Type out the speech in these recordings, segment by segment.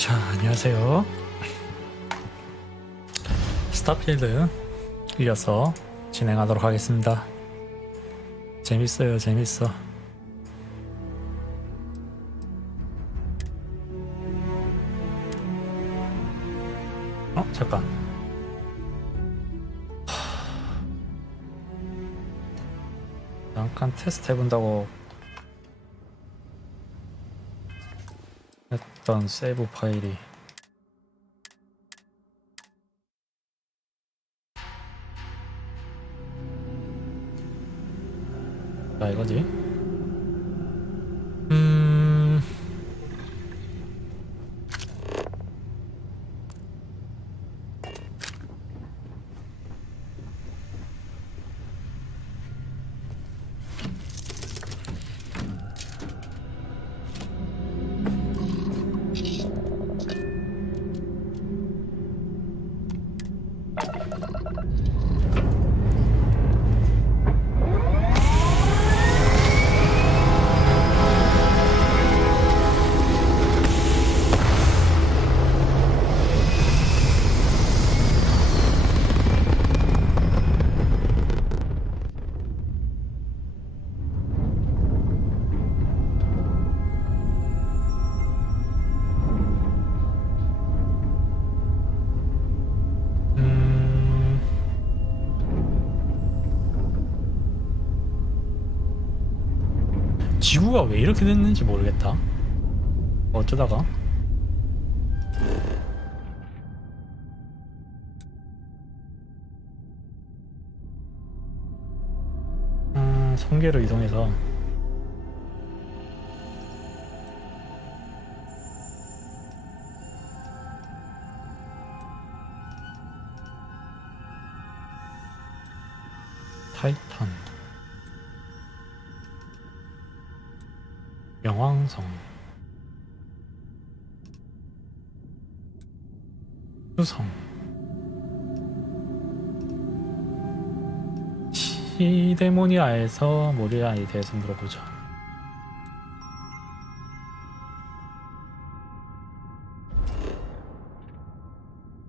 자, 안녕하세요. 스타필드 이어서 진행하도록 하겠습니다. 재밌어요, 재밌어. 잠깐. 잠깐 테스트 해본다고 했던 세이브 파일이 이거지? 지구가 왜 이렇게 됐는지 모르겠다. 어쩌다가 성계로 이동해서 타이탄 영왕성 수성 시데모니아에서 모리아에 대해서 물어보자.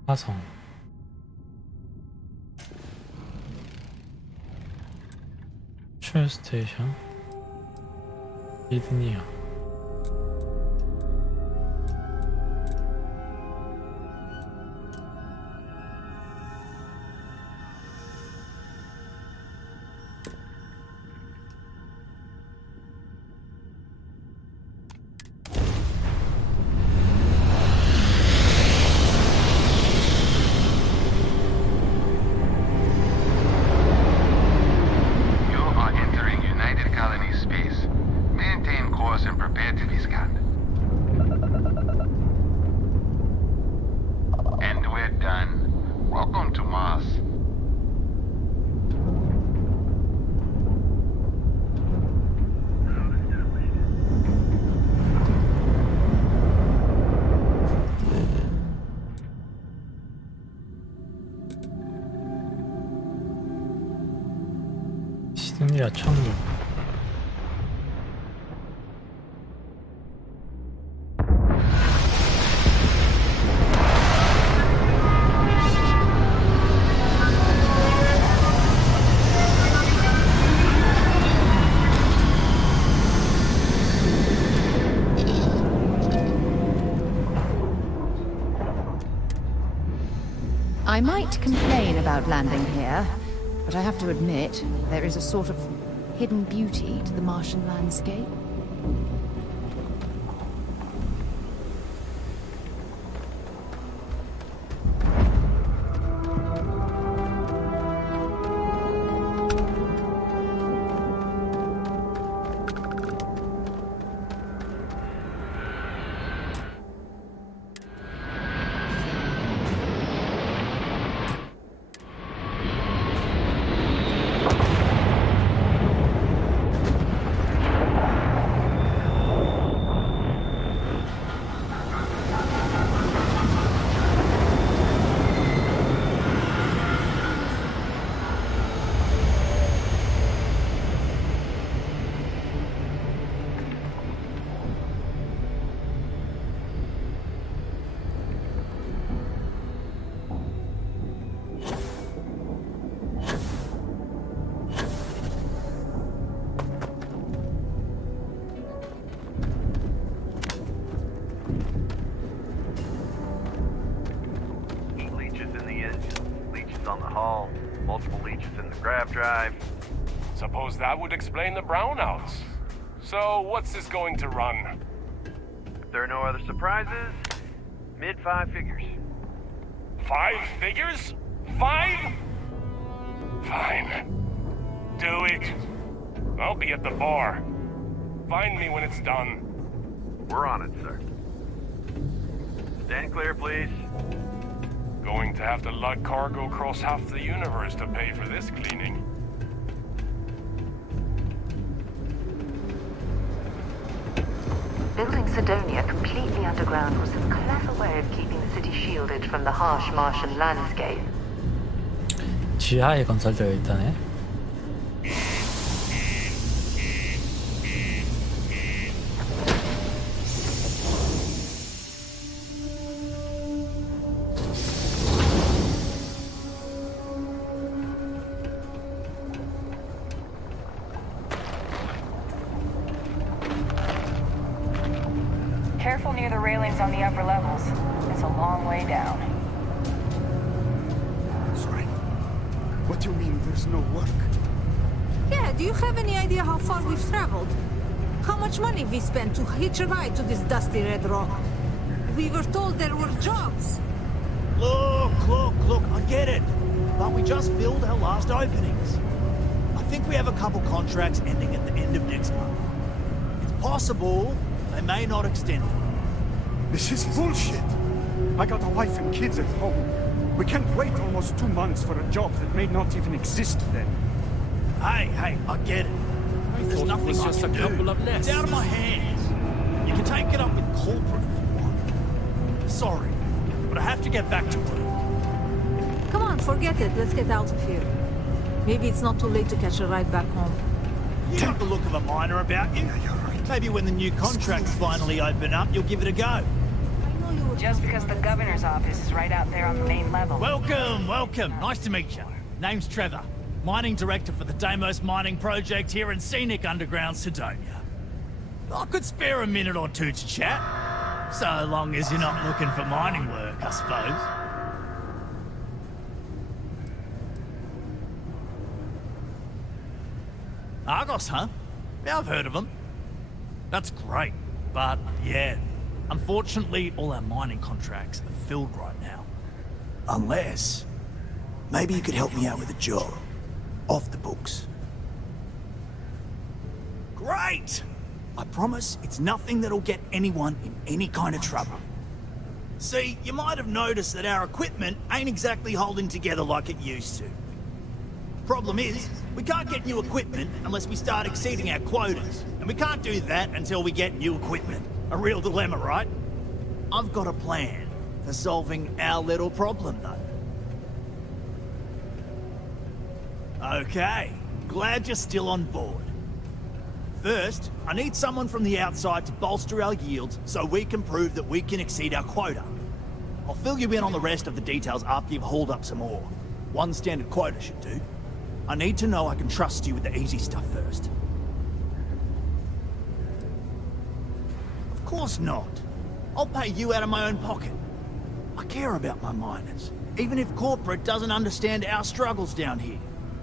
화성 출 스테이션 이드니아 시드니아 천국 I might complain about landing here, but I have to admit, there is a sort of hidden beauty to the Martian landscape. hull, multiple leeches in the grav drive. Suppose that would explain the brownouts. So, what's this going to run? If there are no other surprises, mid 5 figures. 5 figures? 5? Fine. Do it. I'll be at the bar. Find me when it's done. We're on it, sir. Stand clear, please. Going to have to lug cargo across half the universe to pay for this cleaning. Building Sidonia completely underground was a clever way of keeping the city shielded from the harsh Martian landscape. 지하에 건설되어 있다네. Careful near the railings on the upper levels. It's a long way down. Sorry. What do you mean there's no work? Yeah, do you have any idea how far we've traveled? How much money we spent to hitch a ride to this dusty red rock? We were told there were jobs. Look, I get it. But we just filled our last openings. I think we have a couple contracts ending at the end of next month. It's possible they may not extend them. This is bullshit. I got a wife and kids at home. We can't wait almost 2 months for a job that may not even exist then. Hey, I get it. There's nothing I can do. It's out of my hands. You can take it up with corporate if you want. Sorry, but I have to get back to work. Come on, forget it. Let's get out of here. Maybe it's not too late to catch a ride back home. You got the look of a miner about you. Yeah, you're right. Maybe when the new contracts finally open up, you'll give it a go. Just because the governor's office is right out there on the main level. Welcome. Nice to meet you. Name's Trevor, mining director for the Deimos mining project here in scenic underground Sidonia. I could spare a minute or two to chat, so long as you're not looking for mining work, I suppose. Argos, huh? Yeah, I've heard of them. That's great, but yeah, unfortunately, all our mining contracts are filled right now. Unless, maybe you could help me out with a job. Off the books. Great! I promise it's nothing that'll get anyone in any kind of trouble. See, you might have noticed that our equipment ain't exactly holding together like it used to. Problem is, we can't get new equipment unless we start exceeding our quotas. And we can't do that until we get new equipment. A real dilemma, right? I've got a plan for solving our little problem, though. Okay, glad you're still on board. First, I need someone from the outside to bolster our yields so we can prove that we can exceed our quota. I'll fill you in on the rest of the details after you've hauled up some ore. One standard quota should do. I need to know I can trust you with the easy stuff first. Of course not. I'll pay you out of my own pocket. I care about my miners, even if corporate doesn't understand our struggles down here.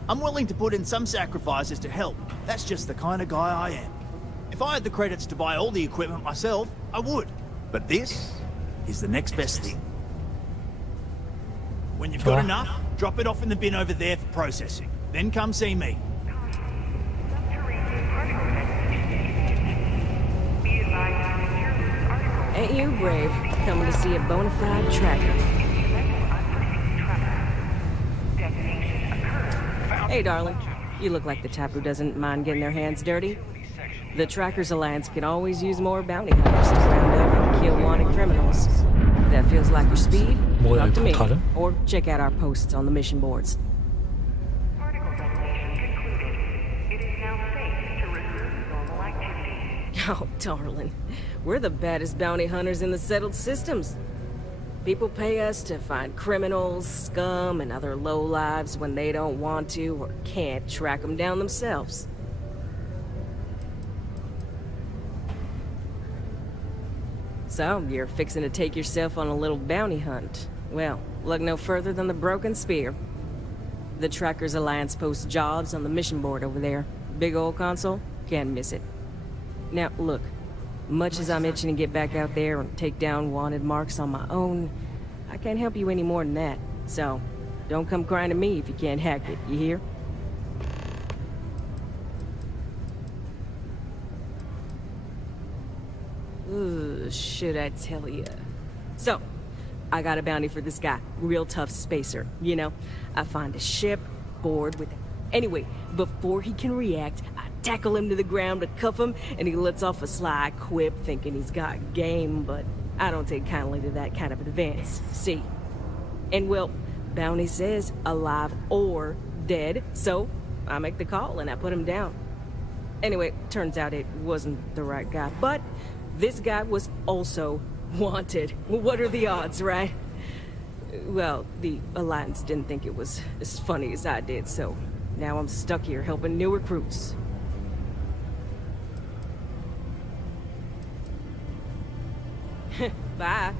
I'm willing to put in some sacrifices to help. That's just the kind of guy I am. If I had the credits to buy all the equipment myself, I would. But this is the next best thing. When you've got enough, drop it off in the bin over there for processing. Then come see me. Ain't you brave, coming to see a bona fide tracker? Hey, darling. You look like the type who doesn't mind getting their hands dirty. The Trackers Alliance can always use more bounty hunters to round up and kill wanted criminals. If that feels like your speed, 뭐야, talk to me. 다른? Or check out our posts on the mission boards. Particle detonation concluded. It is now safe to resume normal activity. Oh, darling. We're the baddest bounty hunters in the settled systems. People pay us to find criminals, scum, and other lowlives when they don't want to or can't track them down themselves. So, you're fixing to take yourself on a little bounty hunt. Well, look no further than the Broken Spear. The Trackers Alliance posts jobs on the mission board over there. Big old console, can't miss it. Now, look, much as I'm itching to get back out there and take down wanted marks on my own, I can't help you any more than that. So, don't come crying to me if you can't hack it, you hear? Ooh, should I tell you? So, I got a bounty for this guy. Real tough spacer, you know? I find a ship, board with him. Anyway, before he can react, I tackle him to the ground to cuff him, and he lets off a sly quip thinking he's got game, but I don't take kindly to that kind of advance, see? And well, bounty says alive or dead, so I make the call and I put him down. Anyway, turns out it wasn't the right guy, but this guy was also wanted. What are the odds, right? Well, the Alliance didn't think it was as funny as I did, so now I'm stuck here helping new recruits. Bye.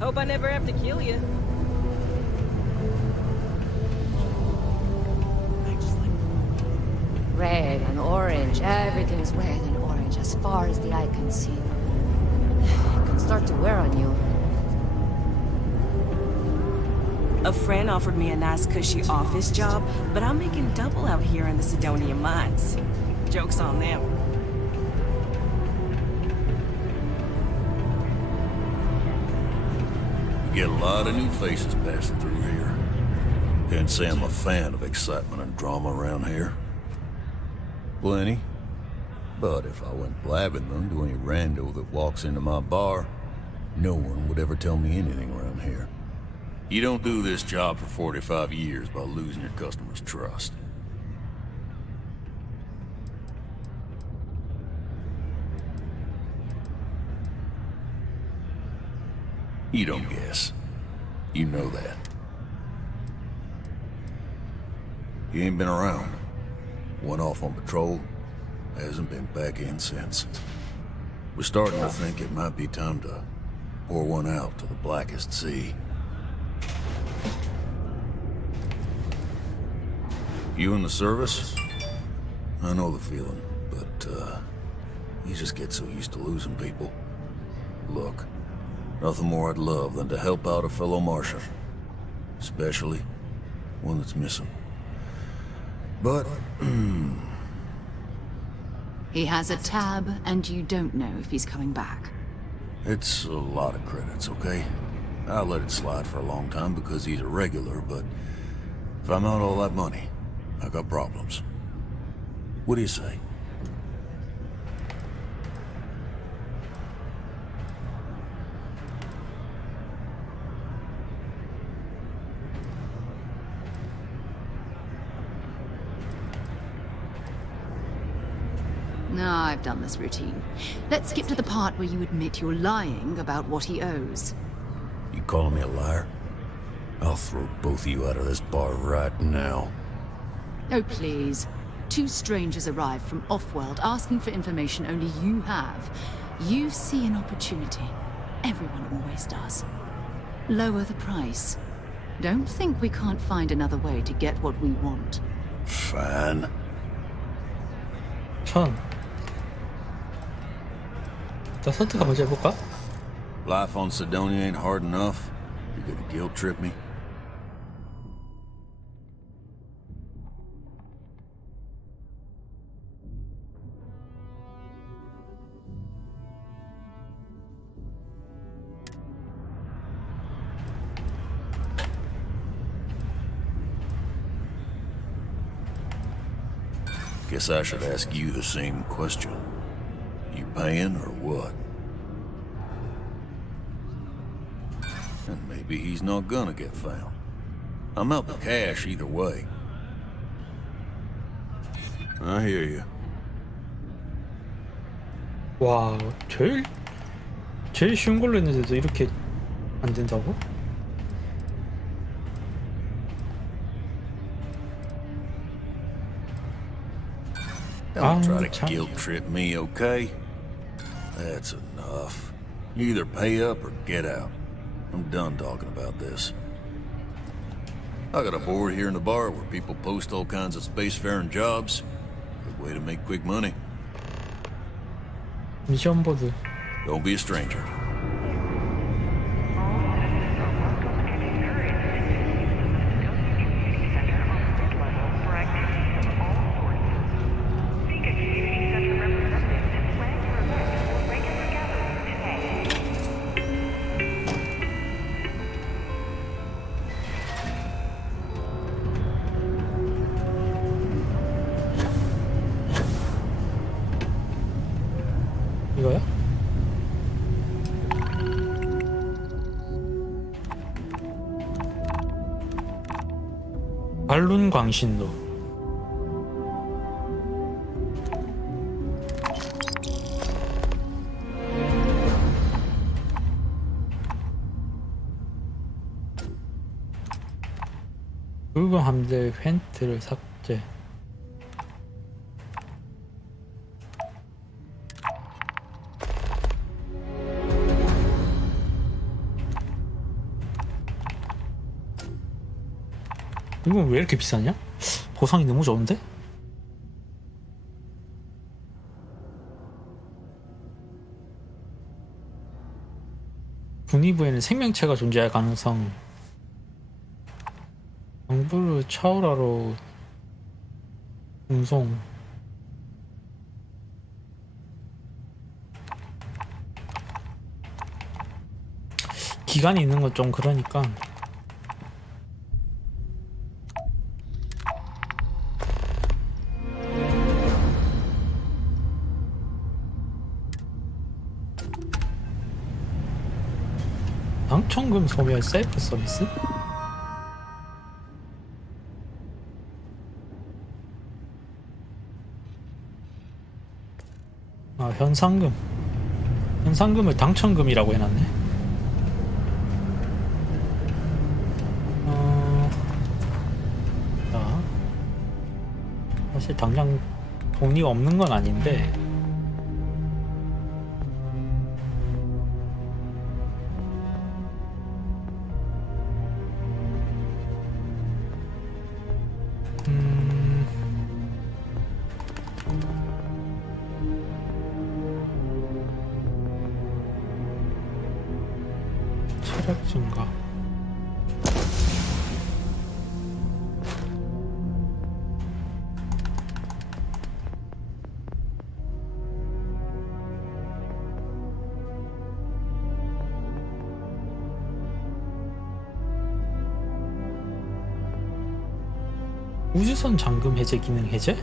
Hope I never have to kill you. Red and orange, everything's red and orange as far as the eye can see. It can start to wear on you. A friend offered me a nice cushy office job, but I'm making double out here in the Sidonian mines. Joke's on them. You get a lot of new faces passing through here. Can't say I'm a fan of excitement and drama around here. Plenty. But if I went blabbing them to any rando that walks into my bar, no one would ever tell me anything around here. You don't do this job for 45 years by losing your customers' trust. You don't guess. You know that. You ain't been around. Went off on patrol. Hasn't been back in since. We're starting to think it might be time to pour one out to the blackest sea. You in the service? I know the feeling, but, you just get so used to losing people. Look, nothing more I'd love than to help out a fellow Martian. Especially one that's missing. But, He has a tab, and you don't know if he's coming back. it's a lot of credits, okay? I let it slide for a long time because he's a regular, but if I'm out all that money, I got problems. What do you say? No, I've done this routine. Let's skip to the part where you admit you're lying about what he owes. You calling me a liar? I'll throw both of you out of this bar right now. Oh, please. Two strangers arrive from off-world asking for information only you have. You see an opportunity. Everyone always does. Lower the price. Don't think we can't find another way to get what we want. Fine. 1000. 일단 선택 한번 해볼까? Life on Sidonia ain't hard enough. You're gonna guilt trip me? Guess I should ask you the same question. You paying or what? And maybe he's not gonna get found. I'm out the cash either way. I hear you. 와, 제일 쉬운 걸로 했는데도 이렇게 안 된다고? Don't try to 참. guilt trip me, okay? That's enough. You either pay up or get out. I'm done talking about this. I got a board here in the bar where people post all kinds of spacefaring jobs. Good way to make quick money. 미션 보드. Don't be a stranger. 이거야? 발룬 광신도. 붉은 함대 펜트를 삭제. 이건 왜 이렇게 비싸냐? 보상이 너무 좋은데? 분위부에는 생명체가 존재할 가능성. 정부를 차오라로 운송. 기간이 있는 건 좀 그러니까. 당첨금 소멸 셀프 서비스? 아, 현상금. 현상금을 당첨금이라고 해놨네. 자, 사실 당장 돈이 없는 건 아닌데 체력 증가. 우주선 잠금 해제 기능 해제?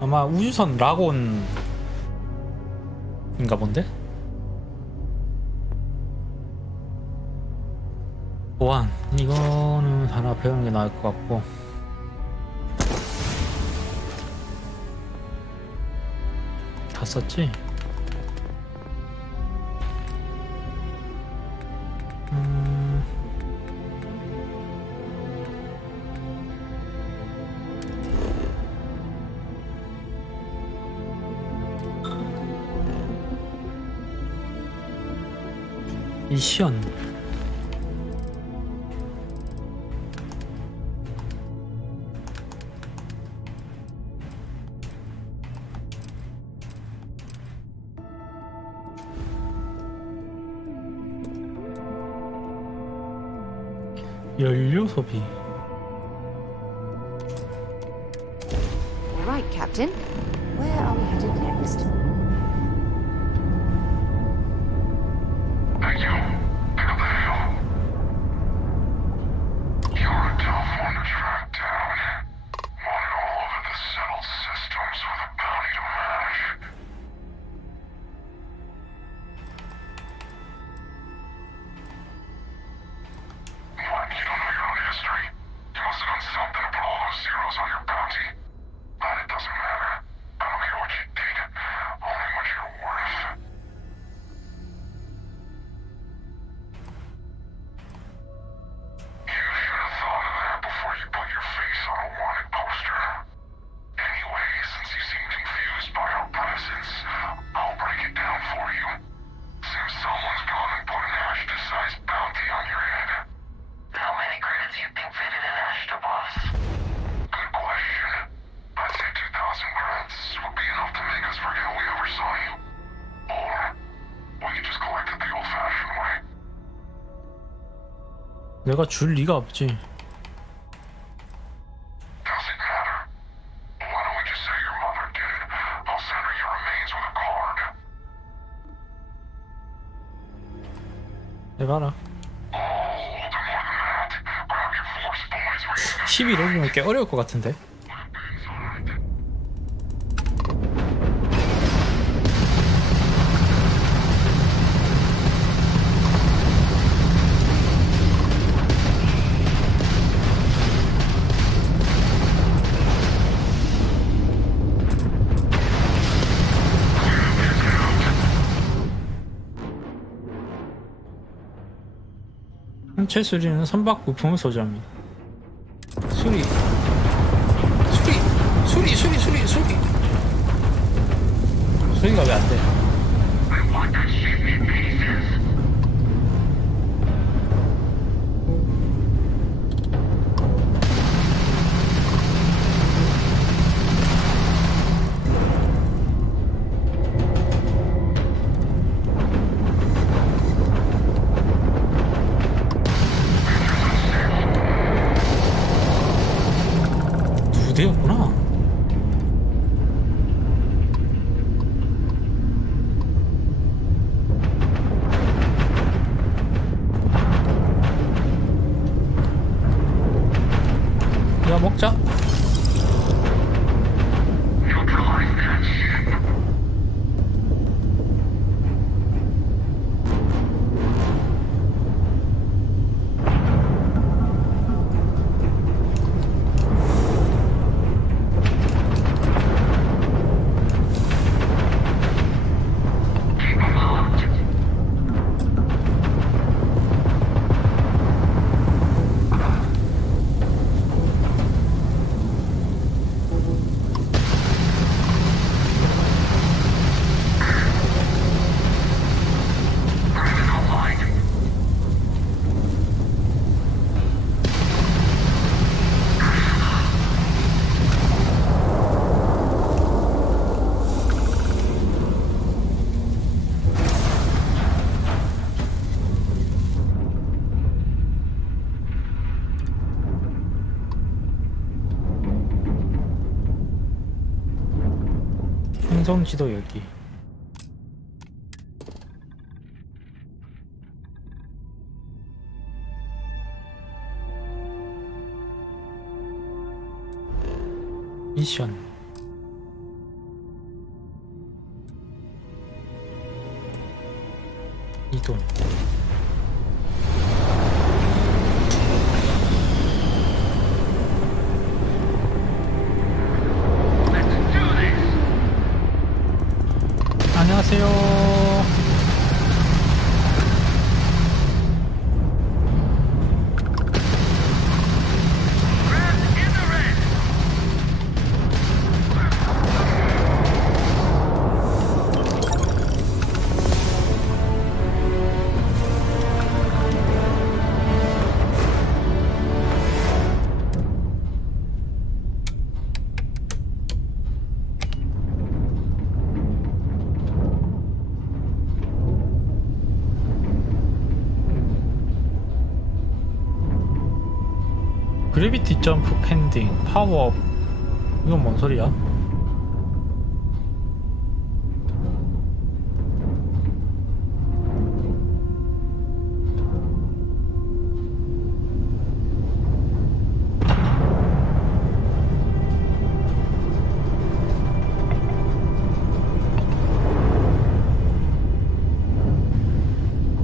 아마 우주선 라곤인가 본데? 보안 이거는 하나 배우는 게 나을 것 같고, 다 썼지? 미션 연료 소비. Right, Captain. Where are we headed next? Thank you. Pick up the hill. You're a tough one to track down. Wanted all over the settled systems with a bounty to match. What? You don't know your own history? You must have done something to put all those zeros on your bounty. But it doesn't matter. I don't care what you did. All 내가 줄 리가 없지. Doesn't matter. Why don't we just say your mother did it? I'll send her your remains with a card. 내가 알아. Grab your force, boys. We're gonna 11호면 꽤 어려울 것 같은데. 현체 수리는 선박 부품을 소지합니다. 수리. 수리가 왜 안 돼? 두 대였구나. 야, 먹자. 행성 지도 열기. 미션. 이동. 안녕하세요. 그래비티 점프 펜딩 파워업. 이건 뭔 소리야?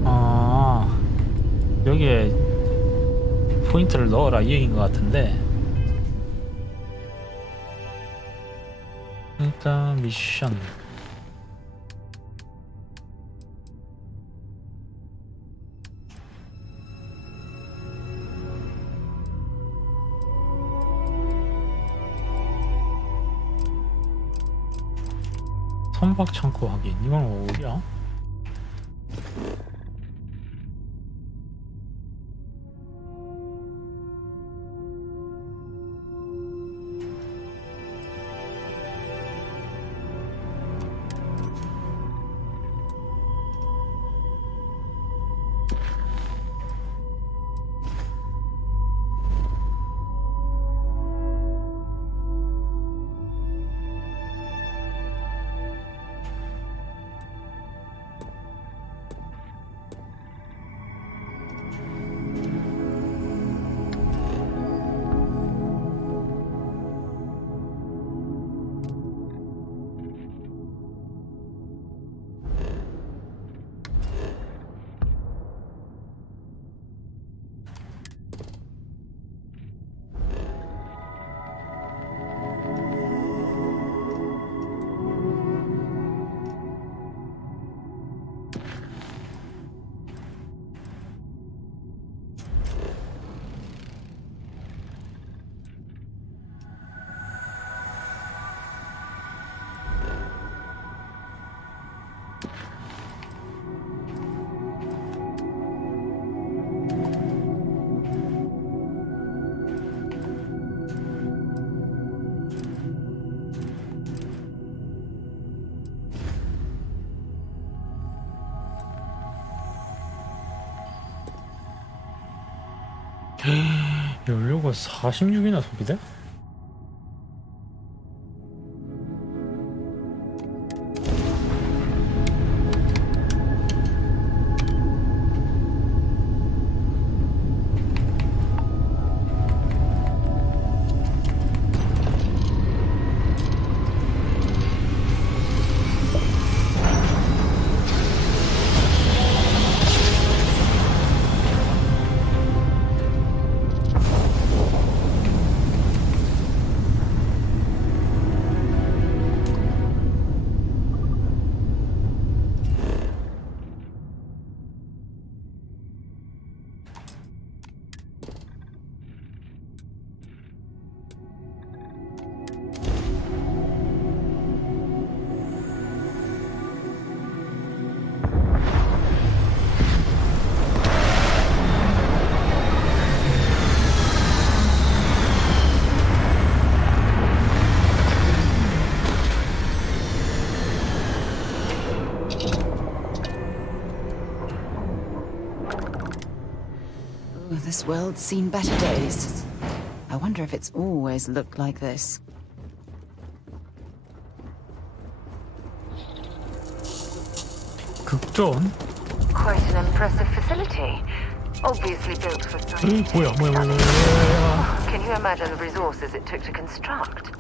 아, 여기에 포인트를 넣어라 이 얘기인 것 같은데, 일단 미션. 선박 창고 확인. 이건 어디야? 연료가 46이나 소비돼? This world's seen better days. I wonder if it's always looked like this. 극존? Quite an impressive facility. Obviously built for science. 뭐야. Can you imagine the resources it took to construct?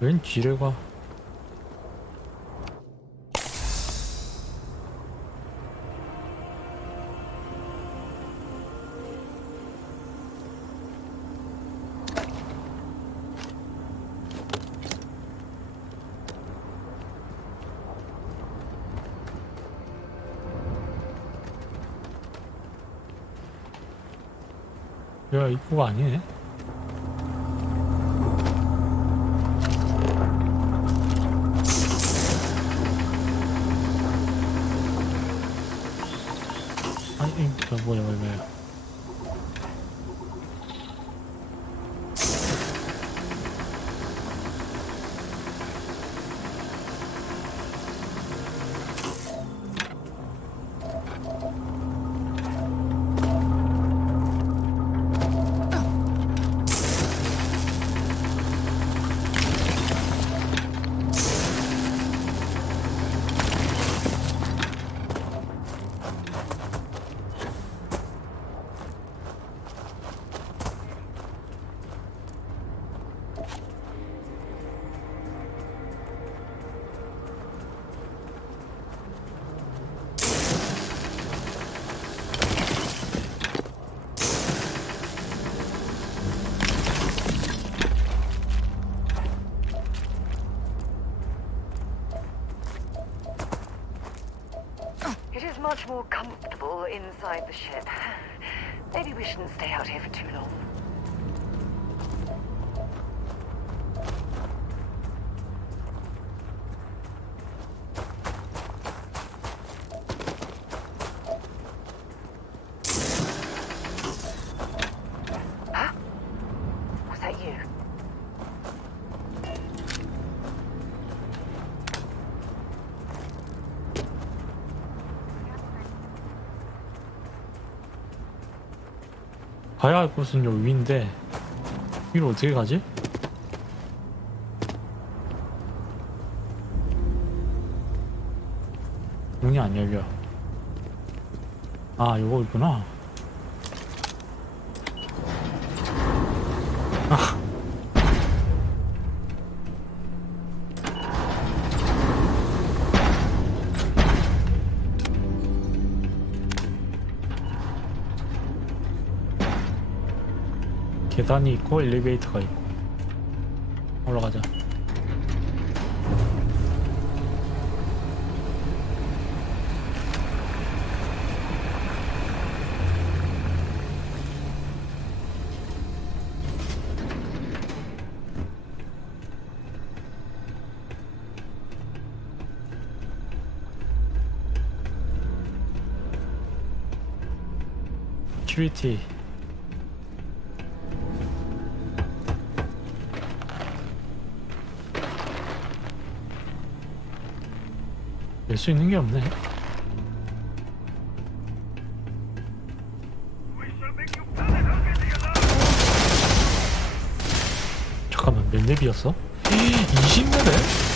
웬 지뢰가? 야, 입구가 아니네. 아니, 저 뭐야. It is much more comfortable inside the ship. Maybe we shouldn't stay out here for too long. Huh? Was that you? 가야 할 곳은 요 위인데 위로 어떻게 가지? 문이 안 열려. 아, 요거 있구나. 계단이 있고 엘리베이터가 있고. 올라가자. 큐리티. 낼 수 있는 게 없네. 잠깐만, 몇 렙이었어? 20렙에?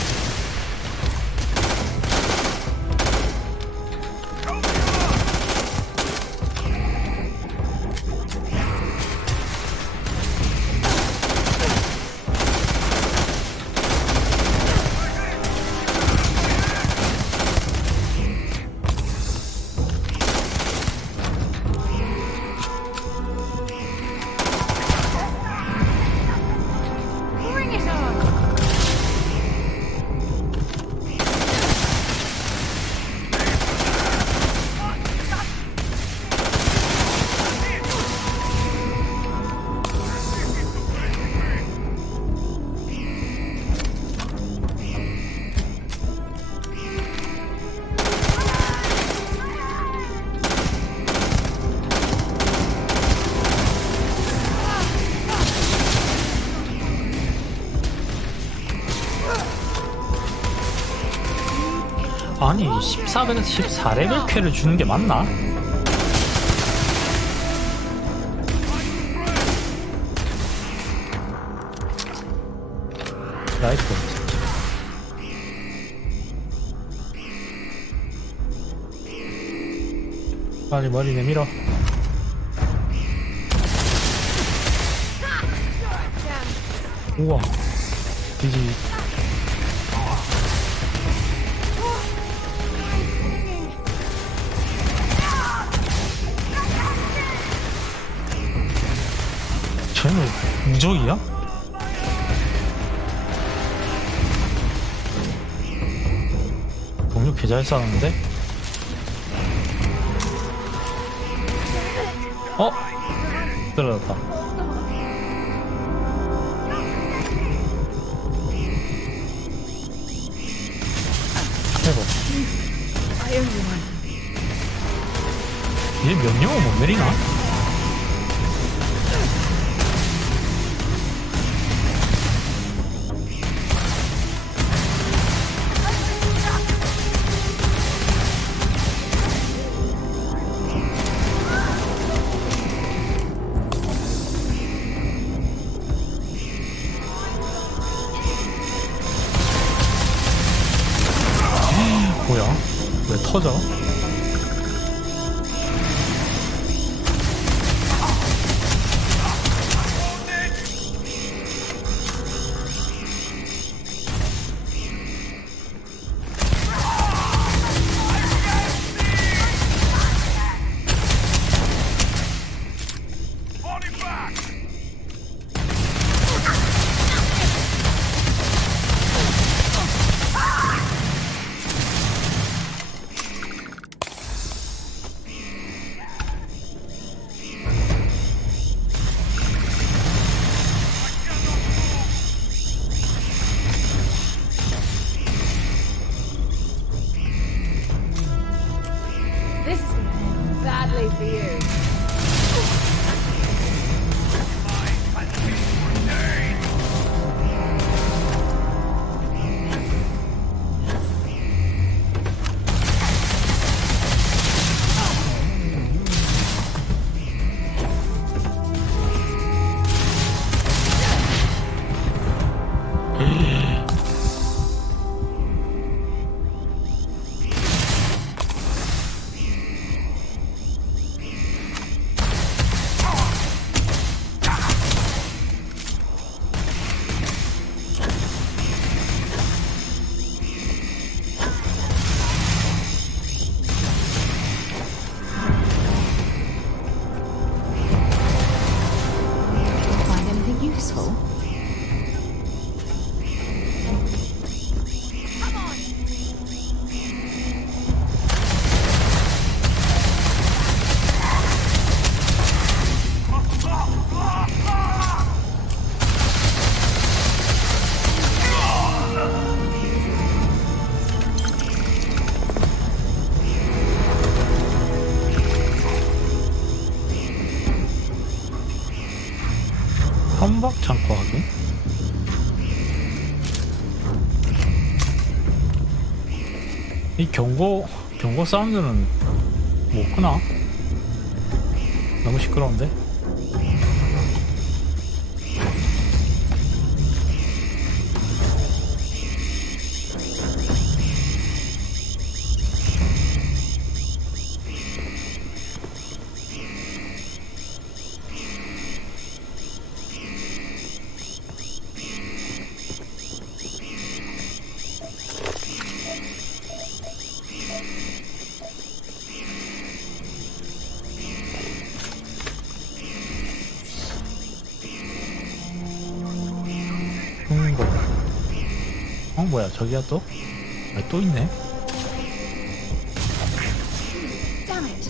아니 14레벨에서 14레벨 쾌를 주는 게 맞나? 라이프 빨리 머리 내밀어. 우와 뒤지. 쟤는 무적이야? 공격 개잘 싸는데? 어? 떨어졌다. 해봐. 얘 면역을 못 내리나? 뭐야? 왜 터져? 이 경고 사운드는 못 끄나? 너무 시끄러운데? 뭐야 저기야 또? 아, 또 있네. Damn it.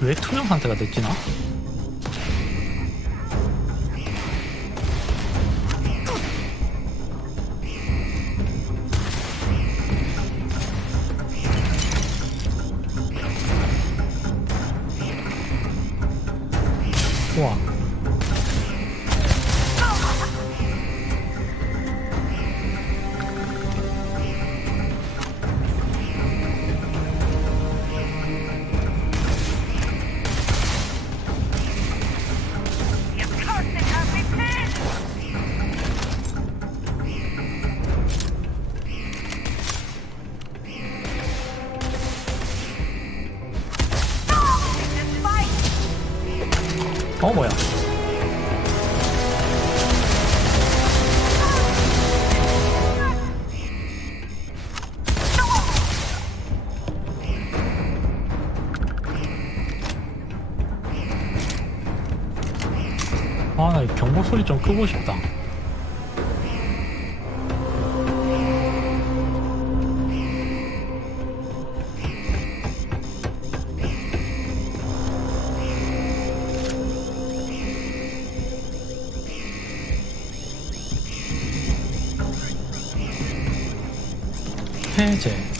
왜 투명 상태가 됐지나? 우와. 뭐야? 아, 나 경보 소리 좀 끄고 싶다. 해제.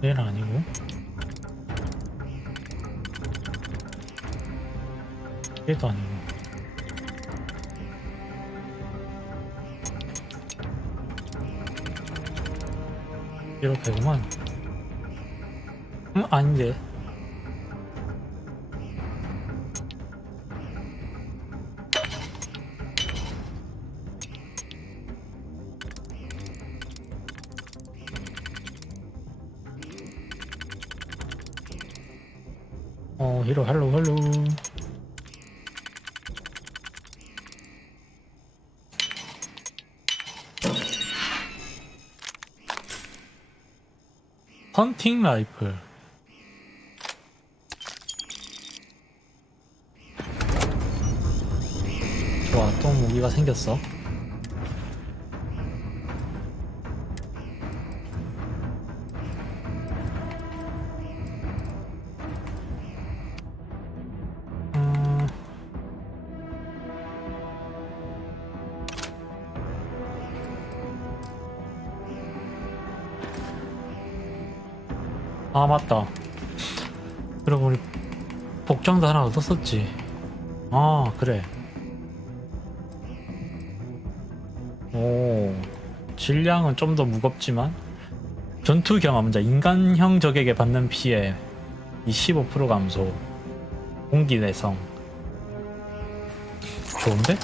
얘는 아니고 얘도 아니고 이렇게구만. 아닌데. 히로 할로 할로. 헌팅 라이플. 좋아, 또 무기가 생겼어. 아 맞다. 그리고 우리 복장도 하나 얻었었지. 아 그래. 오, 질량은 좀 더 무겁지만 전투 경험자 인간형 적에게 받는 피해 25% 감소, 공기 내성. 좋은데?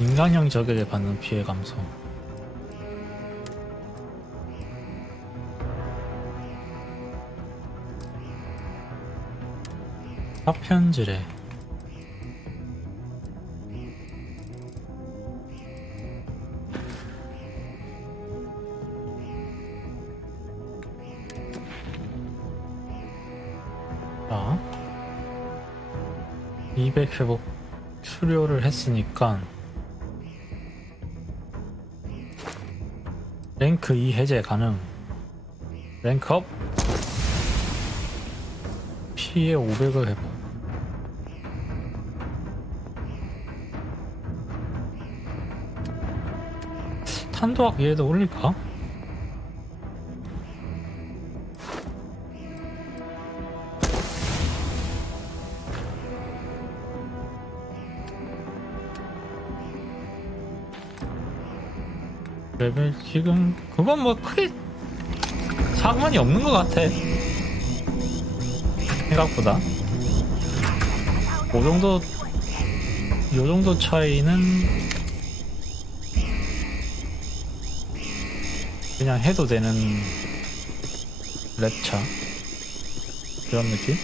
인간형 적에게 받는 피해 감소. 파편지뢰. 자, 200 회복 수료를 했으니까 랭크 2 해제 가능. 랭크업. 피해 500을 회복. 탄도학 얘도 올릴까? 레벨 지금 그건 뭐 크게 상관이 없는 것 같아. 생각보다 요 정도 차이는 그냥 해도 되는 랩차 그런 느낌?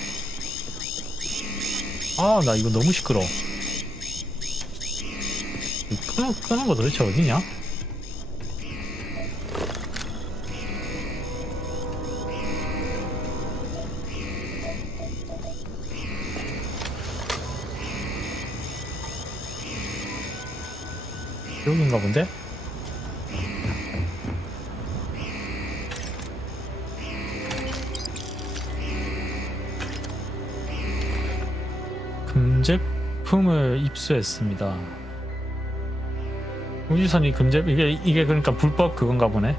아 나 이거 너무 시끄러워. 끄는 거 도대체 어디냐? 여긴가 본데? 금제품을 입수했습니다. 우주선이 이게 그러니까 불법 그건가 보네.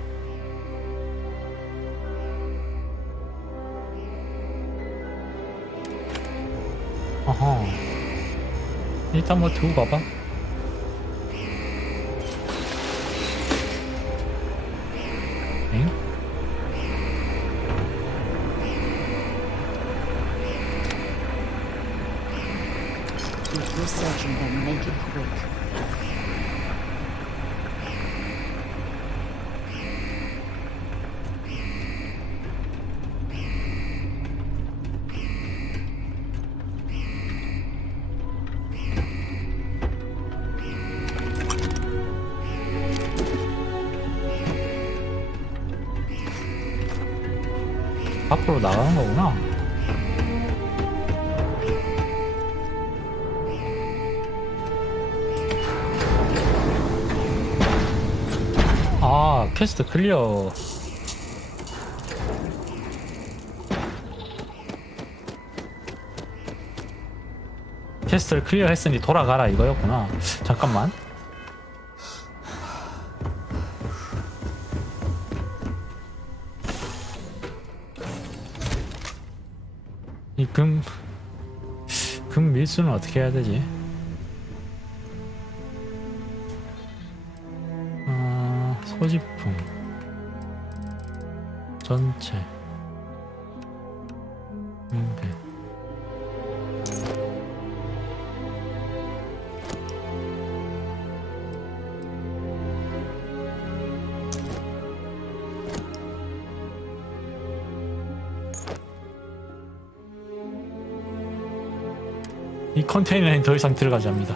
어허. 일단 뭐 두고 가봐. 엥? Keep researching them, make it quick. 밖으로 나가는 거구나. 아, 퀘스트 클리어. 퀘스트를 클리어 했으니 돌아가라 이거였구나. 잠깐만. 이 금 밀수는 어떻게 해야 되지? 소지품 전체 이 컨테이너엔 더 이상 들어가지 않습니다.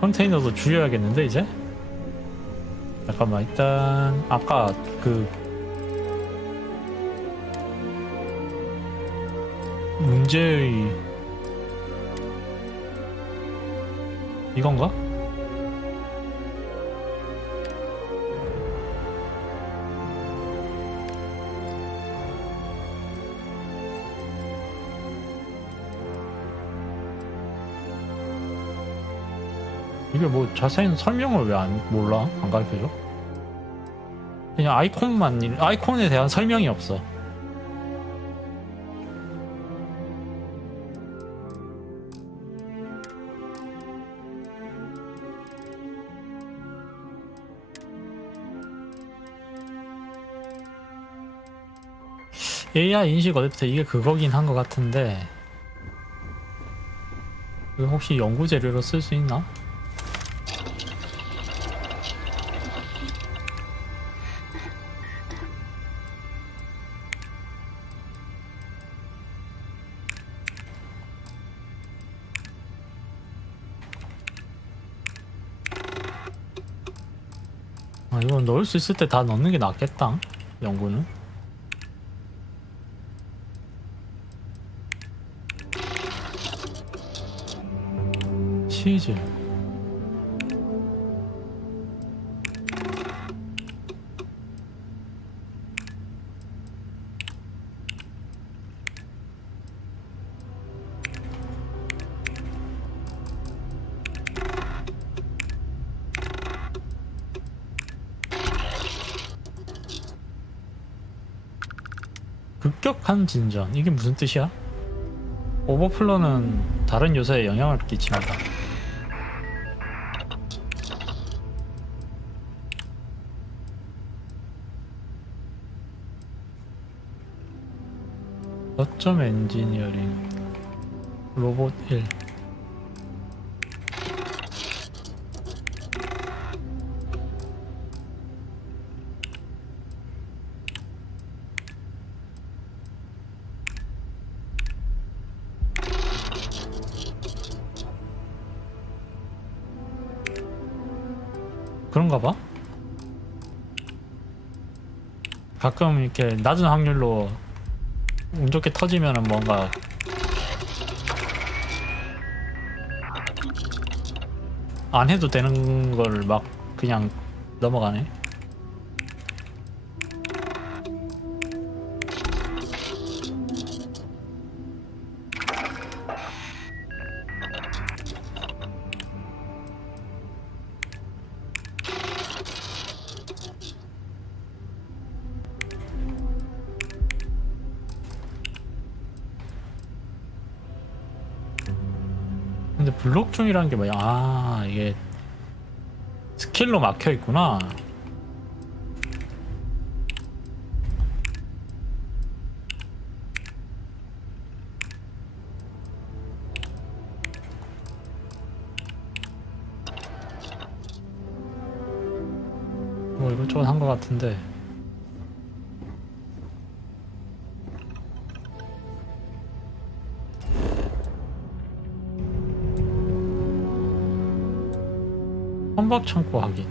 컨테이너도 줄여야겠는데 이제? 잠깐만 일단 아까 그 문제의 이건가? 이게 뭐 자세한 설명을 왜 몰라? 안 가르쳐줘? 그냥 아이콘에 대한 설명이 없어. AI 인식 어댑터 이게 그거긴 한 것 같은데 이거 혹시 연구 재료로 쓸 수 있나? 아, 이건 넣을 수 있을 때 다 넣는 게 낫겠다. 연구는. 치즈. 급격한 진전. 이게 무슨 뜻이야? 오버플로는 다른 요소에 영향을 끼칩니다. 어쩜 엔지니어링 로봇 1 그런가 봐? 가끔 이렇게 낮은 확률로 운 좋게 터지면은 뭔가 안 해도 되는 걸 막 그냥 넘어가네. 근데 블록 중이라는 게 뭐야? 아, 이게 스킬로 막혀 있구나. 뭐 이것저것 한 것 같은데. 선박 창고 확인.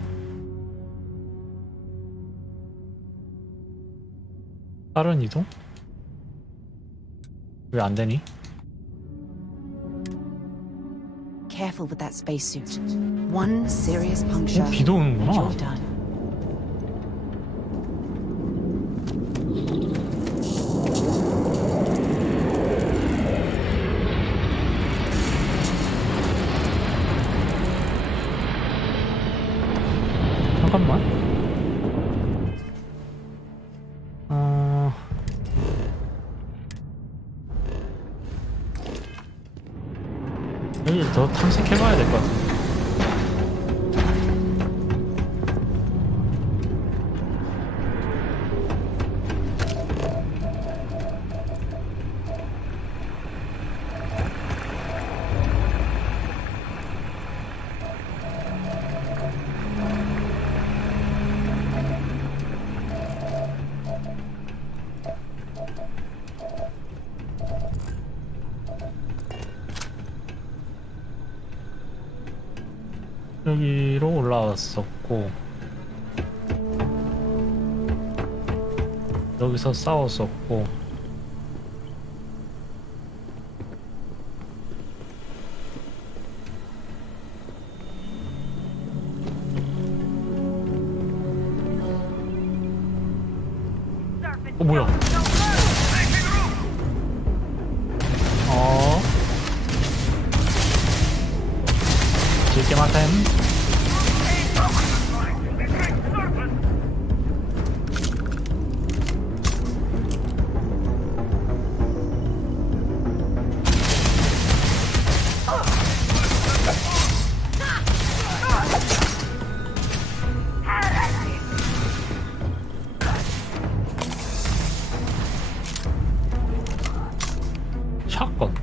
빠른 이동? 왜 안 되니? Careful with that spacesuit. One serious puncture. 비도 오는구나. and you're done. 잠깐만. 여기 더 탐색해봐야 될 것 같은데. 여기로 올라왔었고 여기서 싸웠었고 뭐야? 스키마센. 샷건.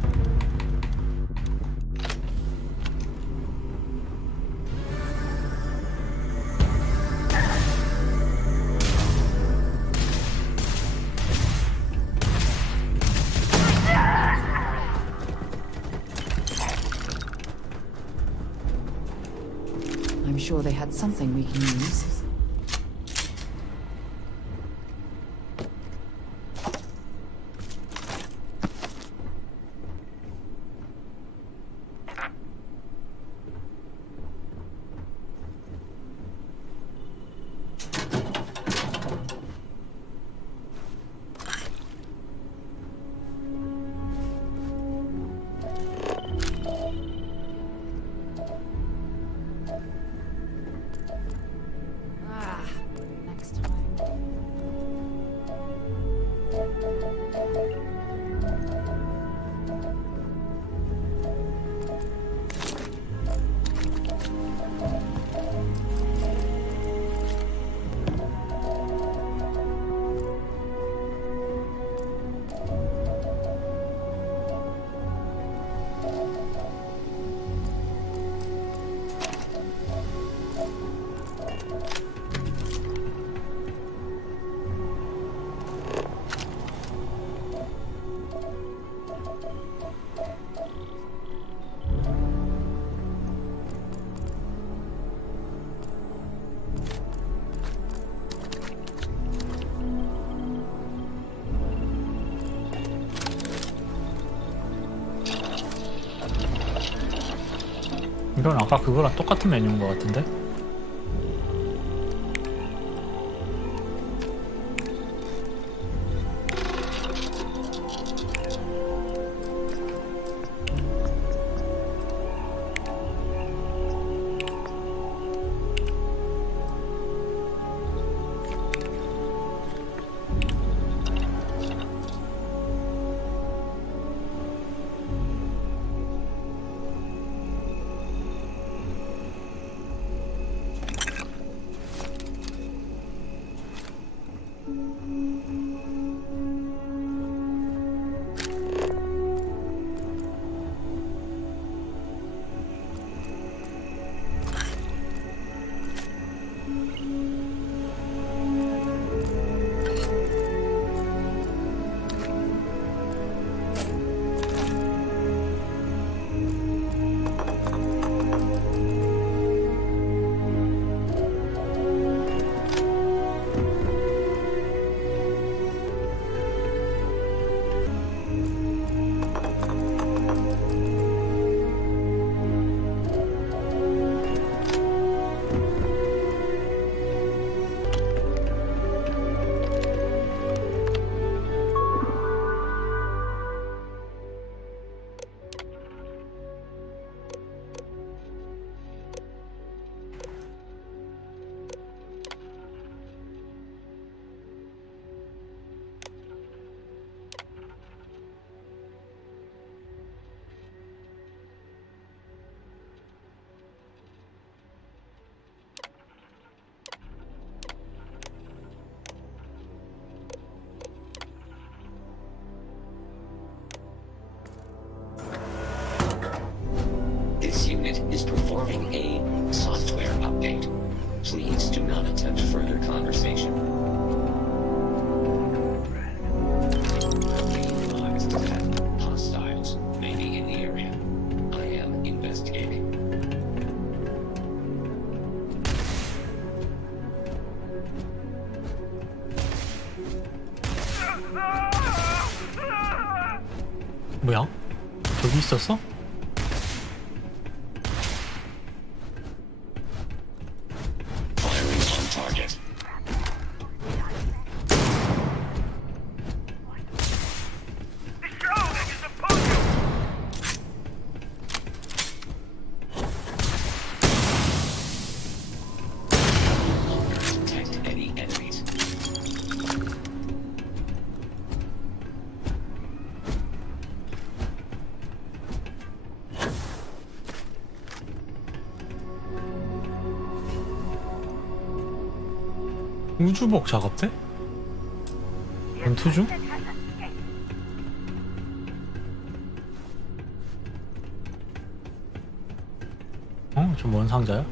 I'm sure they had something we can use. Next time. 이건 아까 그거랑 똑같은 메뉴인 것 같은데? This unit is performing a software update. Please do not attempt further conversation. Be advised that hostiles may be in the area. I am investigating. 뭐야? 저기 있었어? Firing on target. 우주복 작업대? 전투 중? 어? 저 뭔 상자야?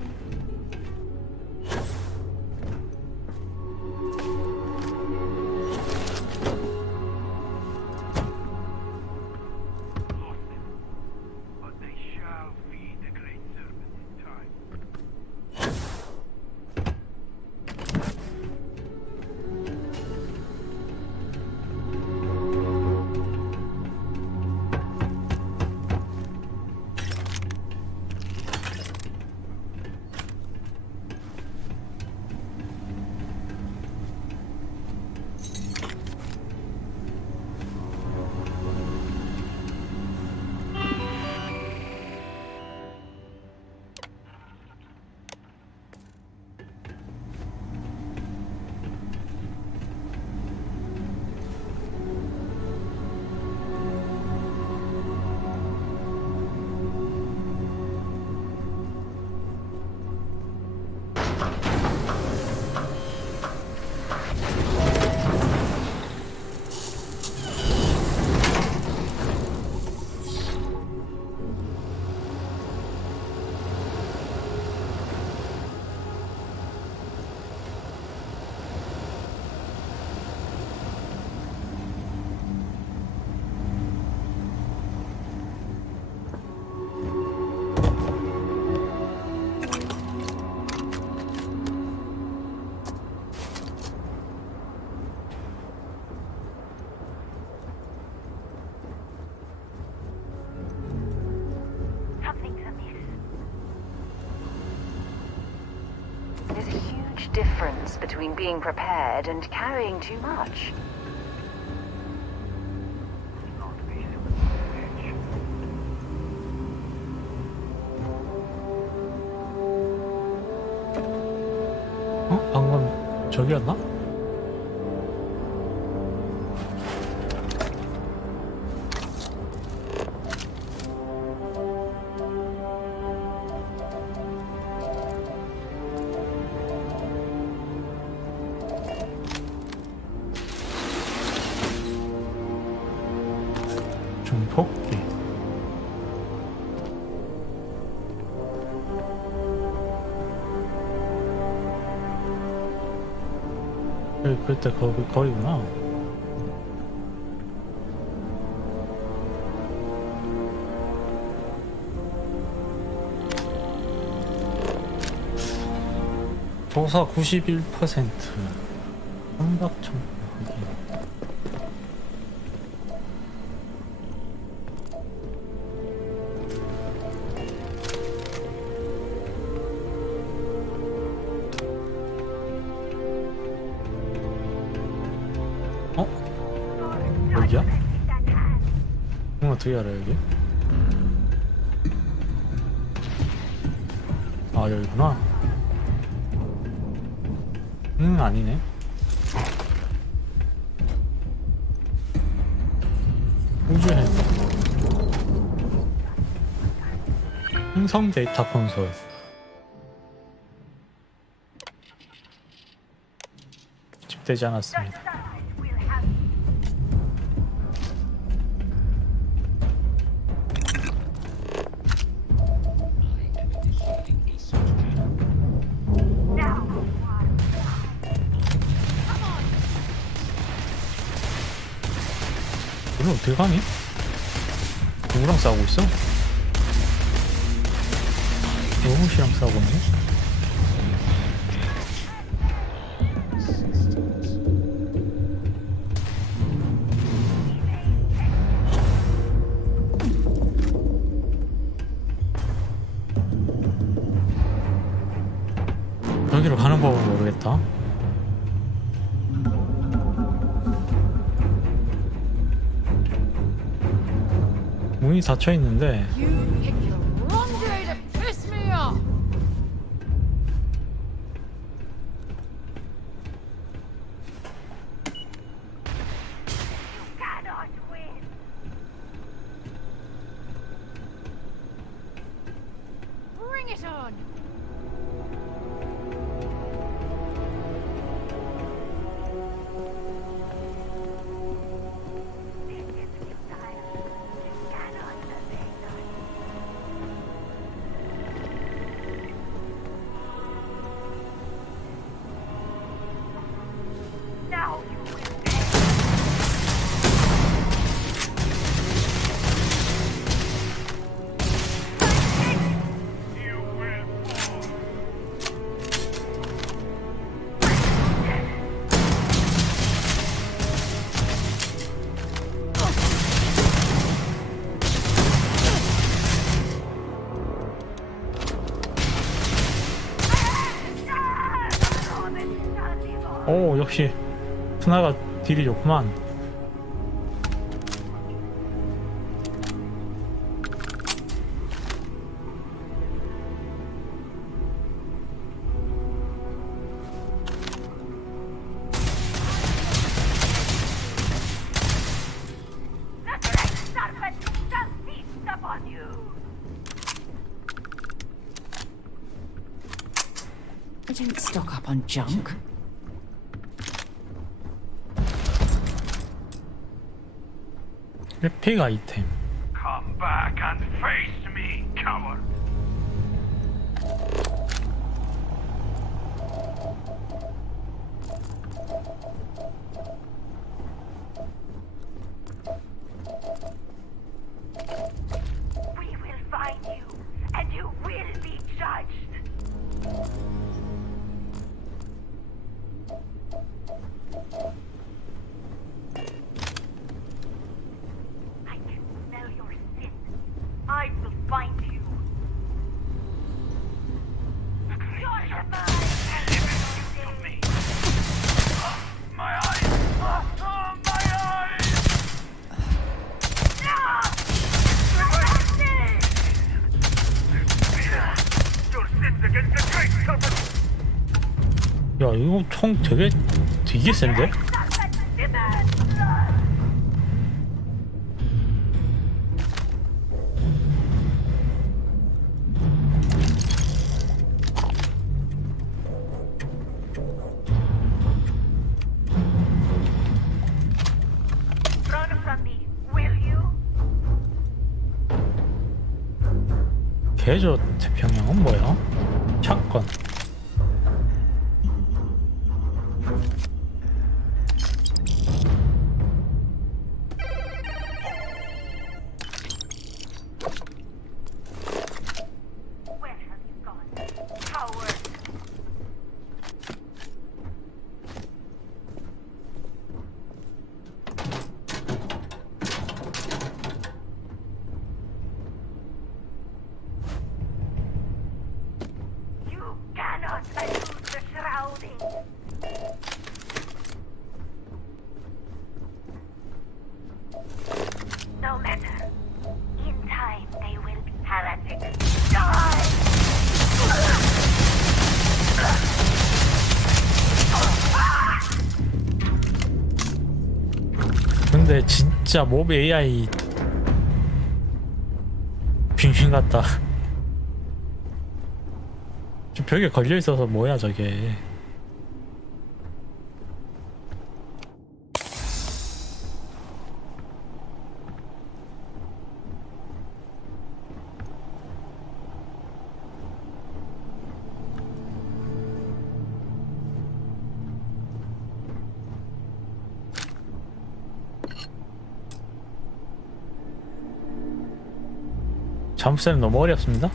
There's a huge difference between being prepared and carrying too much. 어? 방금 저기였나? 중폭기. 그때 거기구나. 조사 91%. 삼각청 확인. 여기야? 어떻게 알아 여기? 아 여기구나. 아니네. 우주행 행성 데이터 콘솔. 집되지 않았습니다. 오늘 어떻게 가니? 누구랑 싸우고 있어? 로봇이랑 싸우고 있네? 여기로 가는 법은 모르겠다. 문이 닫혀 있는데. 오, 역시 푸나가 딜이 좋구만. I didn't stock up on junk. 에픽 아이템. Come back and face me, coward. We will find you, and you will be judged. I can smell your sin. I will find you. You're mine. My eyes! Oh, my eyes! Your sins against the great serpent! 야, 이거 총 되게 센데? Run from me, will you? 개조 태평양은 뭐야? 샷건. Where have you gone? Coward! You cannot elude the shrouding! No matter. In time, they will be heretics. Die! 근데 진짜 몹 AI 빙신 같다. 저 벽에 걸려 있어서 뭐야 저게? 잠수는 너무 어렵습니다.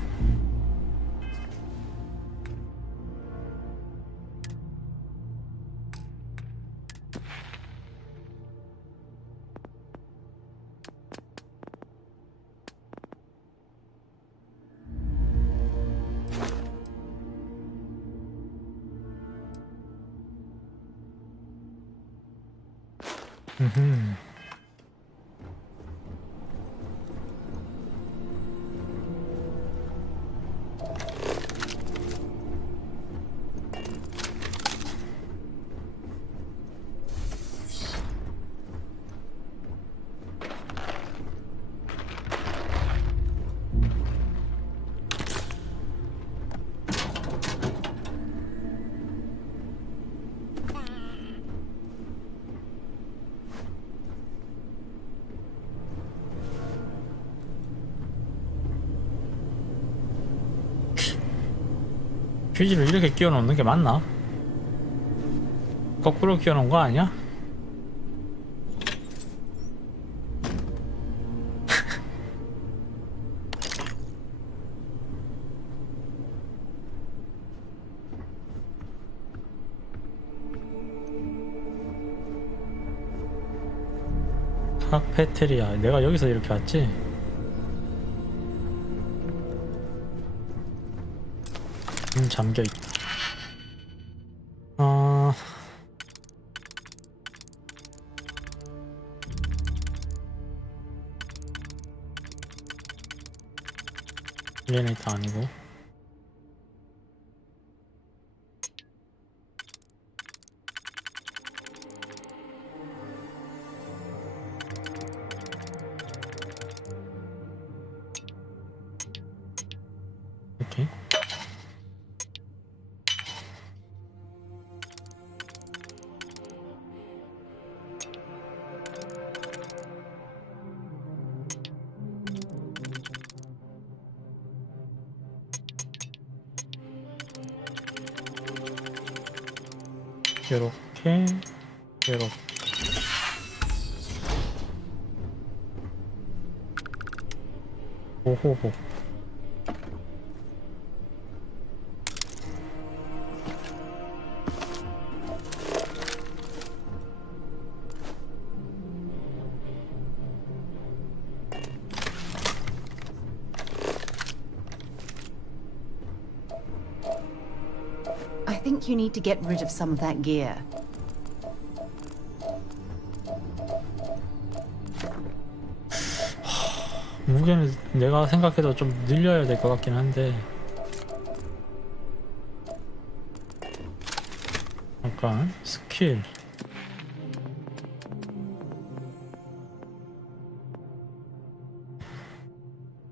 휴지를 이렇게 끼워 놓는 게 맞나? 거꾸로 끼워 놓은 거 아니야? 카페테리아. 내가 여기서 이렇게 왔지? 잠겨있다. 엘리베이터 아니고. 이렇게. 요렇게 요렇게 오호호. I think you need to get rid of some of that gear. 무게는 내가 생각해도 좀 늘려야 될 것 같긴 한데. 잠깐 스킬.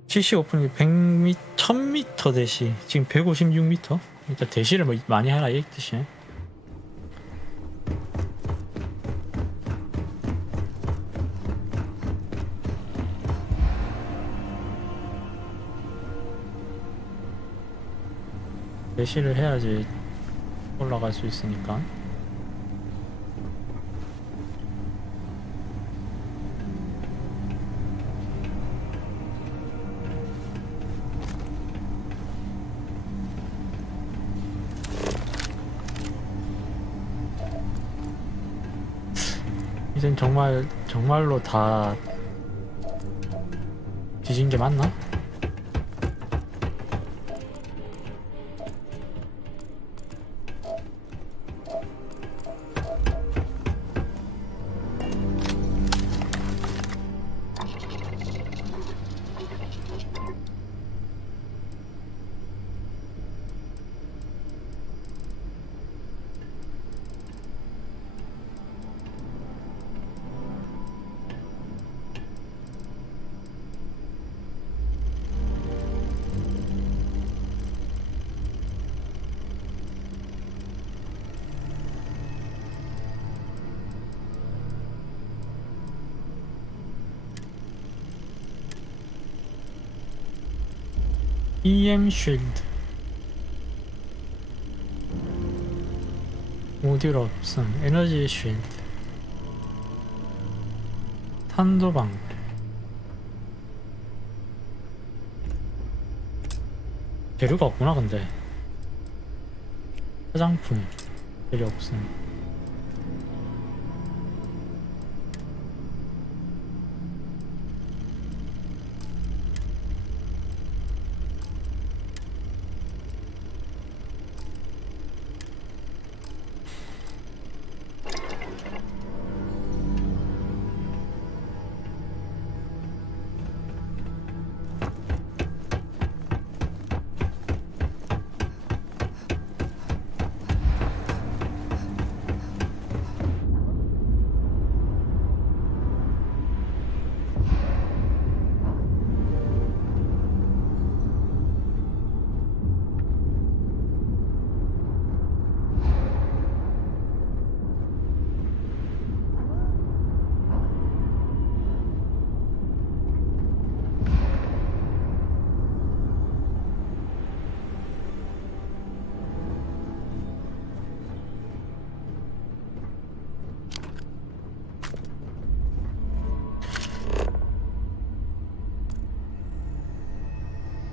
CC 오프닝 100m, 1000m 대시 지금 156m. 일단 대시를 뭐 많이 하라 이 뜻이네. 대시를 해야지 올라갈 수 있으니까. 이젠 정말로 다 뒤진 게 맞나? EM 쉴드 모듈 없음. 에너지 쉴드 탄도방 재료가 없구나. 근데 화장품 재료 없음.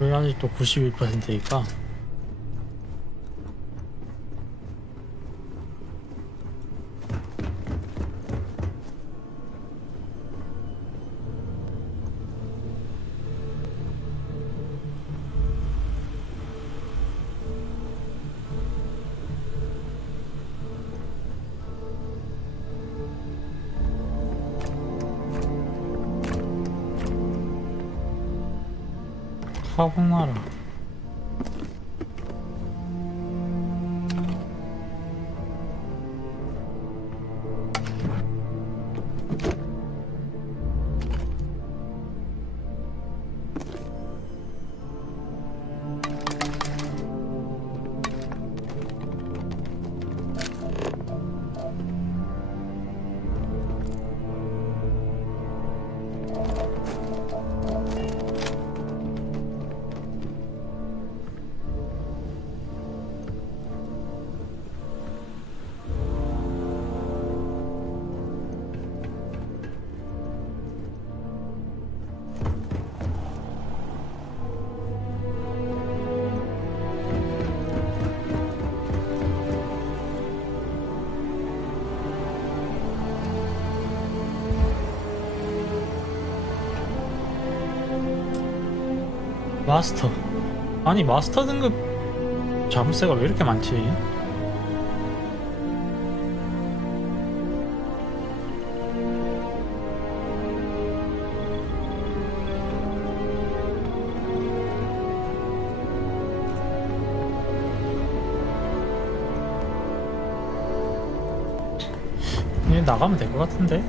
왜 아직도 91%일까? 카보나라 마스터. 아니 마스터 등급 자물쇠가 왜 이렇게 많지? 얘 나가면 될 것 같은데?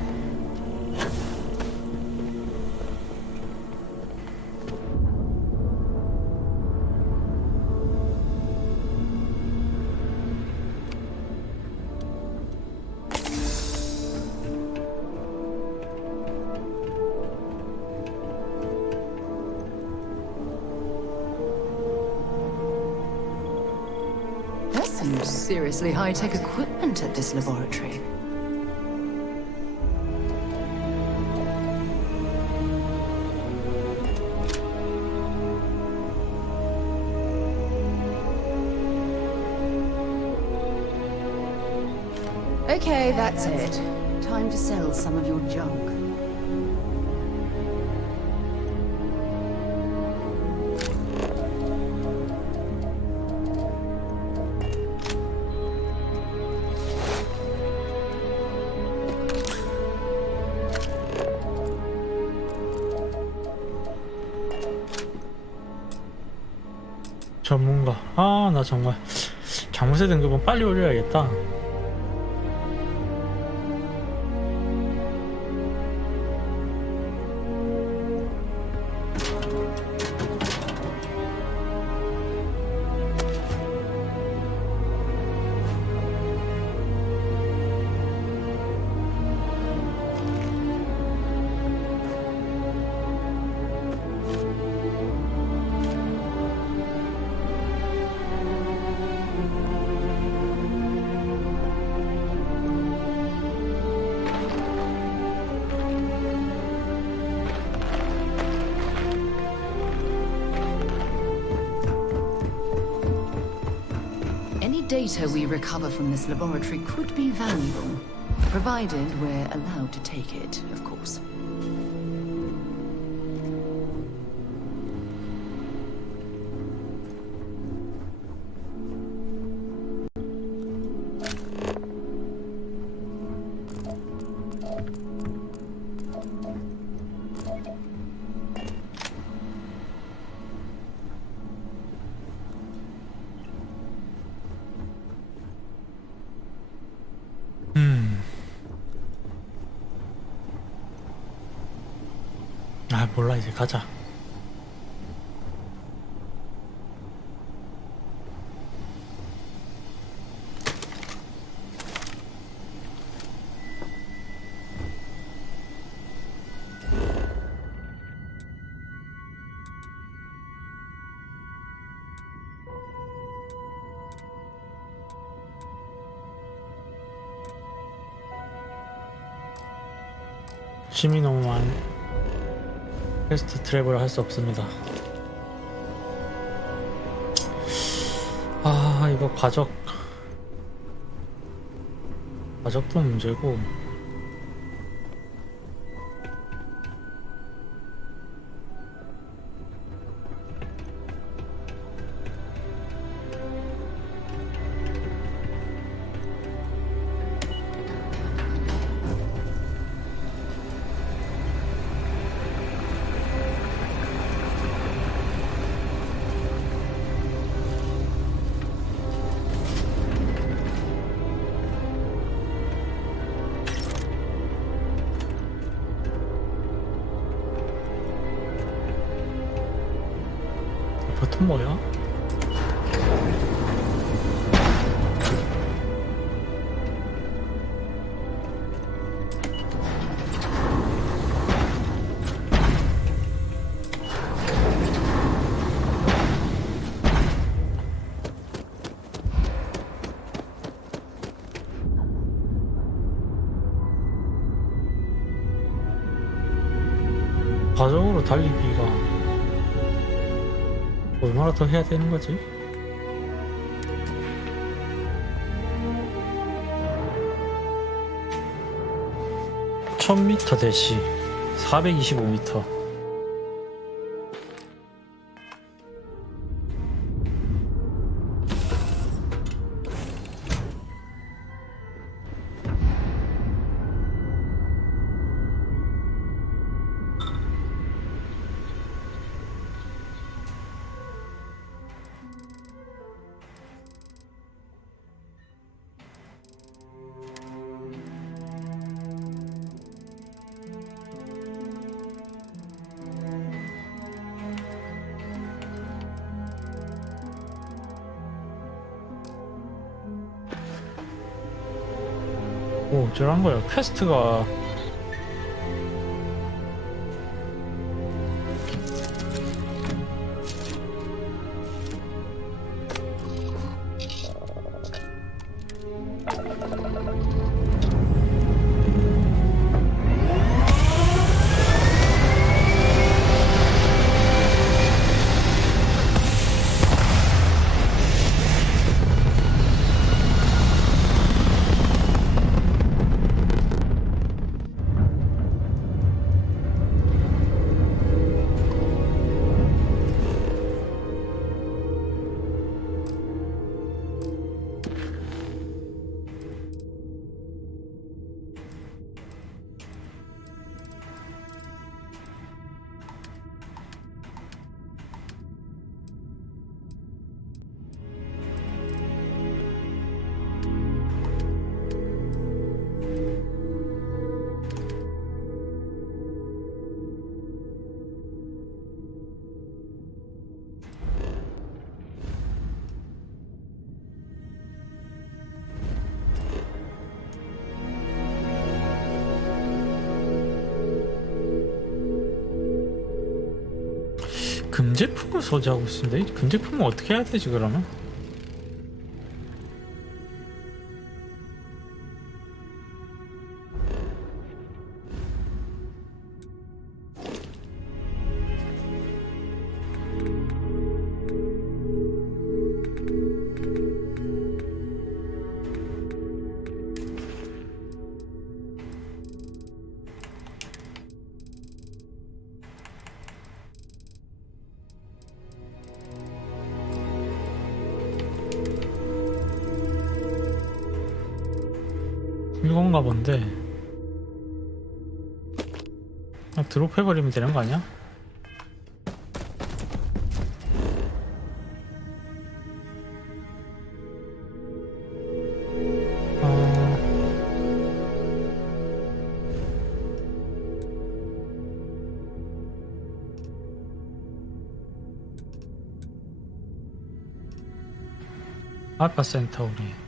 There's some seriously high-tech equipment at this laboratory. Okay, that's it. Time to sell some of your junk. 전문가. 아, 나 정말 자물쇠 등급은 빨리 올려야겠다. Any data we recover from this laboratory could be valuable, provided we're allowed to take it, of course. 아 몰라 이제 가자. 짐이 너무 많이 패스트 트래블을 할 수 없습니다. 아 이거 과적도 문제고 버튼 뭐야? 과정으로 달리기가 얼마나 더 해야 되는 거지? (1000m) 대시 425m 오, 어쩌란 거야. 퀘스트가 금제품을 소지하고 있는데 금제품은 어떻게 해야 되지 그러면? 이건가 본데 그냥 드롭해버리면 되는 거 아니야? 알파 센타우리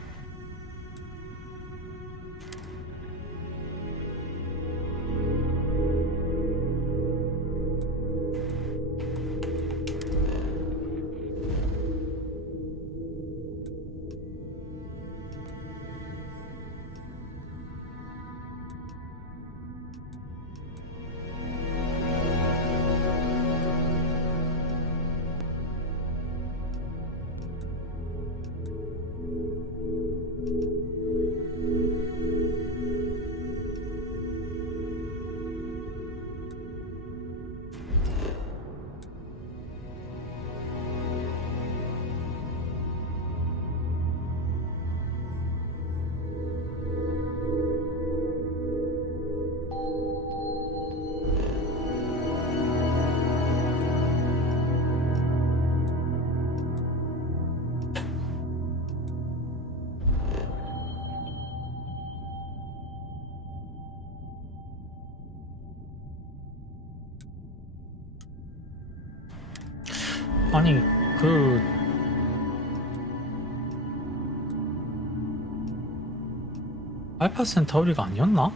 아니 그 알파 센타우리가 아니었나?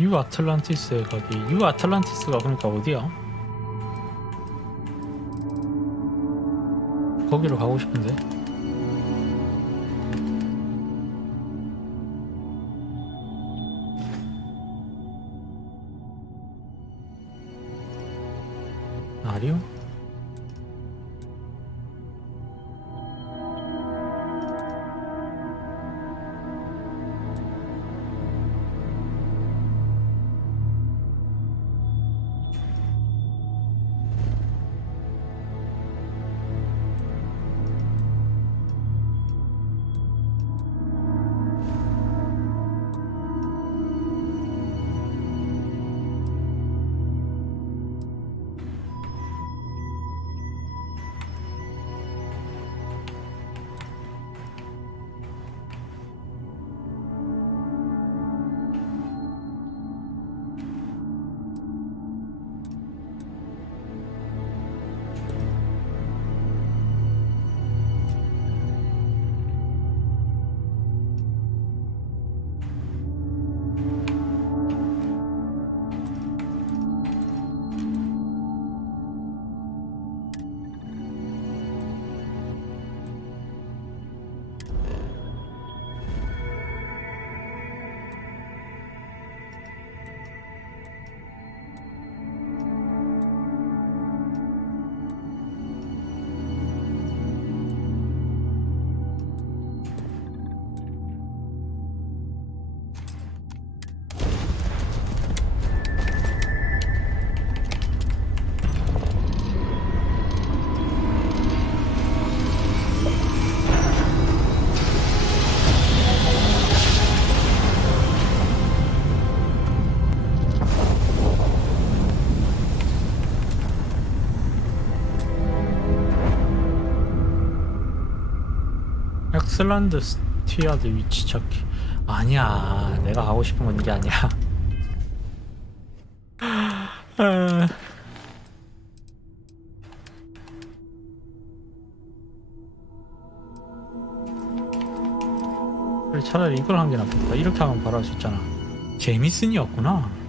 뉴 아틀란티스에 가기. 뉴 아틀란티스가 그러니까 어디야? 거기로 가고 싶은데. 아리오? 아이슬란드 스티아드 위치 찾기. 아니야, 내가 하고 싶은 건 이게 아니야. 그래, 차라리 이걸 한 게 낫겠다. 이렇게 하면 바로 할 수 있잖아. 재미슨이었구나.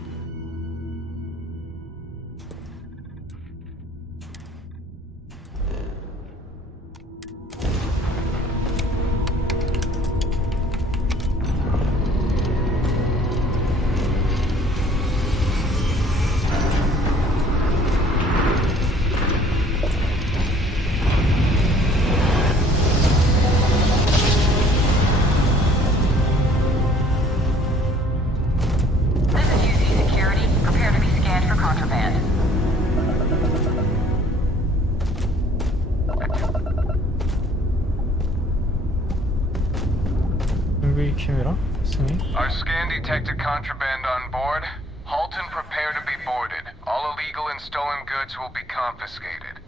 카메라? 승희? Our scan detected contraband on board. Halt and prepare to be boarded. All illegal and stolen goods will be confiscated.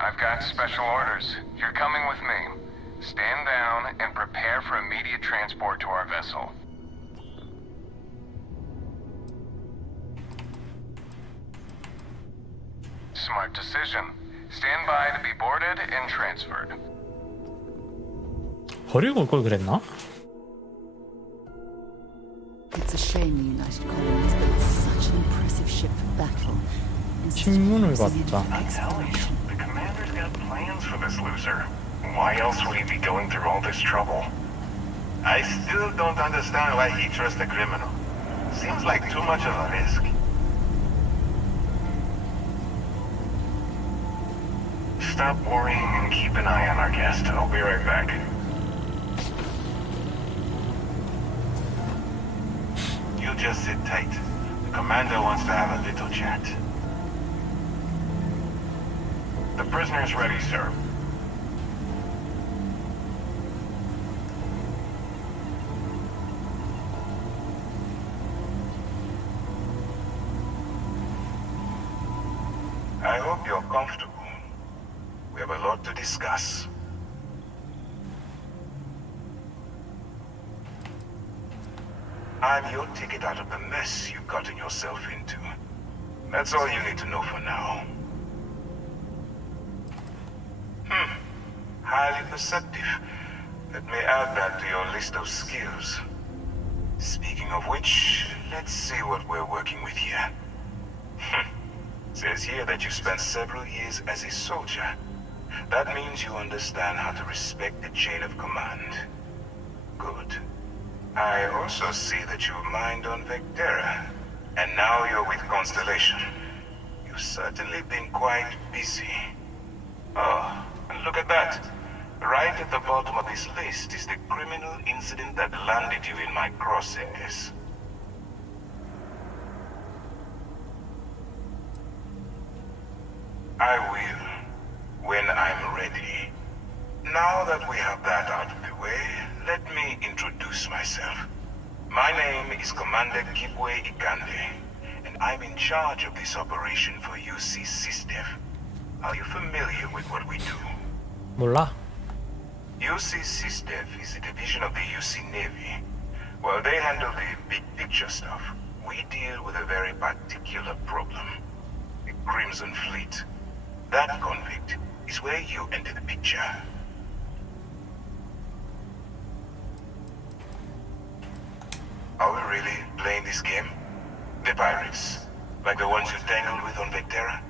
I've got special orders. You're coming with me. Stand down and prepare for immediate transport to our vessel. Smart decision. Stand by to be boarded and transferred. 버리고 올 걸 그랬나? It's a shame the United Colonies built such an impressive ship for battle. 신문을 봤다. I'm telling you, the commander's got plans for this loser. Why else would he be going through all this trouble? I still don't understand why he trusts a criminal. Seems like too much of a risk. Stop worrying and keep an eye on our guest. I'll be right back. You just sit tight. The commander wants to have a little chat. The prisoner's ready, sir. I hope you're comfortable. We have a lot to discuss. I'm your ticket out of the mess you've gotten yourself into. That's all you need to know for now. Highly perceptive. Let me add that to your list of skills. Speaking of which, let's see what we're working with here. Says here that you spent several years as a soldier. That means you understand how to respect the chain of command. Good. I also see that you mined on Vectera, and now you're with Constellation. You've certainly been quite busy. Oh, and look at that. Right at the bottom of this list is the criminal incident that landed you in my crosshairs. I will, when I'm ready. Now that we have that out of the way, let me introduce myself. My name is Commander Kibwe Ikande, and I'm in charge of this operation for UC SysDev. Are you familiar with what we do? 몰라. UC SysDev is a division of the UC Navy. While they handle the big picture stuff, we deal with a very particular problem. The Crimson Fleet. That convict is where you enter the picture. Are we really playing this game? The pirates, like the ones you tangled with on Vectera?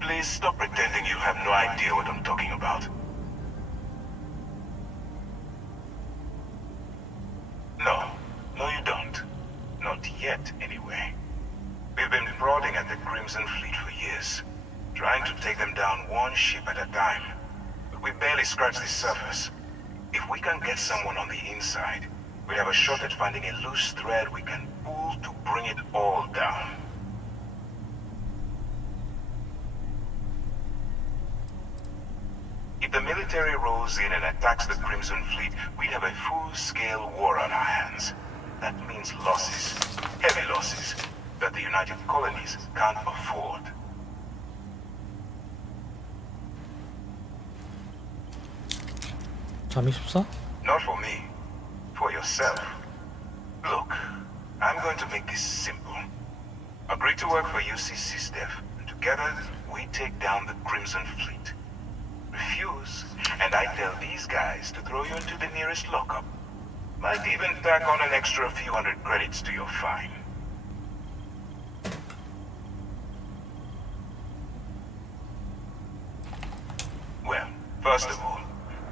Please stop pretending you have no idea what I'm talking about. No, you don't. Not yet, anyway. We've been prodding at the Crimson Fleet for years, trying to take them down one ship at a time. But we barely scratched the surface. If we can get someone on the inside, we have a shot at finding a loose thread we can pull to bring it all down. If the military rolls in and attacks the Crimson Fleet, we'd have a full-scale war on our hands. That means losses, heavy losses, that the United Colonies can't afford. 잠입수사? Not for me. For yourself. Look, I'm going to make this simple. Agree to work for UC SysDev, and together we take down the Crimson Fleet. Refuse, and I tell these guys to throw you into the nearest lockup. Might even tack on an extra few hundred credits to your fine. Well, first of all,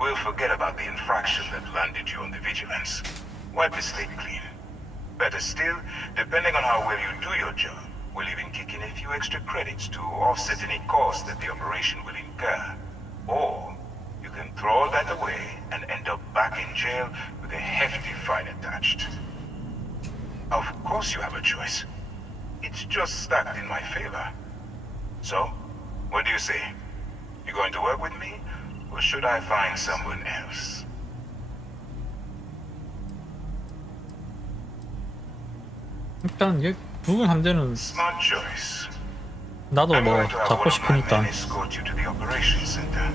we'll forget about the infraction that landed you on the Vigilance. Wipe the slate clean. Better still, depending on how well you do your job, we'll even kick in a few extra credits to offset any costs that the operation will incur. Or, you can throw all that away and end up back in jail with a hefty fine attached. Of course you have a choice. It's just stacked in my favor. So, what do you say? You going to work with me, or should I find someone else? 일단 얘 붉은 함대는 Smart choice. 나도 I'm 뭐 going to have 잡고 one of my 싶으니까. men escort you to the operations center.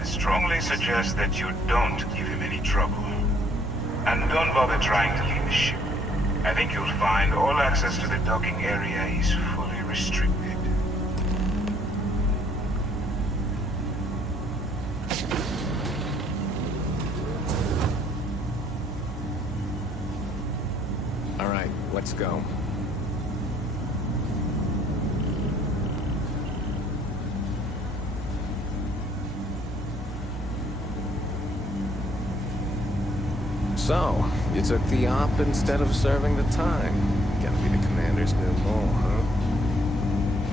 I strongly suggest that you don't give him any trouble. And don't bother trying to leave the ship. I think you'll find all access to the docking area is fully restricted. All right, let's go. So, you took the op instead of serving the time. Gotta be the commander's new goal, huh?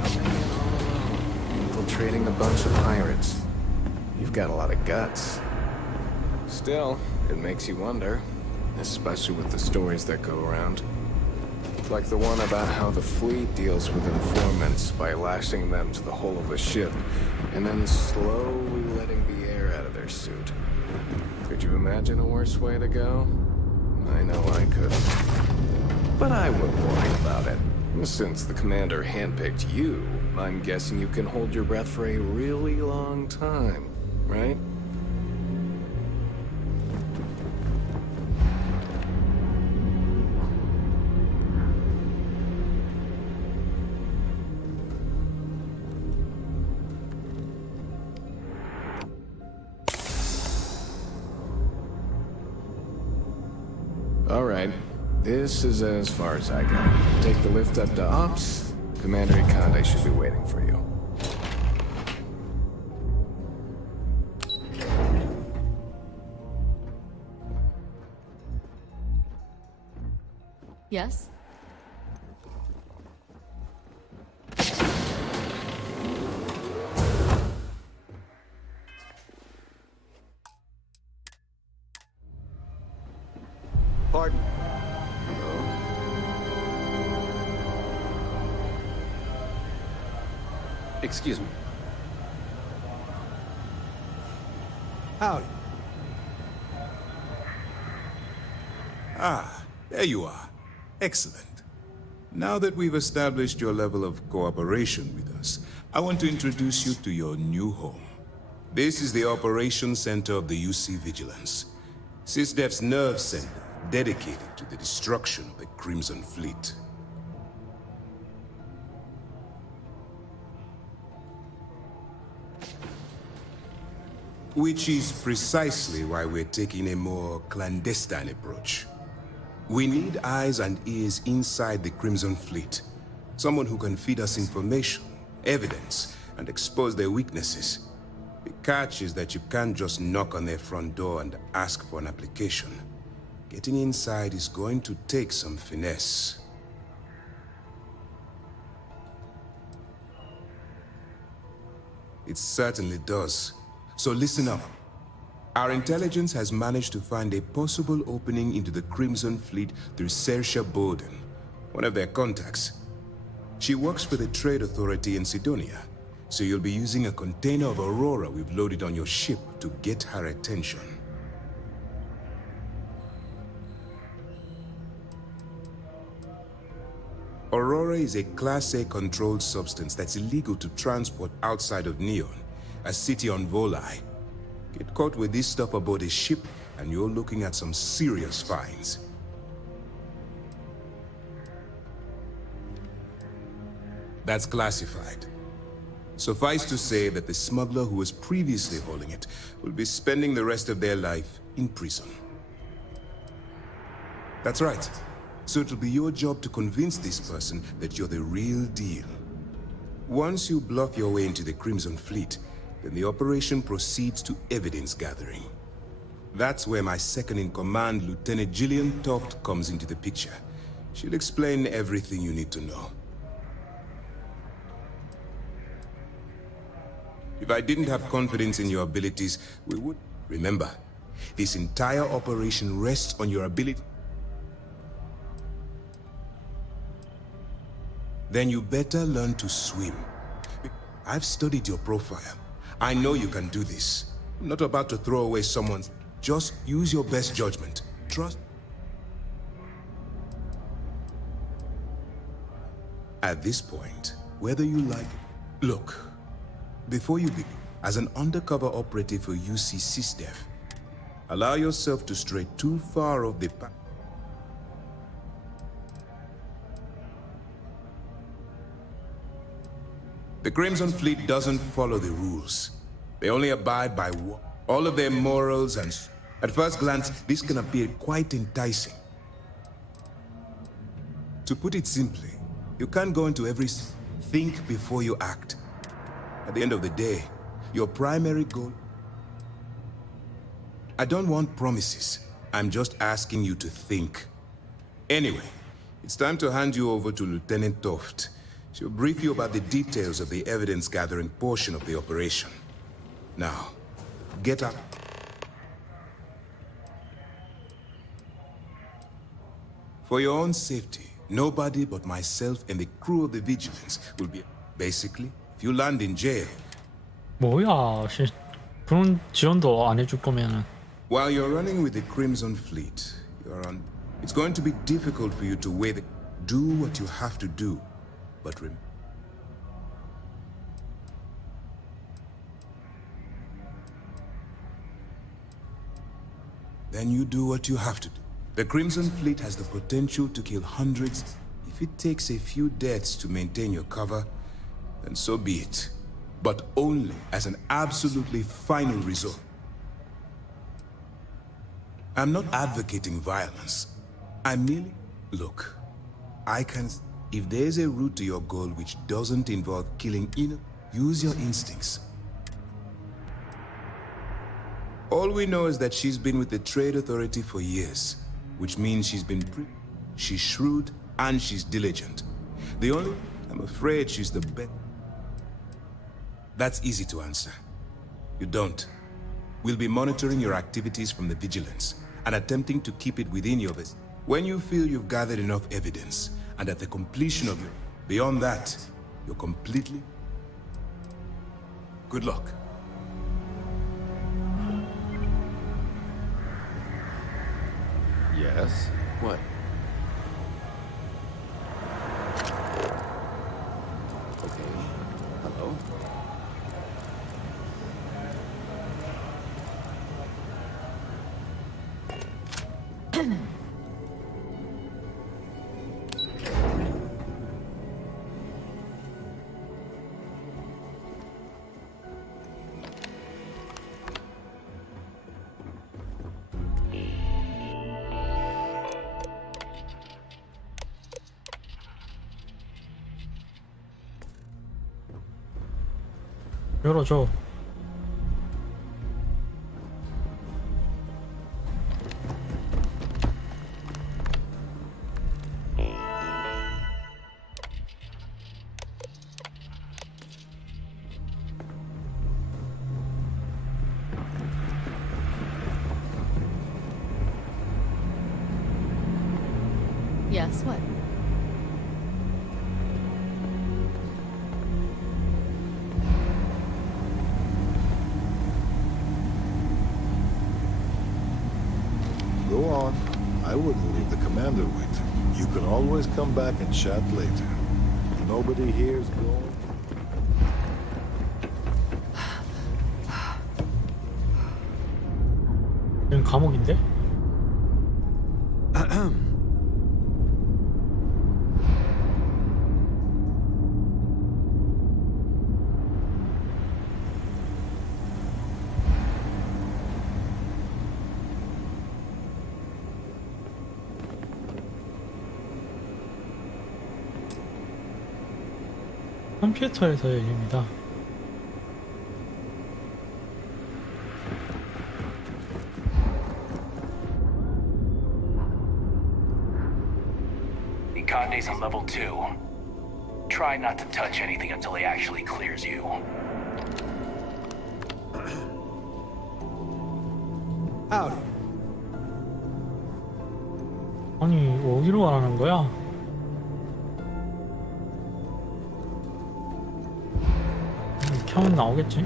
Coming in all alone, infiltrating a bunch of pirates. You've got a lot of guts. Still, it makes you wonder, especially with the stories that go around. Like the one about how the fleet deals with informants by lashing them to the hull of a ship, and then slowly letting the air out of their suit. Could you imagine a worse way to go? I know I couldn't. But I wouldn't worry about it. Since the commander handpicked you, I'm guessing you can hold your breath for a really long time, right? All right. This is as far as I go. Take the lift up to Ops. Commander Ikande should be waiting for you. Yes? Pardon? Excuse me. Howdy. Ah, there you are. Excellent. Now that we've established your level of cooperation with us, I want to introduce you to your new home. This is the Operations Center of the UC Vigilance, SysDev's nerve center, dedicated to the destruction of the Crimson Fleet. Which is precisely why we're taking a more clandestine approach. We need eyes and ears inside the Crimson Fleet. Someone who can feed us information, evidence, and expose their weaknesses. The catch is that you can't just knock on their front door and ask for an application. Getting inside is going to take some finesse. It certainly does. So listen up. Our intelligence has managed to find a possible opening into the Crimson Fleet through Saoirse Bowden, one of their contacts. She works for the Trade Authority in Sidonia, so you'll be using a container of Aurora we've loaded on your ship to get her attention. Aurora is a Class A controlled substance that's illegal to transport outside of Neon, a city on Volai. Get caught with this stuff aboard a ship, and you're looking at some serious fines. That's classified. Suffice to say that the smuggler who was previously holding it will be spending the rest of their life in prison. That's right. So it'll be your job to convince this person that you're the real deal. Once you bluff your way into the Crimson Fleet, then the operation proceeds to evidence gathering. That's where my second-in-command, Lieutenant Gillian Toft, comes into the picture. She'll explain everything you need to know. If I didn't have confidence in your abilities, we would... Remember, this entire operation rests on your ability. Then you better learn to swim. I've studied your profile. I know you can do this. I'm not about to throw away someone's... Just use your best judgment. Trust... At this point, whether you like it... Look, before you begin, as an undercover operative for UC SysDef, allow yourself to stray too far off the path. The Crimson Fleet doesn't follow the rules. They only abide by all of their morals, and at first glance, this can appear quite enticing. To put it simply, you can't go into every... Think before you act. At the end of the day, your primary goal... I don't want promises. I'm just asking you to think. Anyway, it's time to hand you over to Lieutenant Toft. She'll brief you about the details of the evidence-gathering portion of the operation. Now, get up. For your own safety, nobody but myself and the crew of the Vigilance will be... Basically, if you land in jail... 뭐야, 그런 지원도 안 해줄 거면은. While you're running with the Crimson Fleet, it's going to be difficult for you to weigh the... Do what you have to do, but remember... Then you do what you have to do. The Crimson Fleet has the potential to kill hundreds. If it takes a few deaths to maintain your cover, then so be it. But only as an absolutely final result. I'm not advocating violence. I merely... Look, I can... If there's a route to your goal which doesn't involve killing use your instincts. All we know is that she's been with the Trade Authority for years, which means she's shrewd and she's diligent. I'm afraid she's the best. That's easy to answer. You don't. We'll be monitoring your activities from the Vigilance and attempting to keep it within your best. When you feel you've gathered enough evidence, and at the completion of it, beyond that, you're completely... Good luck. Yes? What? Okay. Hello? 열어줘. Yes, what? Go on. I wouldn't leave the commander waiting. You can always come back and chat later. Nobody here's going... 감옥인데? 컴퓨터에서 열립니다. Conde's on level 2. Try not to touch anything until he actually clears you. Howdy. 아니 어디로 가라는 거야? 켜면 나오겠지?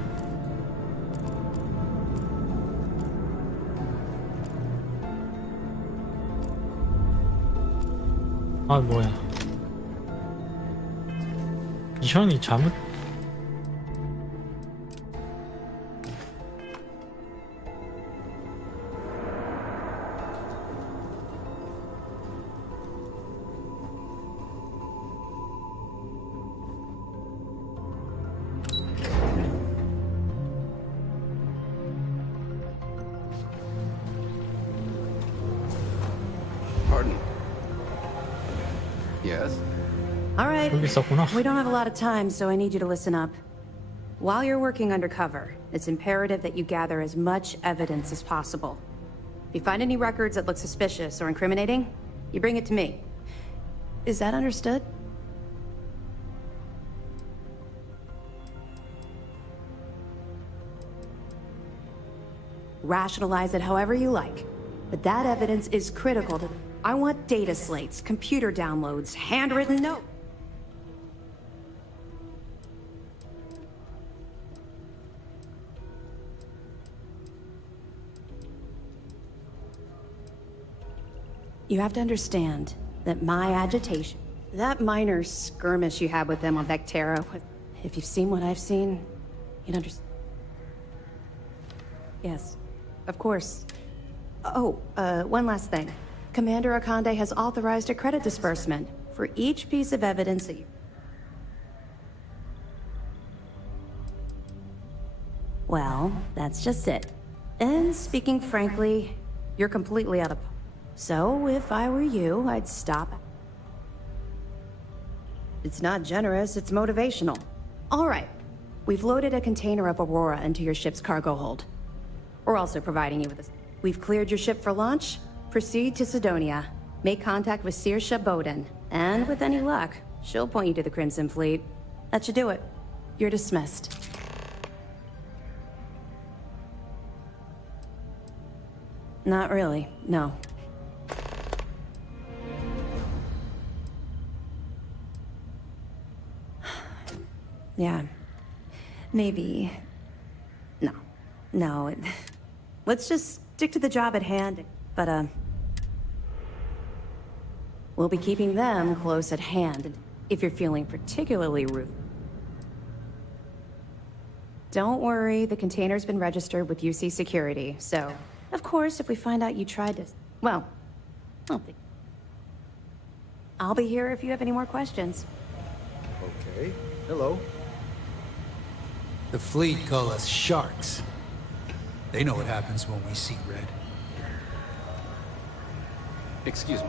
아 뭐야 미션이 잘못 Pardon. Yes? All right. 여기 있었구나. We don't have a lot of time, so I need you to listen up. While you're working undercover, it's imperative that you gather as much evidence as possible. If you find any records that look suspicious or incriminating, you bring it to me. Is that understood? Rationalize it however you like, but that evidence is critical to... I want data slates, computer downloads, handwritten notes. You have to understand that my agitation, that minor skirmish you had with them on Vectera, if you've seen what I've seen, you'd understand. Yes, of course. Oh, one last thing. Commander Akande has authorized a credit disbursement for each piece of evidence that you... Well, that's just it. And speaking frankly, you're completely out of... So, if I were you, I'd stop. It's not generous, it's motivational. All right. We've loaded a container of Aurora into your ship's cargo hold. We're also providing you with a... We've cleared your ship for launch. Proceed to Sidonia. Make contact with Saoirse Bowden. And with any luck, she'll point you to the Crimson Fleet. That should do it. You're dismissed. Not really, no. Yeah. Maybe. No. No. Let's just stick to the job at hand. But, we'll be keeping them close at hand if you're feeling particularly rude. Don't worry, the container's been registered with UC Security, so... Of course, if we find out you tried to... Well, I'll be here if you have any more questions. Okay. Hello. The fleet call us sharks. They know what happens when we see red. Excuse me.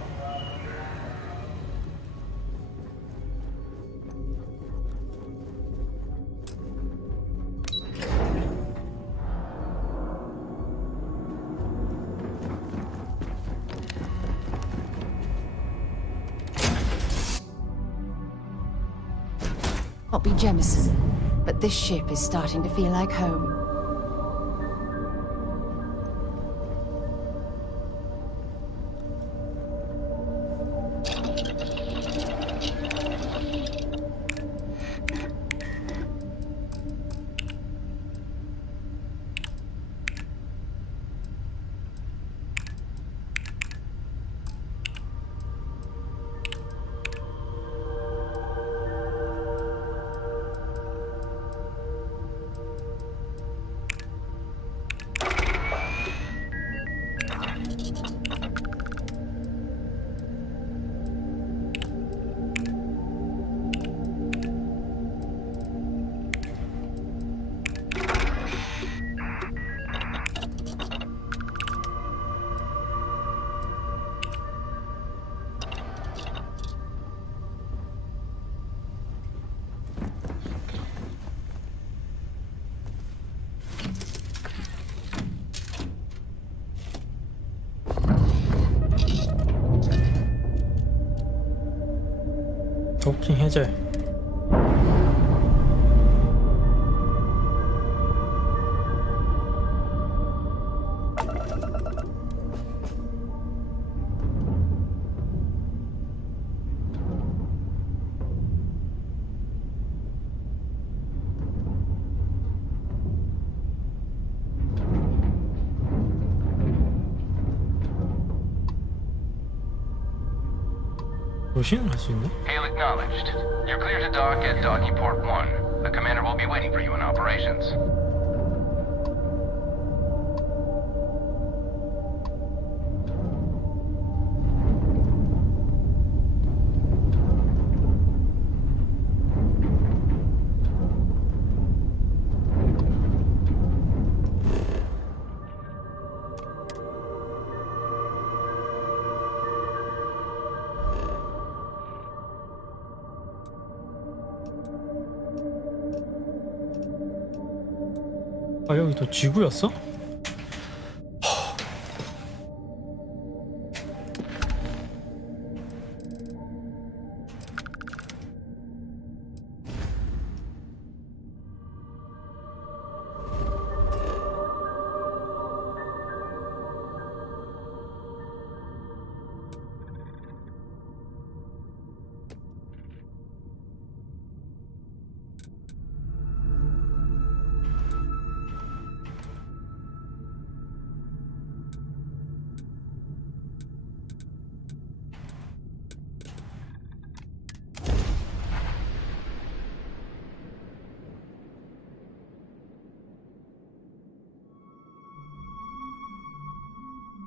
Poppy Jemison, but this ship is starting to feel like home. 최고화질. 도시는 갈 수 있네? Hail acknowledged. You're clear to dock at docking port 1. The commander will be waiting for you in operations. 아 여기 또 지구였어?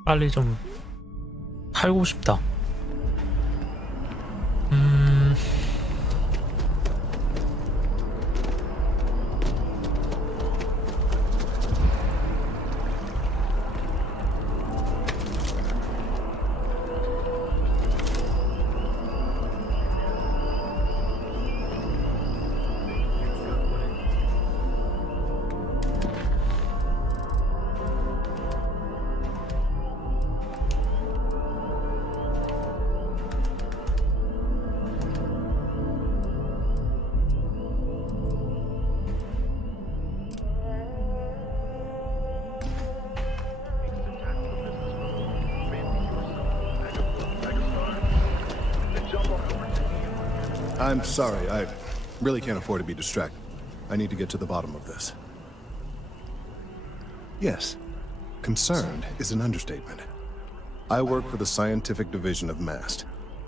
빨리 좀 팔고 싶다. I'm sorry, I really can't afford to be distracted. I need to get to the bottom of this. Yes, concerned is an understatement. I work for the scientific division of MAST.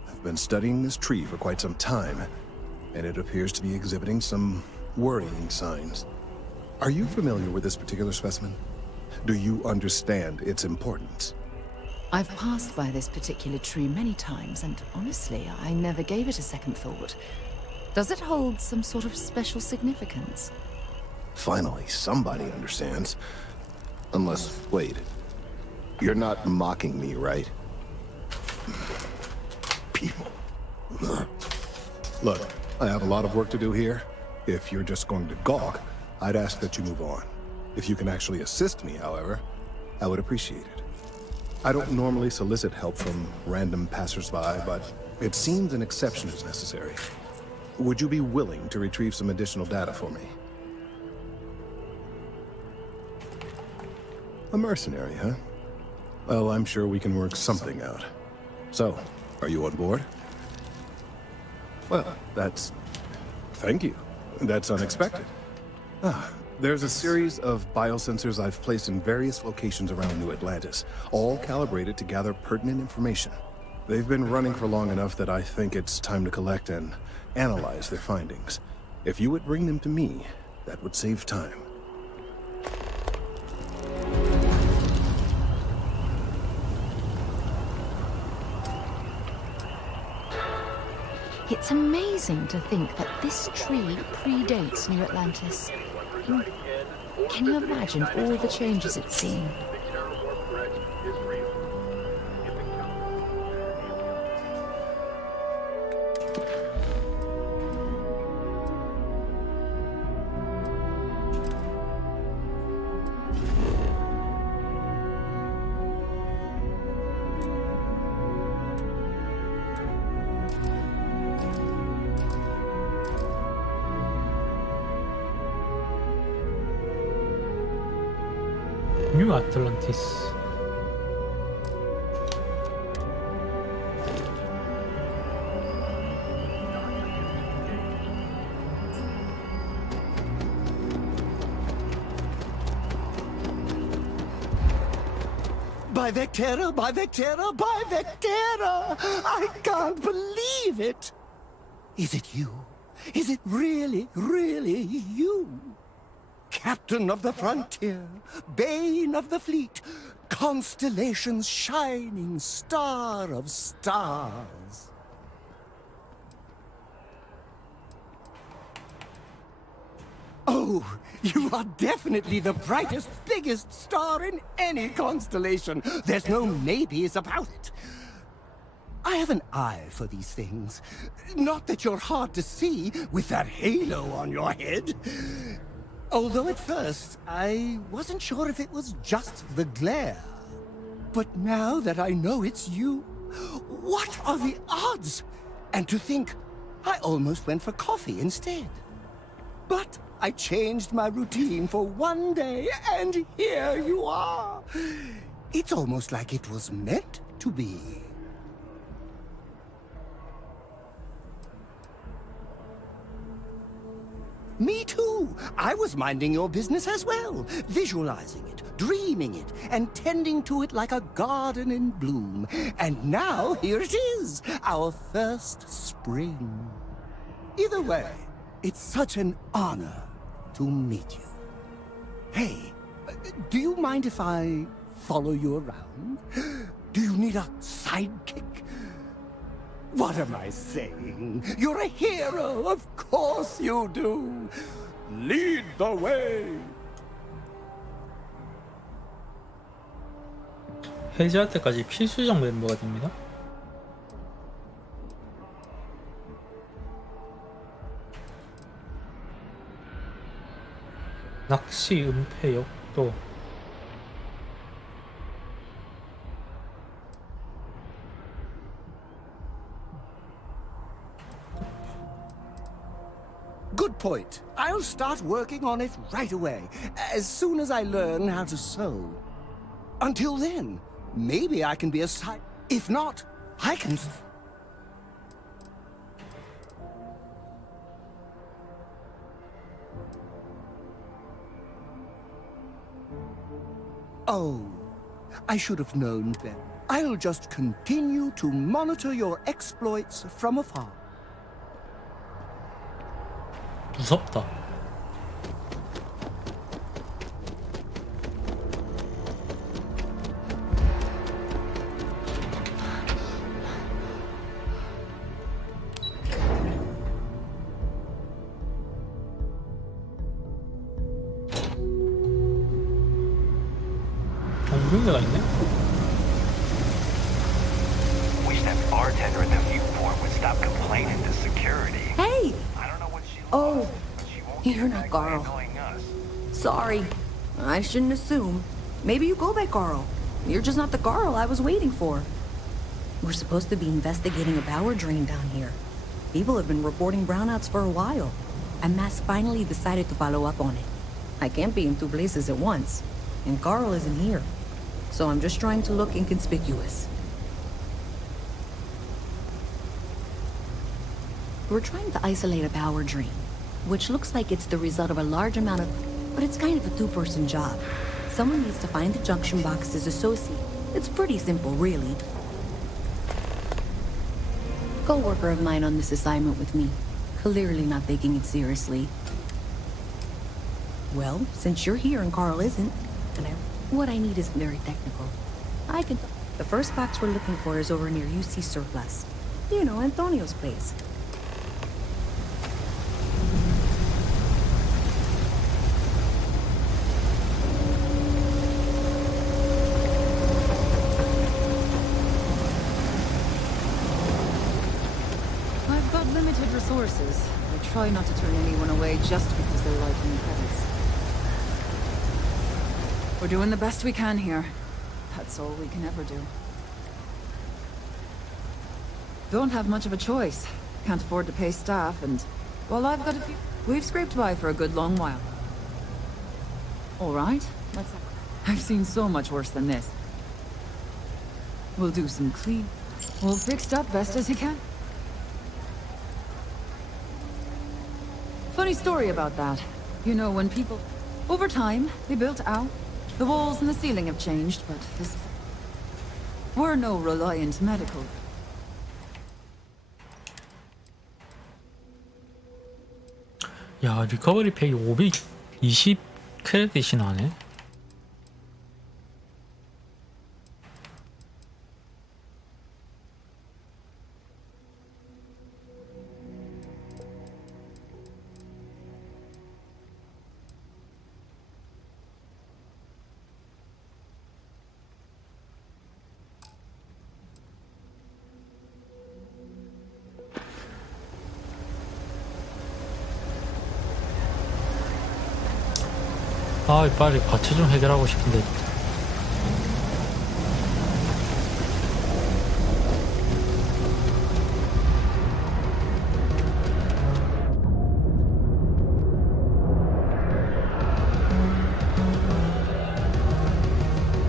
I've been studying this tree for quite some time, and it appears to be exhibiting some worrying signs. Are you familiar with this particular specimen? Do you understand its importance? I've passed by this particular tree many times, and honestly, I never gave it a second thought. Does it hold some sort of special significance? Finally, somebody understands. Unless, wait. You're not mocking me, right? People. Look, I have a lot of work to do here. If you're just going to gawk, I'd ask that you move on. If you can actually assist me, however, I would appreciate it. I don't normally solicit help from random passersby, but it seems an exception is necessary. Would you be willing to retrieve some additional data for me? A mercenary, huh? Well, I'm sure we can work something out. So, are you on board? Well, thank you. That's unexpected. There's a series of biosensors I've placed in various locations around New Atlantis, all calibrated to gather pertinent information. They've been running for long enough that I think it's time to collect and analyze their findings. If you would bring them to me, that would save time. It's amazing to think that this tree predates New Atlantis. Can you imagine all the changes it's seen? 뉴 아틀란티스. By Vectera, by Vectera, by Vectera! I can't believe it! Is it you? Is it really, really you? Captain of the frontier, bane of the fleet, constellation's shining star of stars. Oh, you are definitely the brightest, biggest star in any constellation. There's no maybes about it. I have an eye for these things. Not that you're hard to see with that halo on your head. Although at first, I wasn't sure if it was just the glare. But now that I know it's you, what are the odds? And to think, I almost went for coffee instead. But I changed my routine for one day, and here you are. It's almost like it was meant to be. Me too. I was minding your business as well, visualizing it, dreaming it, and tending to it like a garden in bloom. And now here it is, our first spring. Either way, it's such an honor to meet you. Hey, do you mind if I follow you around? Do you need a sidekick? What am I saying? You're a hero, of course you do. Lead the way. 해제할 때까지 필수적 멤버가 됩니다. 낚시 은폐 역도. Good point. I'll start working on it right away, as soon as I learn how to sew. Until then, maybe I can be a side. If not, I can. Oh, I should have known better. I'll just continue to monitor your exploits from afar. 무섭다. 경비대가 있네? Wish that bartender at the viewport would stop complaining to security. Hey! I don't know what she Oh, but she won't you're get not back by Carl. annoying us. Sorry. I shouldn't assume. Maybe you go by Carl. You're just not the Carl I was waiting for. We're supposed to be investigating a power drain down here. People have been reporting brownouts for a while, and Mass finally decided to follow up on it. I can't be in two places at once, and Carl isn't here. So I'm just trying to look inconspicuous. We're trying to isolate a power drain, which looks like it's the result of a large amount of... But it's kind of a two-person job. Someone needs to find the junction box's associate. It's pretty simple, really. Co-worker of mine on this assignment with me. Clearly not taking it seriously. Well, since you're here and Carl isn't, and what I need isn't very technical. I can... The first box we're looking for is over near UC Surplus. You know, Antonio's place. I've got limited resources. I try not to turn anyone away just because they're liking credits. We're doing the best we can here. That's all we can ever do. Don't have much of a choice. Can't afford to pay staff, and... well, I've got a few... We've scraped by for a good long while. All right, let's have... I've seen so much worse than this. We'll do some clean. We'll fix up best as you can. Funny story about that. You know, when people... Over time, they built out. The walls and the ceiling have changed, but this... We're no reliant medical. 야, 리커버리 팩이 520 크레딧이 나네. 아, 빨리 과체 좀 해결하고 싶은데.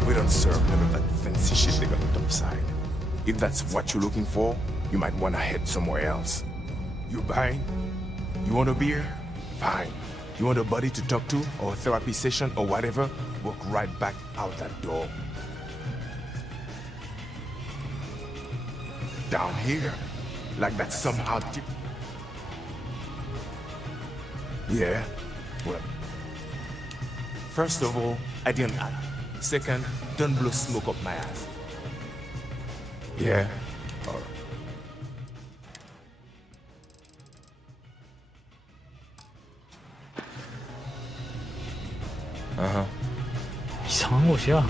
We don't serve none of that fancy shit they got upside. If that's what you're looking for, you might want to head somewhere else. You buying? You want a beer? Fine. You want a buddy to talk to, or a therapy session, or whatever? Walk right back out that door. Down here? Like that's somehow Yeah? Well, first of all, I didn't ask. Second, don't blow smoke up my ass. Yeah? Alright. 이상한 곳이야.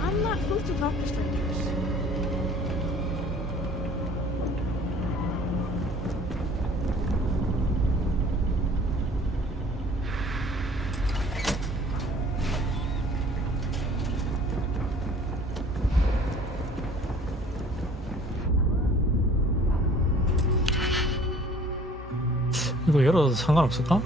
I'm not supposed to talk to strangers. 이거 열어도 상관없을까?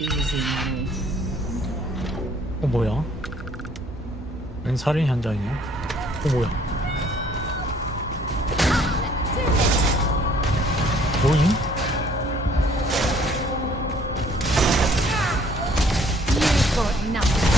Easy money. 뭐야? 웬 살인 현장이야? 뭐야? 뭐임? You've got nothing.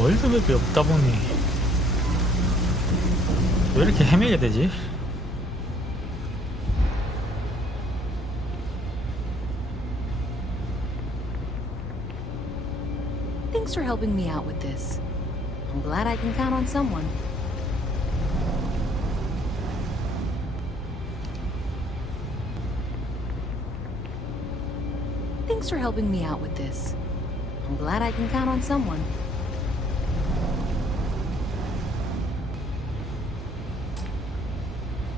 월드맵이 없다 보니 왜 이렇게 헤매게 되지? Thanks for helping me out with this. I'm glad I can count on someone. Thanks for helping me out with this. I'm glad I can count on someone.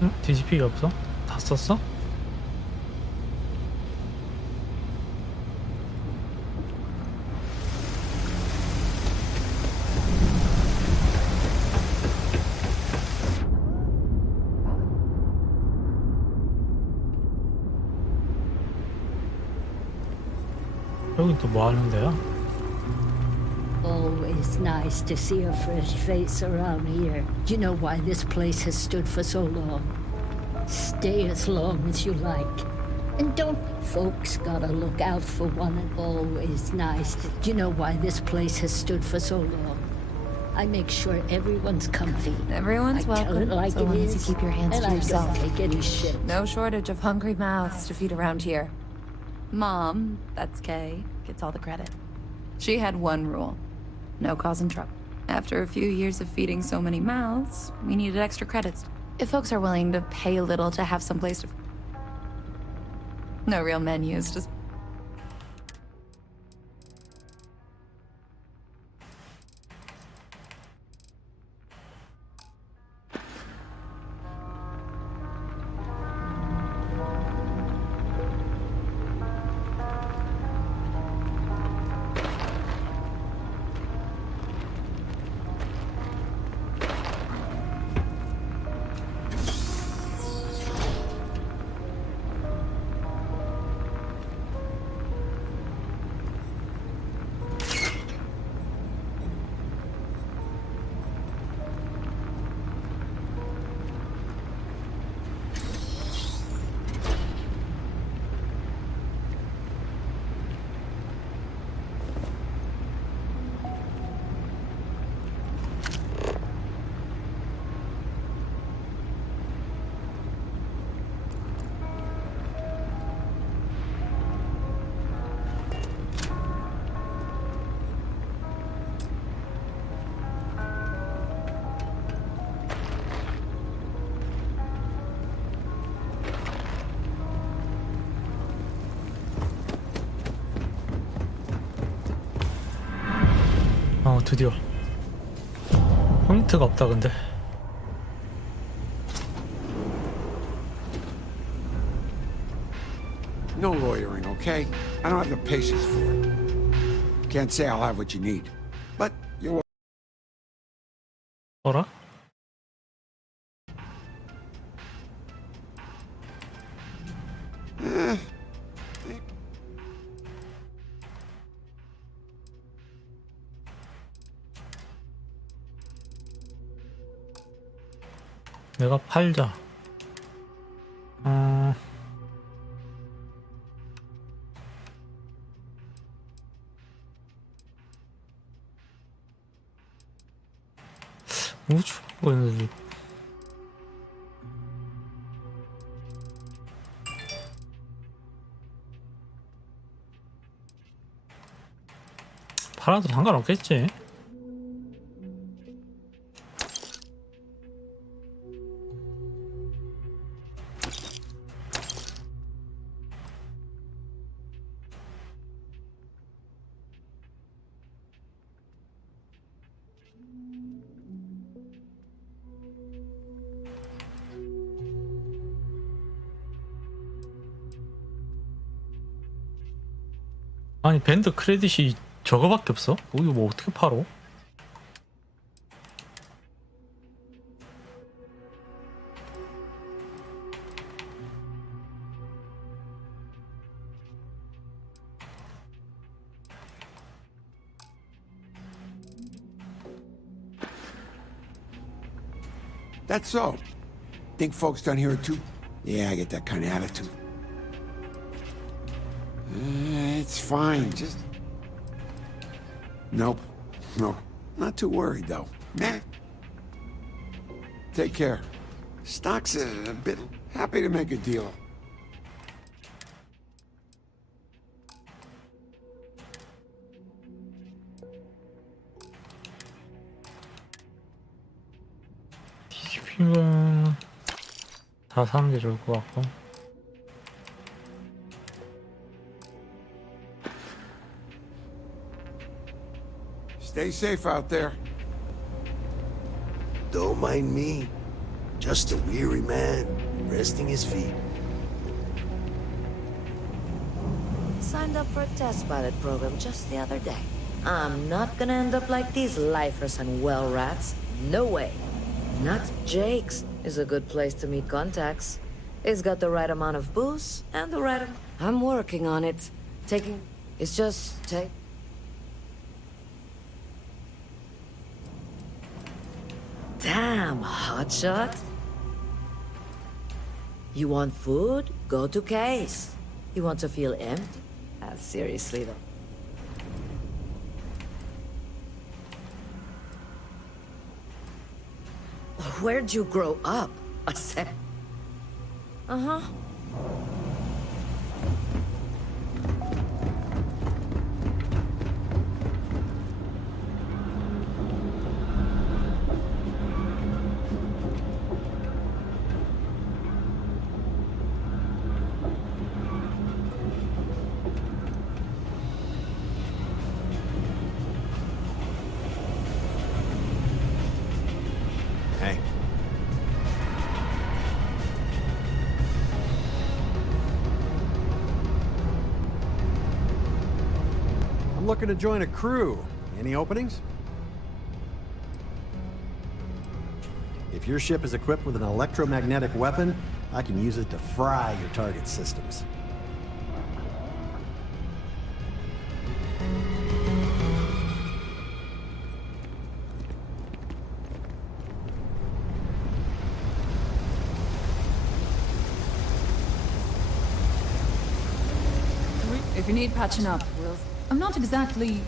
응? 뒤집히기 없어? 다 썼어? 여긴 또 뭐 하는 데야? Always nice to see a fresh face around here. You know why this place has stood for so long? Stay as long as you like. And don't folks gotta look out for one and always nice. You know why this place has stood for so long? I make sure everyone's comfy. Everyone's I tell it welcome, like so it long as is, you keep your hands and to I yourself. don't take any shit. No shortage of hungry mouths to feed around here. Mom, that's Kay, gets all the credit. She had one rule: no causing trouble. After a few years of feeding so many mouths, we needed extra credits. If folks are willing to pay a little to have someplace to... No real menus, just... 드디어 포인트가 없다. 근데 No lawyering, okay? I don't have the patience for it. Can't say I'll have what you need, but you're... 어라? 내가 팔자. 우주 거는 팔아도 상관없겠지. 아니 밴드 크레딧이 저거밖에 없어? 이거 뭐 어떻게 팔어? That's so. Think folks down here are too... Yeah, I get that kind of attitude. It's fine, just... Nope. No. Not too worried, though. Meh. Take care. Stock's a bit happy to make a deal. 디지핑은 다 사는 게 좋을 것 같고. Stay safe out there. Don't mind me. Just a weary man, resting his feet. Signed up for a test pilot program just the other day. I'm not gonna end up like these lifers and well rats. No way. Not Jake's is a good place to meet contacts. It's got the right amount of booze and the right... I'm working on it. It's just... Damn, hotshot. You want food? Go to Case. You want to feel empty? Seriously though. Where'd you grow up? I said. Uh-huh. Hey. I'm looking to join a crew. Any openings? If your ship is equipped with an electromagnetic weapon, I can use it to fry your target systems. If you need patching up, I'm not exactly...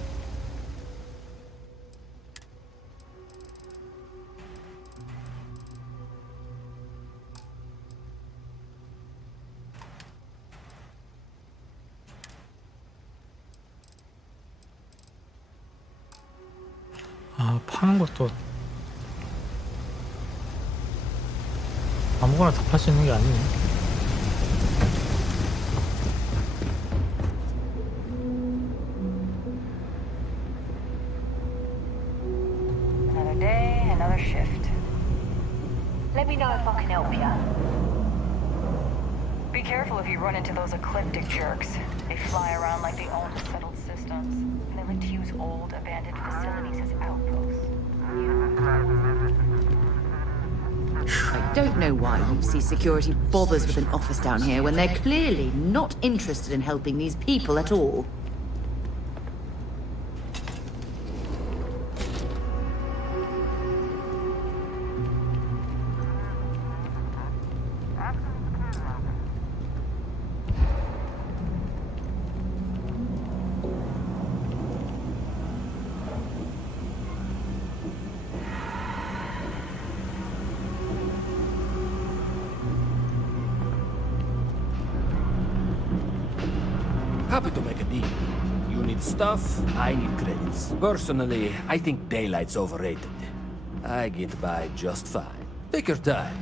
아, 파는 것도 아무거나 다 팔 수 있는 게 아니네. Another day, another shift. Let me know if I can help ya. Be careful if you run into those ecliptic jerks. They fly around like they own settled systems, and they like to use old, abandoned facilities as outposts. I don't know why UC Security bothers with an office down here when they're clearly not interested in helping these people at all. Happy to make a deal. You need stuff, I need credits. Personally, I think daylight's overrated. I get by just fine. Take your time.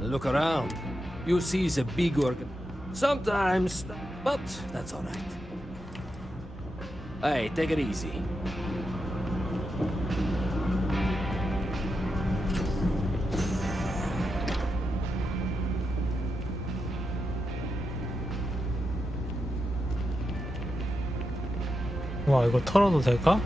Look around. You see the big organ. Sometimes, but that's all right. Hey, take it easy. 와, 이거 털어도 될까?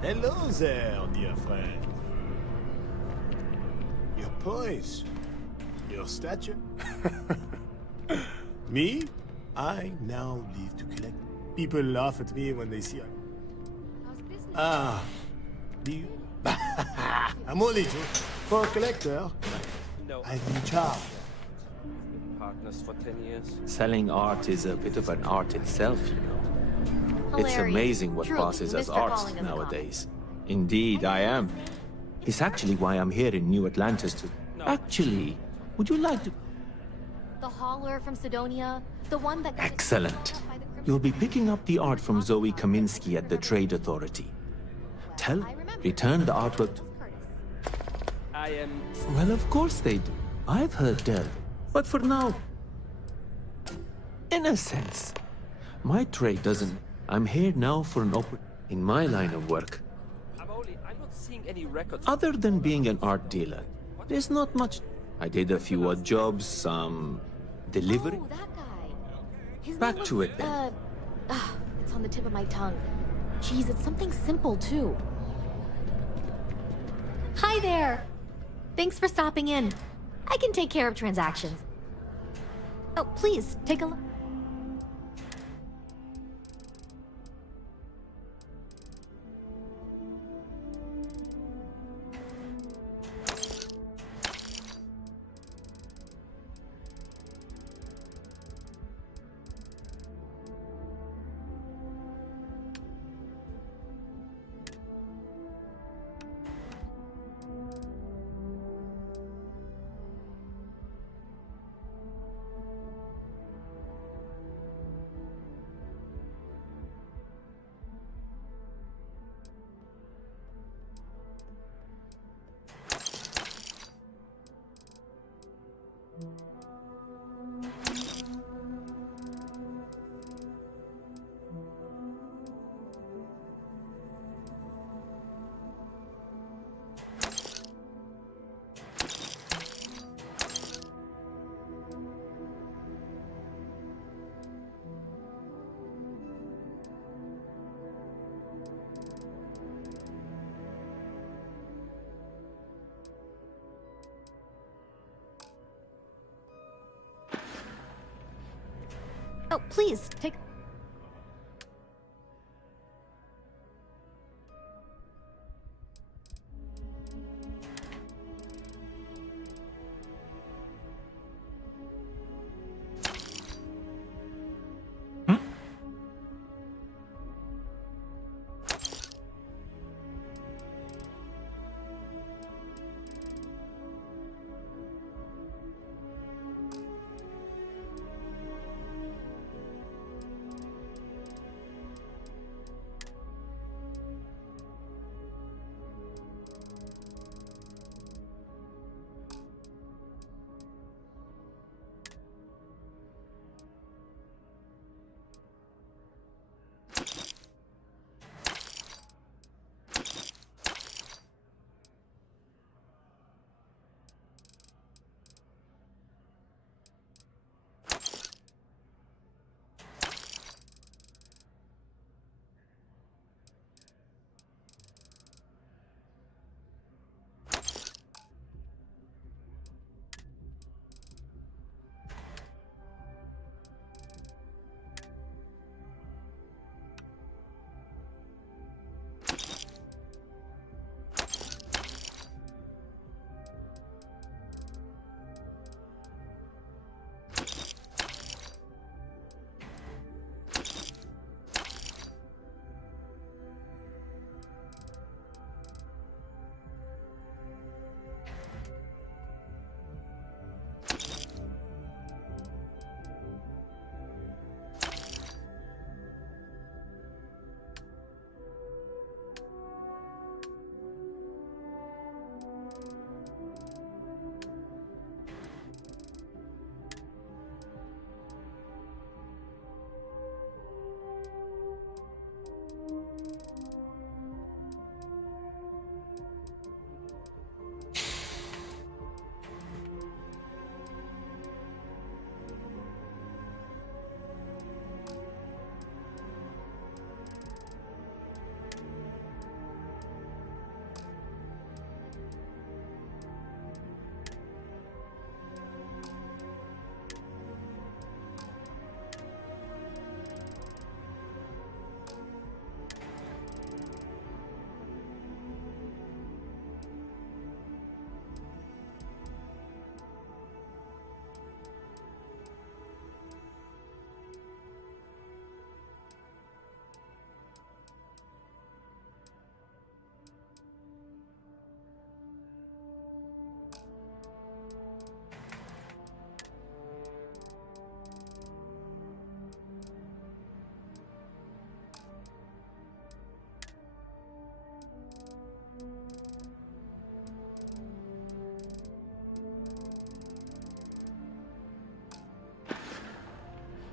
Hello there, dear friend. Your poise, your stature. Me? I now live to collect. People laugh at me when they see I... Ah, do you? I'm only joking. For a collector, I've been charged. Partners for 10 years. Selling art is a bit of an art itself, you know. It's Hilarious. amazing what Truly, passes as Mr. art Calling us nowadays. Indeed, I am. It's actually why I'm here in New Atlantis to... Actually, would you like to... The hauler from Sidonia, the one that... Excellent. You'll be picking up the art from Zoe Kaminsky at the Trade Authority. Return the artwork to... I am... Well, of course they do. I've heard tell. But for now... In a sense, my trade doesn't... I'm here now for an in my line of work. I'm not seeing any records. Other than being an art dealer, there's not much. I did a few odd jobs, some delivery. Oh, that guy. His Back name to was, it then. It's on the tip of my tongue. Jeez, it's something simple, too. Hi there. Thanks for stopping in. I can take care of transactions. Oh, please, take a look. Oh, please, take...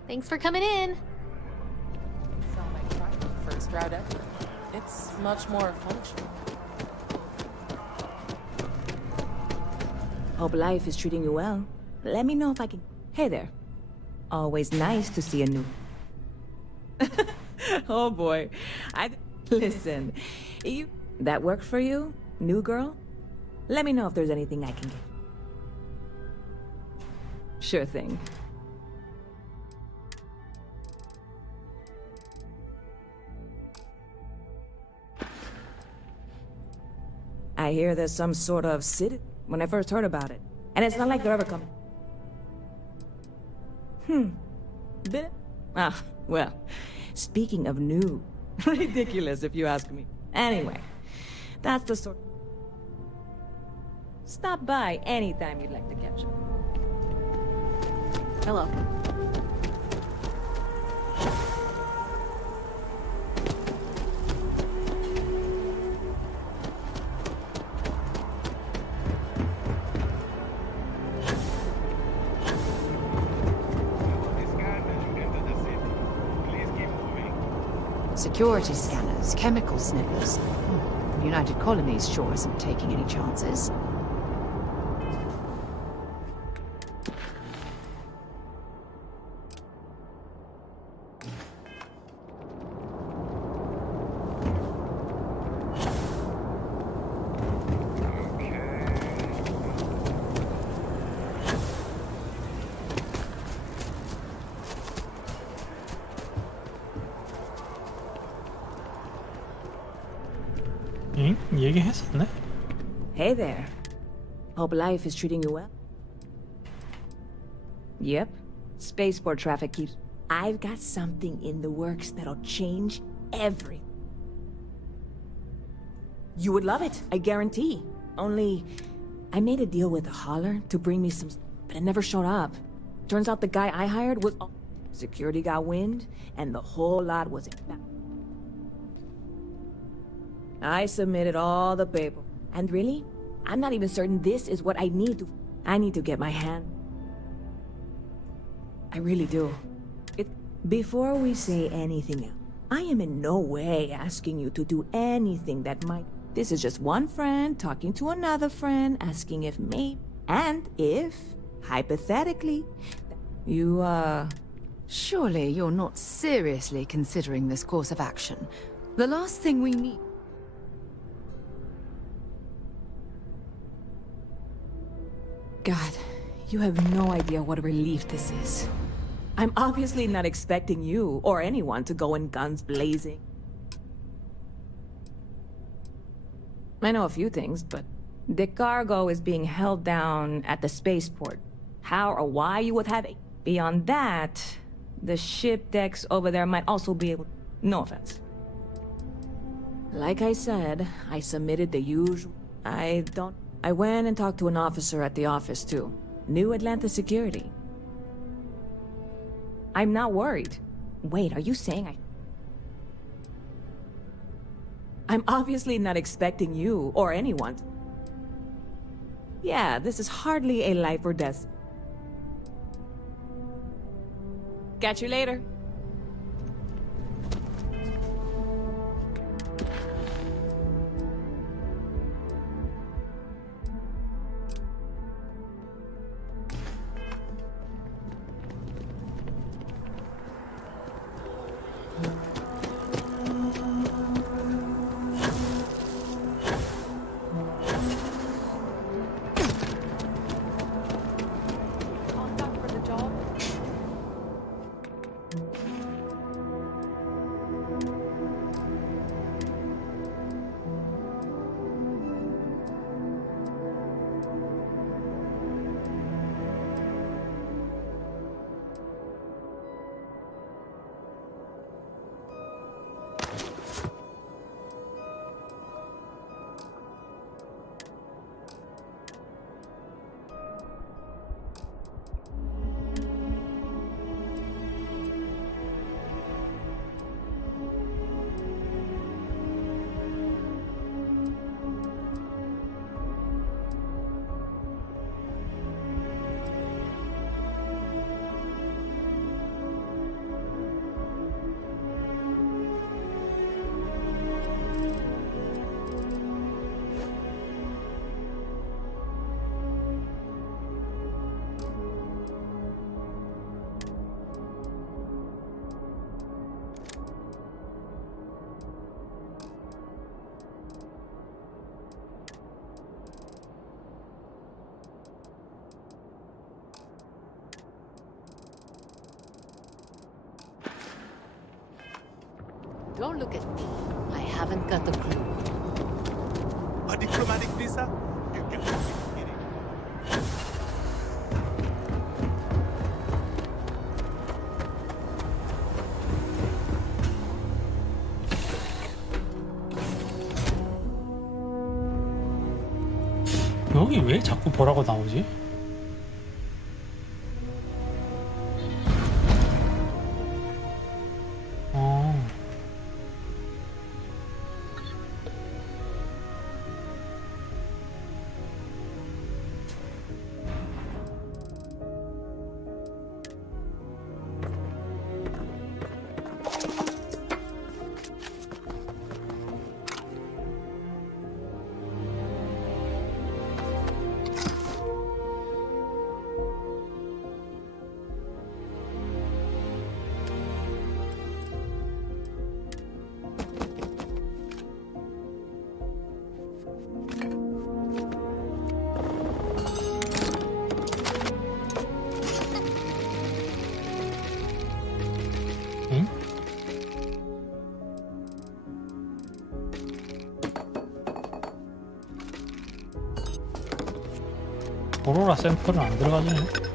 Thanks for coming in. First route ever. It's much more functional. Hope life is treating you well. Let me know if I can... Hey there. Always nice to see a new... Oh boy. Listen, you... That work for you? New girl? Let me know if there's anything I can get. Sure thing. I hear there's some sort of city when I first heard about it. And it's not like they're ever coming. Bit? Ah, well, speaking of new, ridiculous if you ask me. Anyway, that's the sort. Stop by anytime you'd like to catch up. Hello. Security scanners, chemical sniffers. United Colonies sure isn't taking any chances. 응? 얘기했었네? Hey there. Hope life is treating you well. Yep. Spaceport traffic keeps... I've got something in the works that'll change everything. You would love it, I guarantee. Only, I made a deal with a hauler to bring me some... But it never showed up. Turns out the guy I hired was... Security got wind, and the whole lot was... I submitted all the paper. And really, I'm not even certain this is what I need to... I need to get my hand... I really do. Before we say anything else, I am in no way asking you to do anything that might... This is just one friend talking to another friend, asking if maybe... And if, hypothetically, you, Surely you're not seriously considering this course of action. The last thing we need... God, you have no idea what a relief this is. I'm obviously not expecting you or anyone to go in guns blazing. I know a few things, but the cargo is being held down at the spaceport. How or why you would have it. Beyond that, the ship decks over there might also be able... No offense. Like I said, I submitted the usual... I went and talked to an officer at the office, too. New Atlanta Security. I'm not worried. Wait, are you saying I'm obviously not expecting you or anyone. Yeah, this is hardly a life or death. Catch you later. Don't look at me. I haven't got the clue. A diplomatic visa? You got to be kidding. 여기 왜 자꾸 보라고 나오지? 오로라 샘플은 안 들어가지네.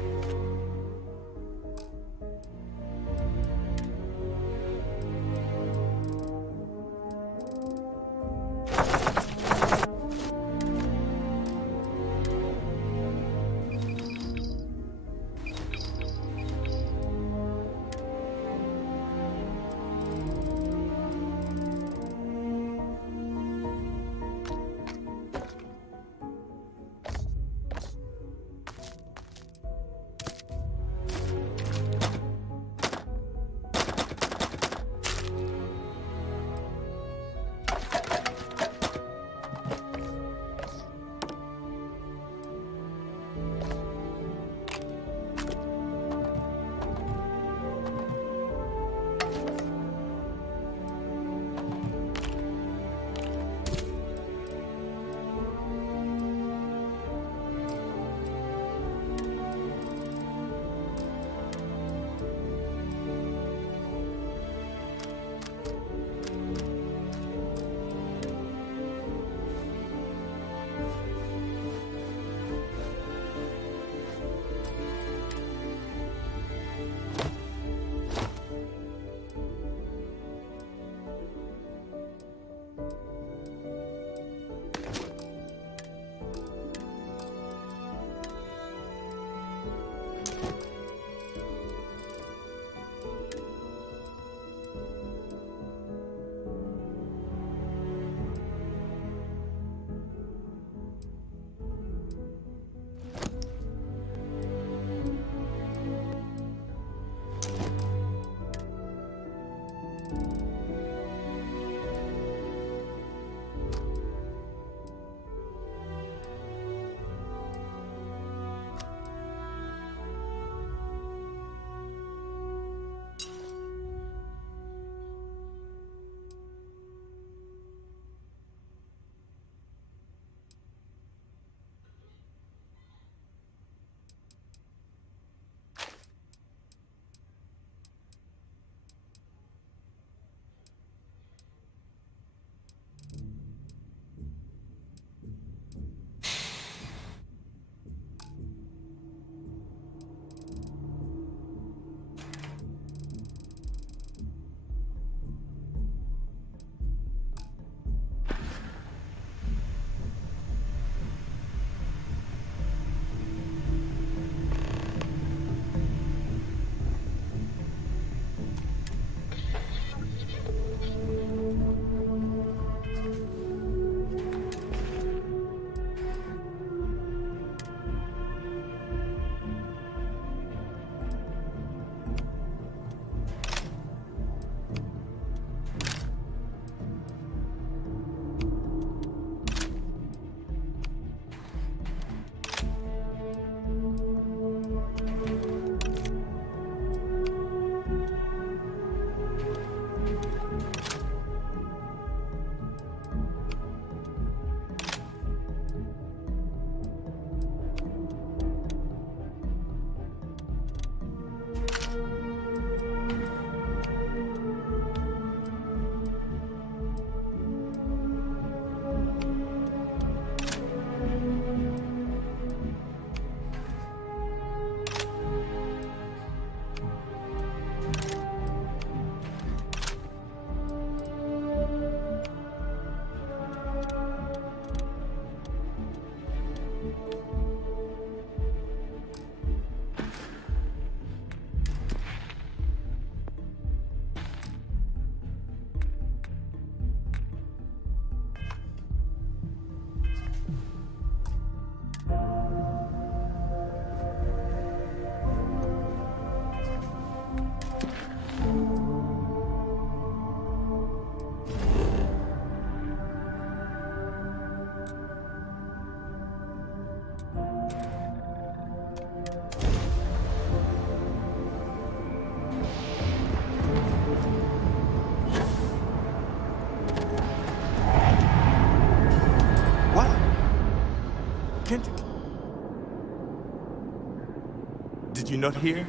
Did you not hear?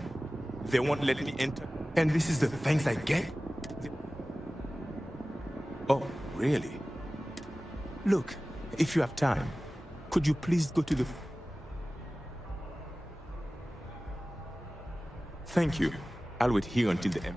They won't let me enter. And this is the thanks I get? Oh, really? Look, if you have time, could you please go to the... Thank you. I'll wait here until the end.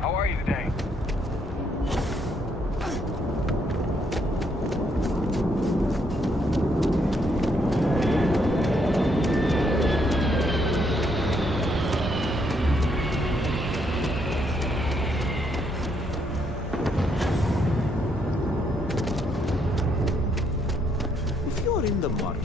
How are you today? If you're in the market,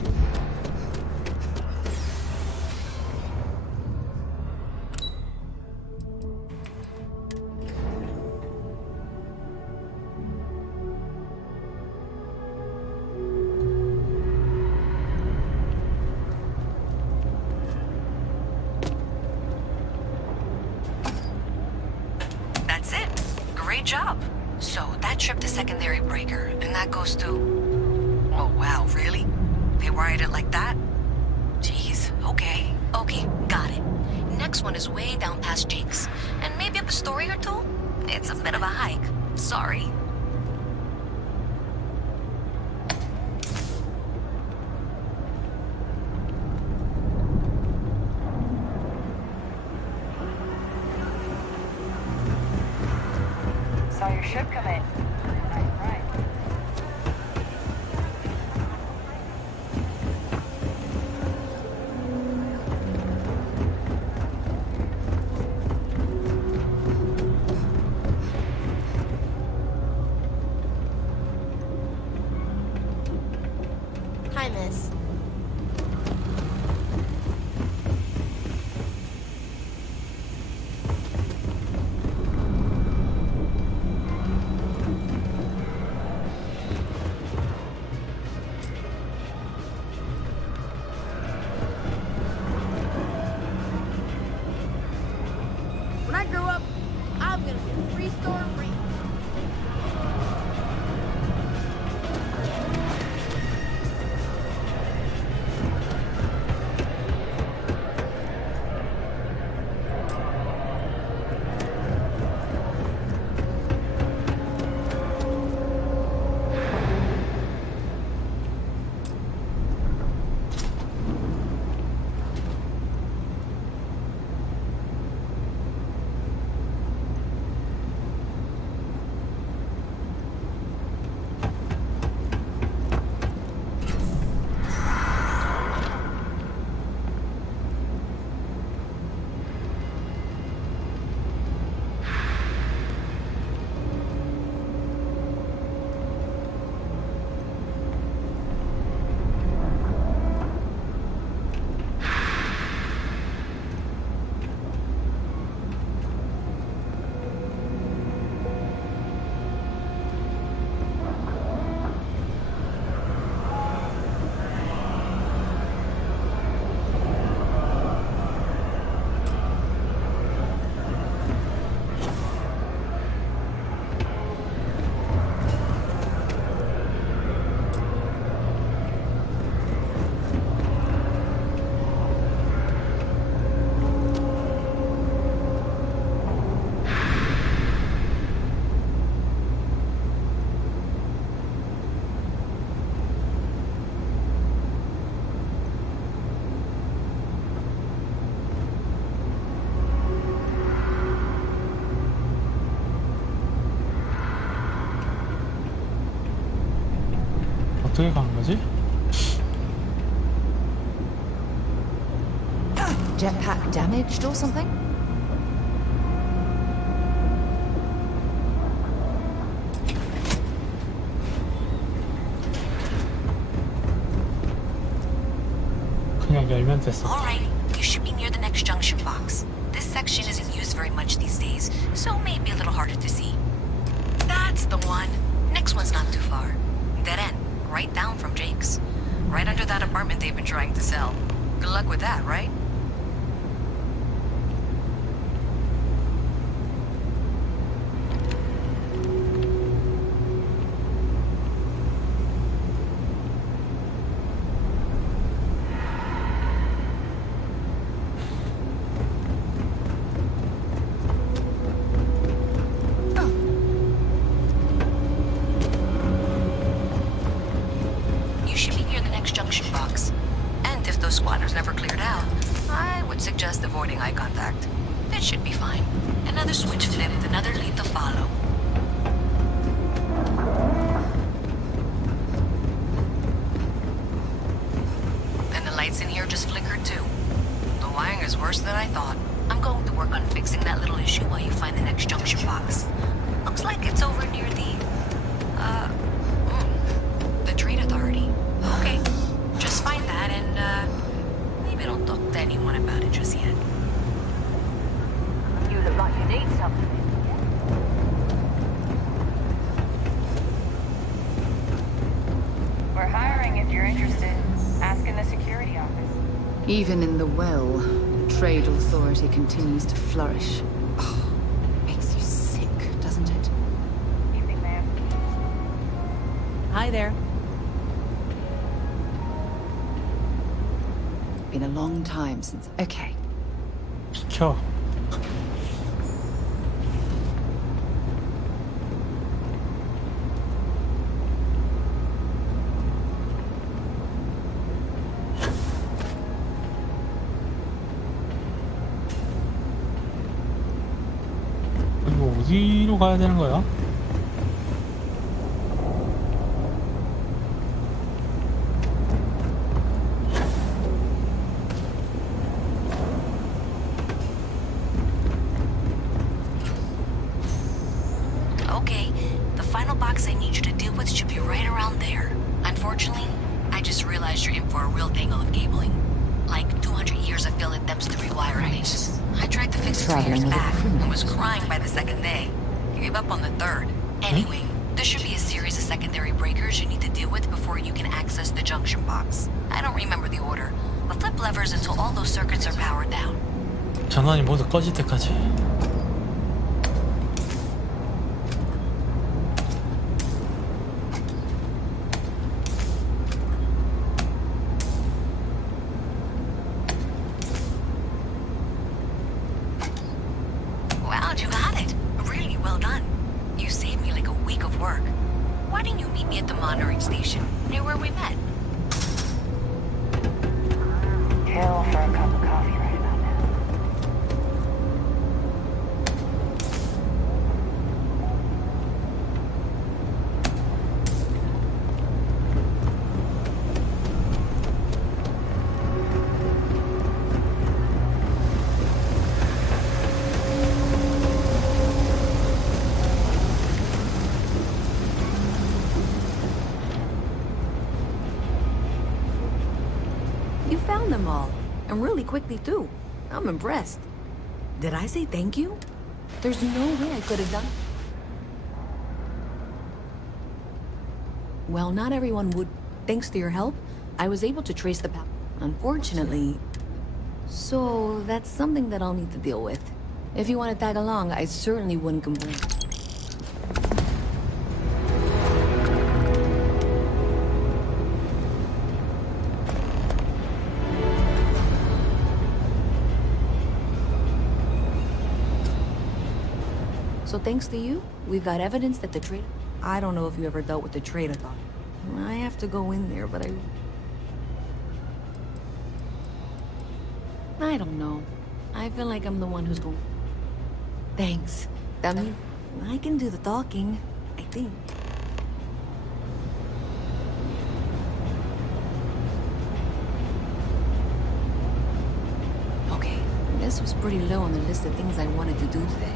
That's it. Great job. So that trip to secondary breaker, and that goes to... Oh, wow, really? They wired it like that? Jeez, okay. Okay, got it. Next one is way down past Jake's. And maybe up a story or two? It's a bit of a hike. Sorry. Saw your ship come in. Right. Hi, miss. 어떻게 가는 거지? Jetpack damaged or something? 그냥 열면 됐어. Alright, you should be near the next junction box. This section isn't used very much these days, so maybe a little harder to see. That's the one. Next one's not too far. Dead end, right down from Jake's. Right under that apartment they've been trying to sell. Good luck with that, right? You should be near the next junction box. And if those squatters never cleared out, I would suggest avoiding eye contact. It should be fine. Another switch flipped, another lead to follow. And the lights in here just flickered too. The wiring is worse than I thought. I'm going to work on fixing that little issue while you find the next junction box. Looks like it's over near the trade authority. Okay, just find that and maybe don't talk to anyone about it just yet. You look like you need something. We're hiring if you're interested. Ask in the security office. Even in the well, the trade authority continues to flourish. Oh, makes you sick, doesn't it? Evening, ma'am. Hi there. Been a long time since. Okay. 비켜. 이거 어디로 가야 되는 거야? Okay, the final box I need you to deal with should be right around there. Unfortunately, I just realized you're in for a real tangle of cabling. Like 200 years of failed attempts to rewire things. I tried to fix it 3 years back and was crying by the second day. Gave up on the third. Anyway, there should be a series of secondary breakers you need to deal with before you can access the junction box. I don't remember the order, but flip levers until all those circuits are powered down. 전원이 모두 꺼질 때까지. Wow, you got it. Really well done. You saved me like a week of work. Why didn't you meet me at the monitoring station, near where we met? Kill for a cup of coffee right about now. You found them all, and really quickly too. I'm impressed. Did I say thank you? There's no way I could have done. Well, not everyone would. Thanks to your help, I was able to trace the path. Unfortunately. So that's something that I'll need to deal with. If you want to tag along, I certainly wouldn't complain. So thanks to you, we've got evidence that the trade... I don't know if you ever dealt with the trade authority. I have to go in there, but I don't know. I feel like I'm the one who's going... Thanks. That means I can do the talking, I think. this was pretty low on the list of things I wanted to do today.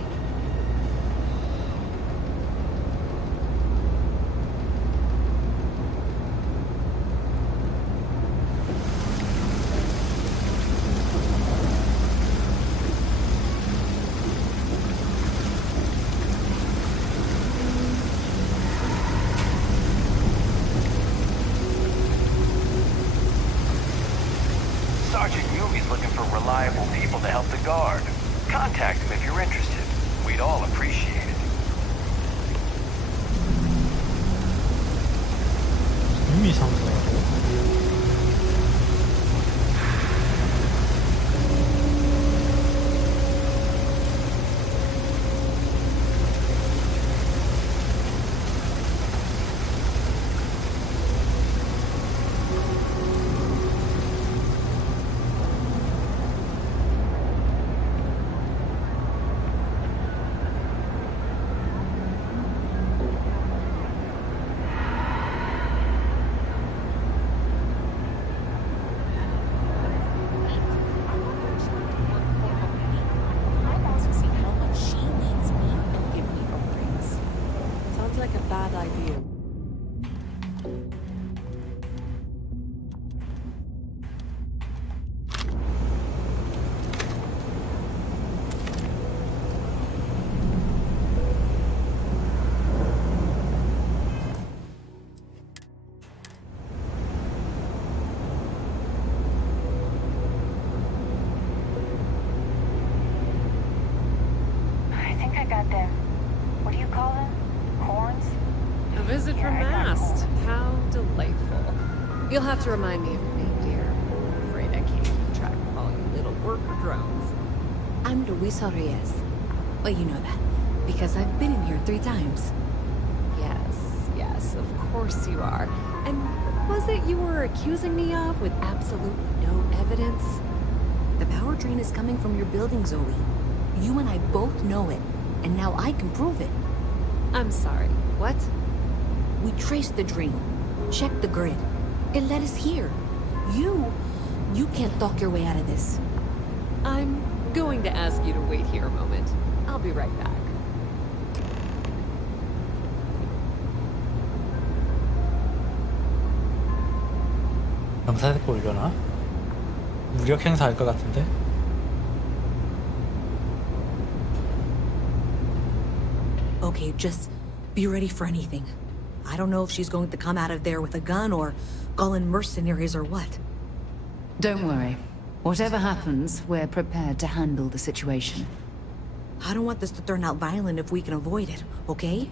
Sergeant Yumi's looking for reliable people to help the guard. Contact him if you're interested. We'd all appreciate it. 유미 상대로. My boss will see how much she needs me and give me a raise. Sounds like a bad idea. I think I got them. What do you call them? Corns? A visit from Mast. How delightful. You'll have to remind me of your name, dear. I'm afraid I can't keep track of all you little worker drones. I'm Luisa Reyes. Well, you know that, because I've been in here 3 times. Yes, of course you are. And what was it you were accusing me of with absolutely no evidence? The power drain is coming from your building, Zoe. You and I both know it, and now I can prove it. I'm sorry, what? We traced the drain, checked the grid. It led us here. You can't talk your way out of this. I'm going to ask you to wait here a moment. I'll be right back. 병사 데리고 오려나? 무력 행사할 것 같은데? Okay, just be ready for anything. I don't know if she's going to come out of there with a gun or call in mercenaries or what. Don't worry. Whatever happens, we're prepared to handle the situation. I don't want this to turn out violent if we can avoid it, okay?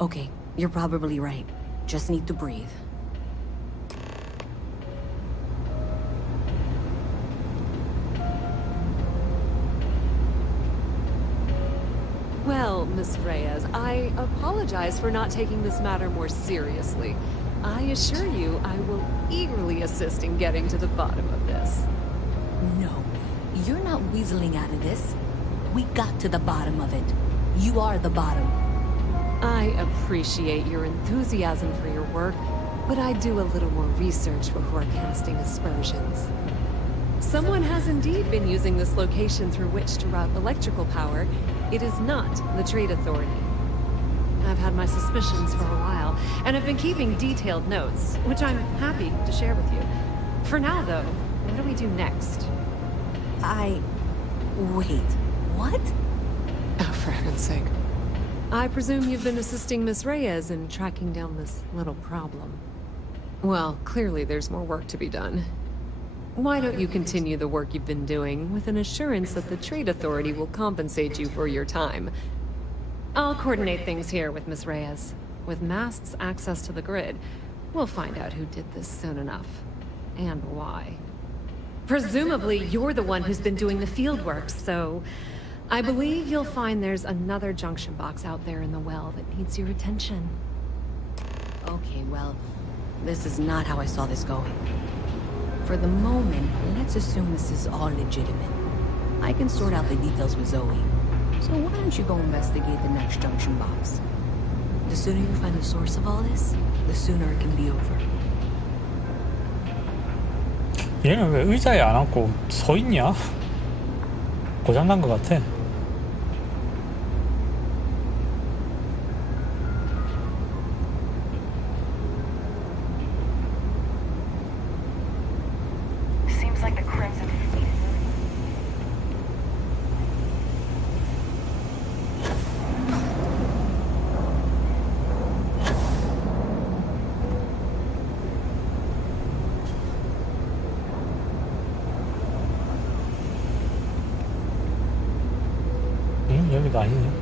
Okay, you're probably right. Just need to breathe. Well, Miss Reyes, I apologize for not taking this matter more seriously. I assure you I will eagerly assist in getting to the bottom of this. No, you're not weaseling out of this. We got to the bottom of it. You are the bottom. I appreciate your enthusiasm for your work, but I do a little more research before casting aspersions. Someone has indeed been using this location through which to route electrical power. It is not the Trade Authority. I've had my suspicions for a while, and have been keeping detailed notes, which I'm happy to share with you. For now, though, what do we do next? Wait, what? Oh, for heaven's sake. I presume you've been assisting Miss Reyes in tracking down this little problem. Well, clearly there's more work to be done. Why don't you continue the work you've been doing with an assurance that the Trade Authority will compensate you for your time? I'll coordinate things here with Miss Reyes. With Mast's access to the grid, we'll find out who did this soon enough. And why. Presumably, you're the one who's been doing the field work, so I believe you'll find there's another junction box out there in the well that needs your attention. Okay, well, this is not how I saw this going. For the moment, let's assume this is all legitimate. I can sort out the details with Zoe. So why don't you go investigate the next junction box? The sooner you find the source of all this, the sooner it can be over. 얘는 왜 의자에 안 앉고 서 있냐? 고장난 것 같아. Seems like the Crimson Fleet is 여기가 아니네.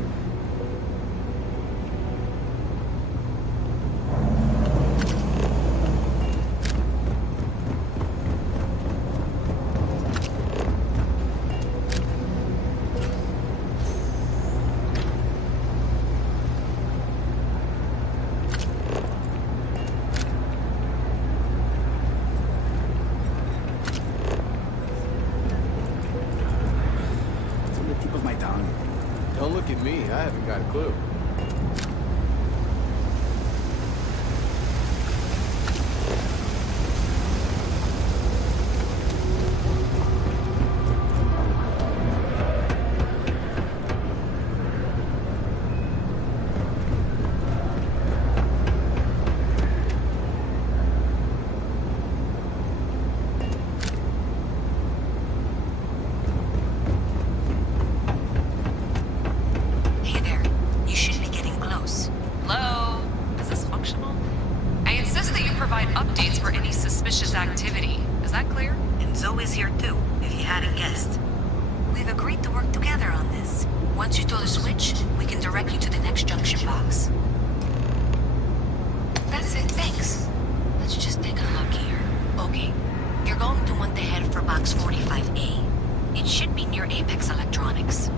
It's on the tip of my tongue. Don't look at me. I haven't got a clue. Hey there. You should be getting close. Hello? Is this functional? I insist that you provide updates for any suspicious activity. Is that clear? And Zoe's here too, if you hadn't guessed. We've agreed to work together on this. Once you throw the switch, we can direct you to the next junction box. That's it, thanks. Let's just take a look here. Okay, you're going to want to head for box 45A. It should be near Apex Electronics.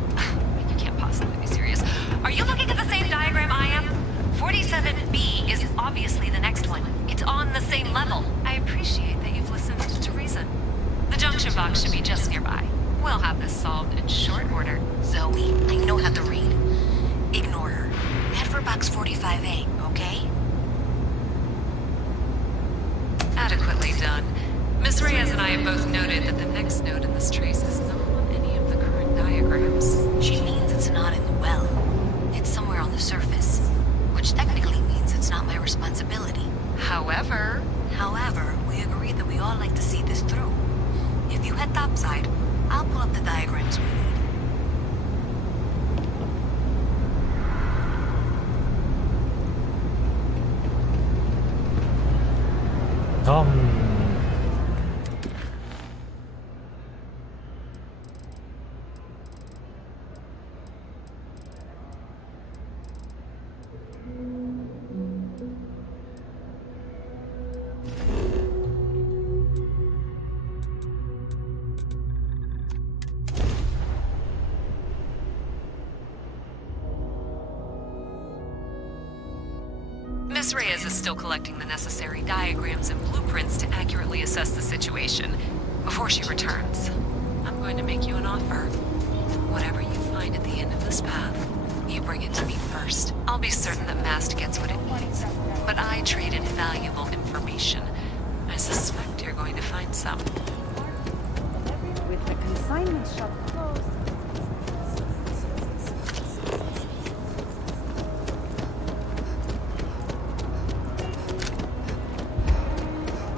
You can't possibly be serious. Are you looking at the same diagram I am? 47B is obviously the next one. It's on the same level. I appreciate that you've listened to reason. The junction box should be just nearby. We'll have this solved in short order. Zoe, I know how to read. Ignore her. Head for box 45A, okay? Adequately done. Miss Reyes and I have both noted that the next node in this trace is not on any of the current diagrams. She means it's not in the well. It's somewhere on the surface. Which technically means it's not my responsibility. However, we agreed that we all like to see this through. If you head topside, I'll pull up the diagrams we need. Miss Reyes is still collecting the necessary diagrams and blueprints to accurately assess the situation. Before she returns, I'm going to make you an offer. Whatever you find at the end of this path, you bring it to me first. I'll be certain that Mast gets what it needs. But I traded valuable information. I suspect you're going to find some. with the consignment shop closed.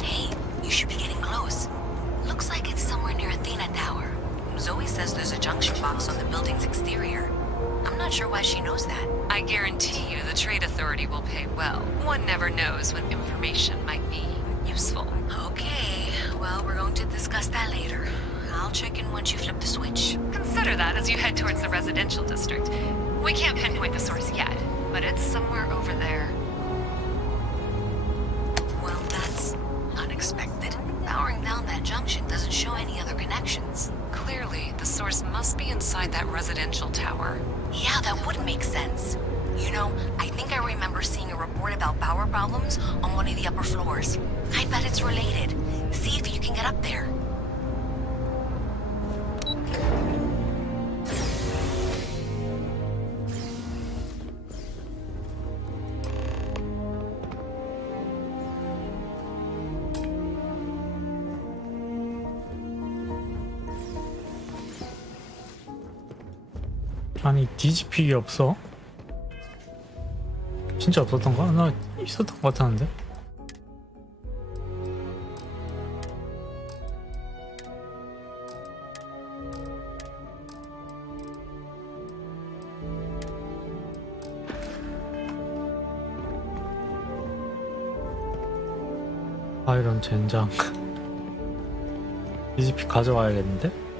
Hey, you should be getting close. Looks like it's somewhere near Athena Tower. Zoe says there's a junction box on the building's exterior. I'm not sure why she knows that. I guarantee you the Trade Authority will pay well. One never knows when information might be useful. Okay, well, we're going to discuss that later. I'll check in once you flip the switch. Consider that as you head towards the residential district. We can't pinpoint the source yet, but it's somewhere over there. Well, that's unexpected. Powering down that junction doesn't show any other connections. Clearly, the source must be inside that residential tower. Yeah, that would make sense. You know, I think I remember seeing a report about power problems on one of the upper floors. I bet it's related. See if you can get up there. 아니 뒤집히기 없어? 진짜 없었던가? 나 있었던 것 같았는데. 아 이런 젠장. DGP 가져와야겠는데?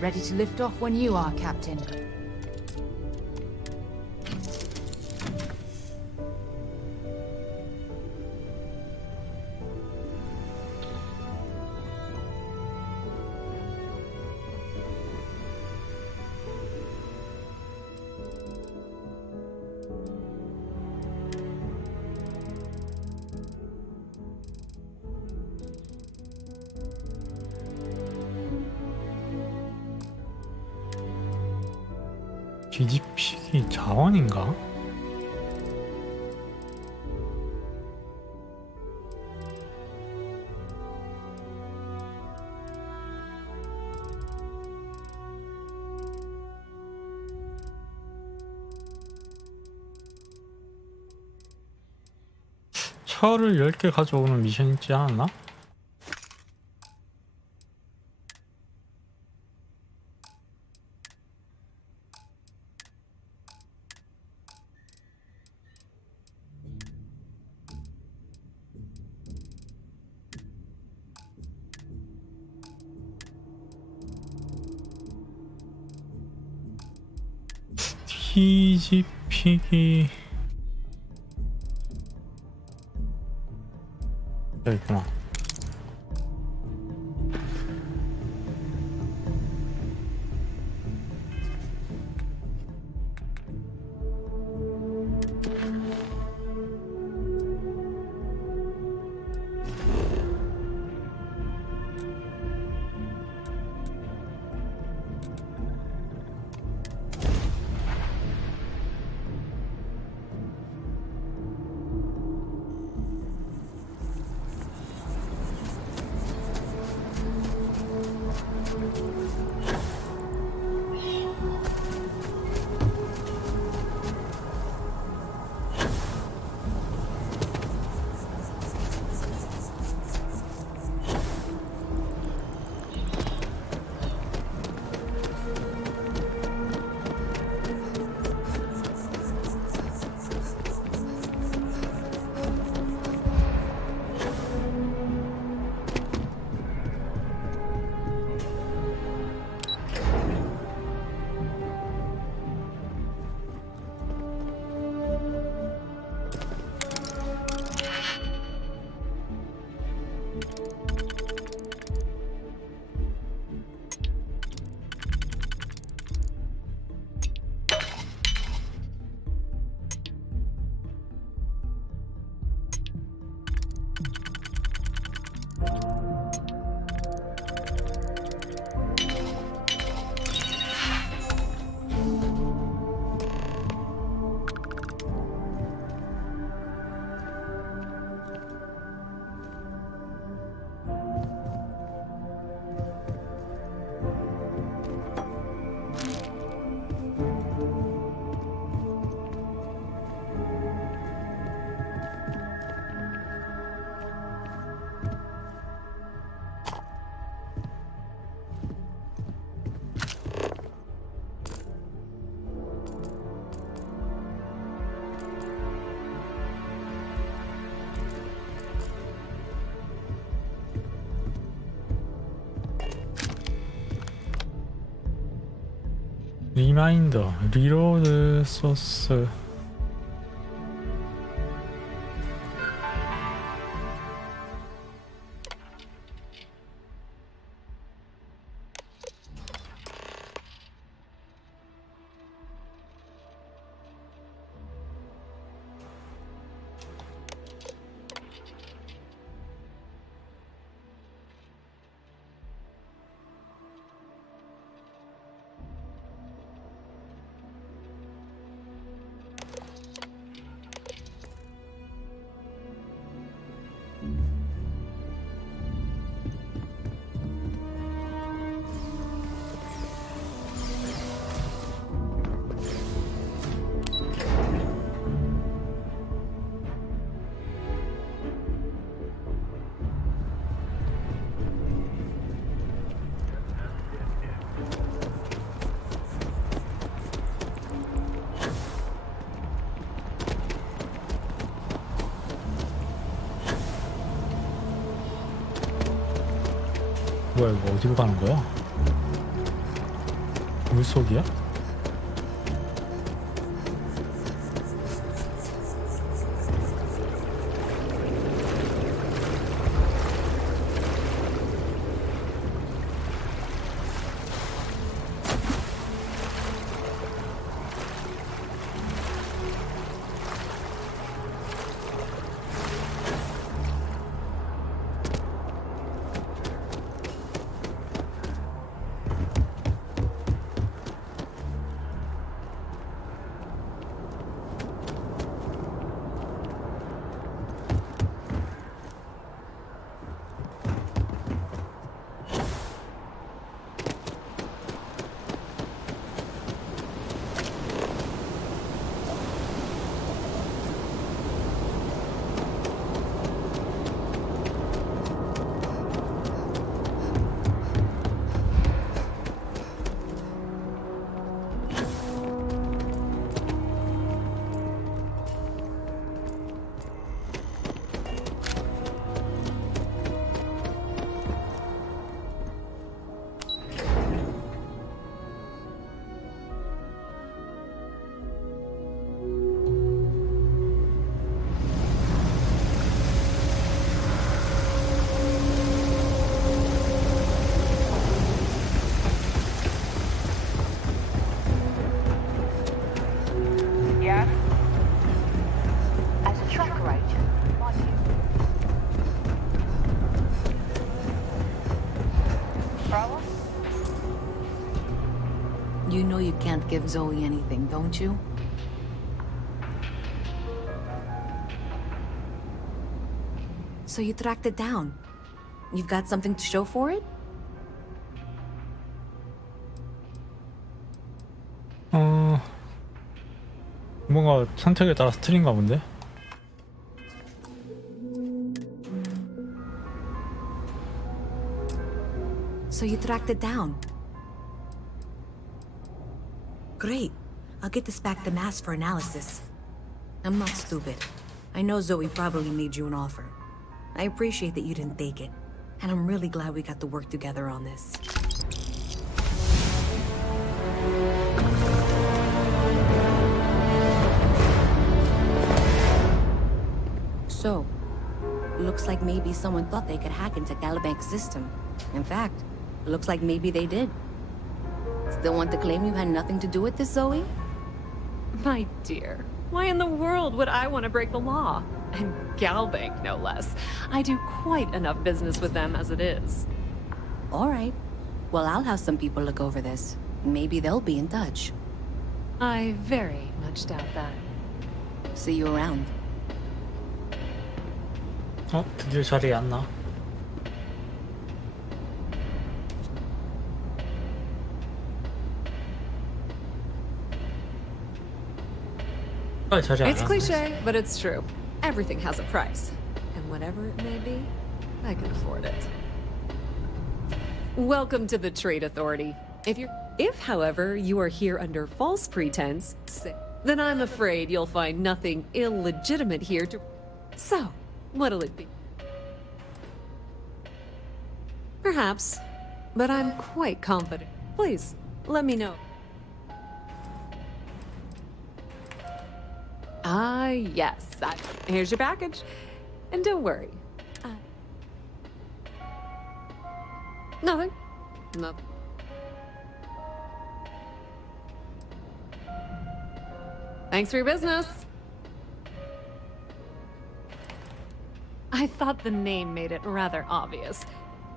Ready to lift off when you are, Captain. 뒤집히기 자원인가? 철을 10개 가져오는 미션 있지 않았나? 뒤집히기 여기 있구나. 리마인더, 리로드 소스. 뭐야 이거 어디로 가는 거야? 물속이야? Yeah? As a truck rider, what do you... Problem? You know you can't give Zoe anything, don't you? So you tracked it down. You've got something to show for it? 뭔가 선택에 따라서 틀린가 본데? So you tracked it down. Great. I'll get this back to Mass for analysis. I'm not stupid. I know Zoe probably made you an offer. I appreciate that you didn't take it. And I'm really glad we got to work together on this. So, looks like maybe someone thought they could hack into Calibank's system. In fact, looks like maybe they did. Still want to claim you had nothing to do with this, Zoe? My dear, why in the world would I want to break the law? And Galbank, no less. I do quite enough business with them as it is. All right. Well, I'll have some people look over this. Maybe they'll be in touch. I very much doubt that. See you around. 드디어 자리에 앉나? 자리에 It's 안 앉네. cliche, but it's true. Everything has a price. And whatever it may be, I can afford it. Welcome to the Trade Authority. If, however, you are here under false pretense, then I'm afraid you'll find nothing illegitimate here to... So, what'll it be? Perhaps, but I'm quite confident. Please, let me know. Ah, yes. Here's your package. And don't worry. Nothing. Nothing. Thanks for your business. I thought the name made it rather obvious.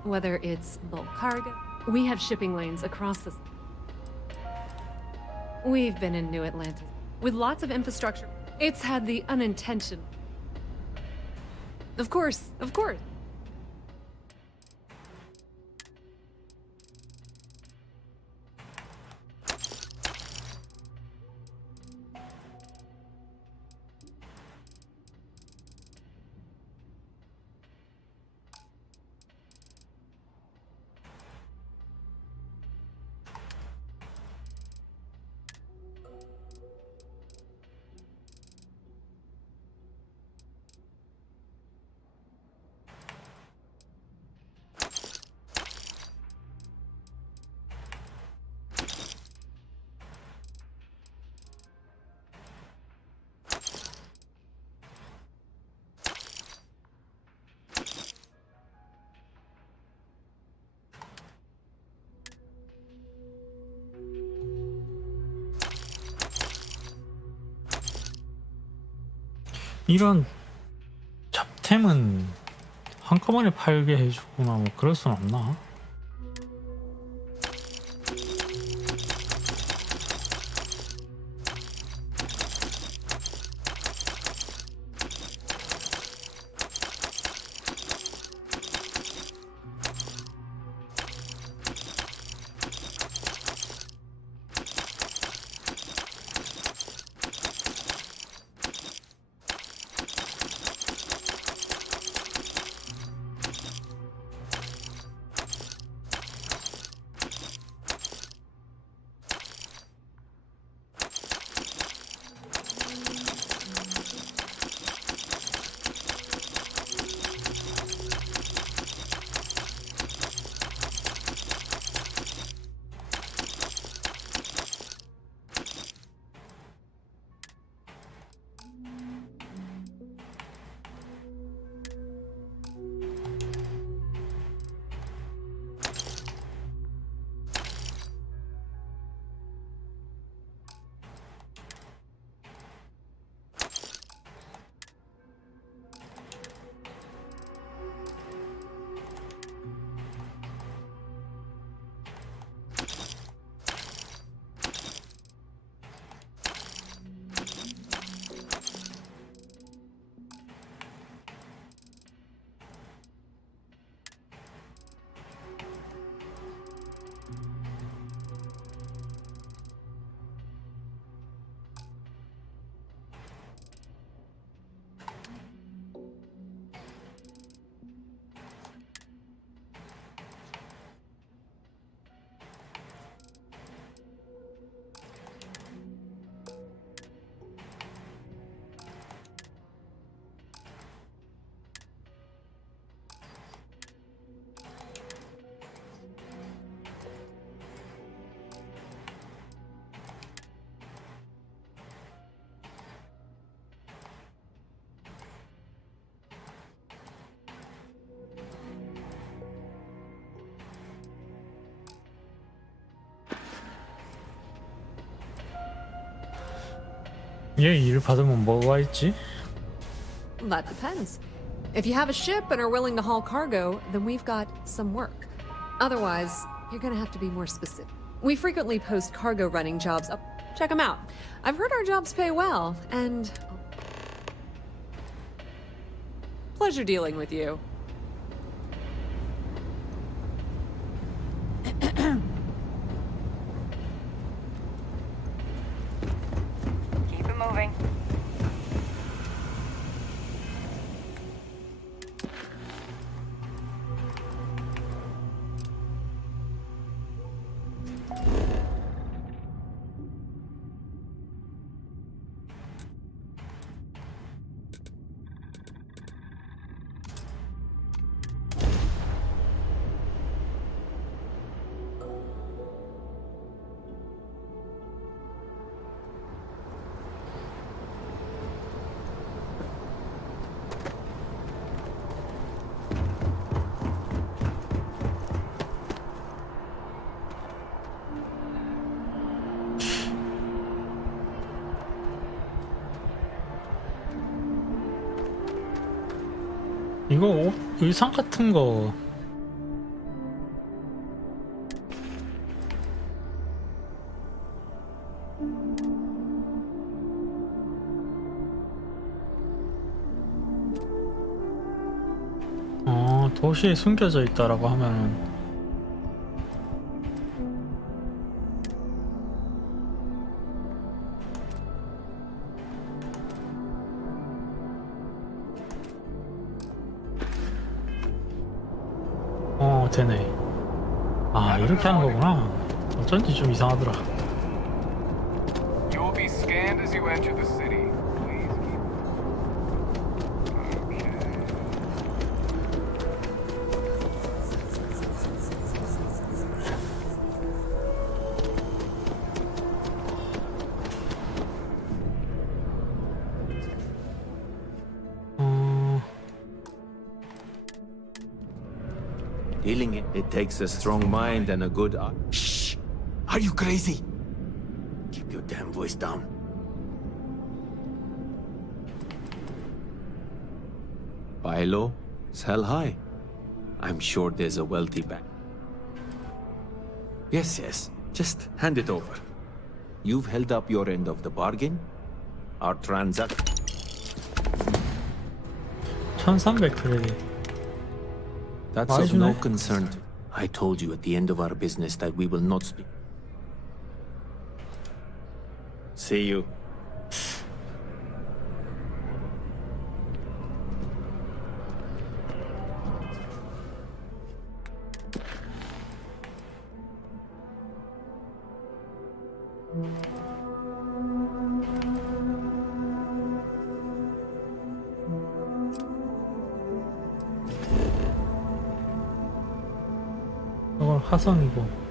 Whether it's bulk cargo, we have shipping lanes across the... We've been in New Atlantis with lots of infrastructure. It's had the unintentional... Of course, of course. 이런 잡템은 한꺼번에 팔게 해주거나 뭐 그럴 순 없나? 얘 일 받으면 뭐가 있지? That depends. If you have a ship and are willing to haul cargo, then we've got some work. Otherwise, you're gonna have to be more specific. We frequently post cargo running jobs up. Check them out. I've heard our jobs pay well, and pleasure dealing with you. Keep it moving. 이거 옷, 의상 같은 거 도시에 숨겨져 있다라고 하면은 되네. 아, 이렇게 하는 거구나. 어쩐지 좀 이상하더라. You will be scanned as you enter the city. Please keep. Dealing it takes a strong mind and a good eye. Shh! Are you crazy? Keep your damn voice down. Buy low, sell high. I'm sure there's a wealthy bank. Yes. Just hand it over. You've held up your end of the bargain. Our transaction. 1300 크레딧. That's 많이 of no 주네. concern. I told you at the end of our business that we will not speak. See you. 이건 화성이고.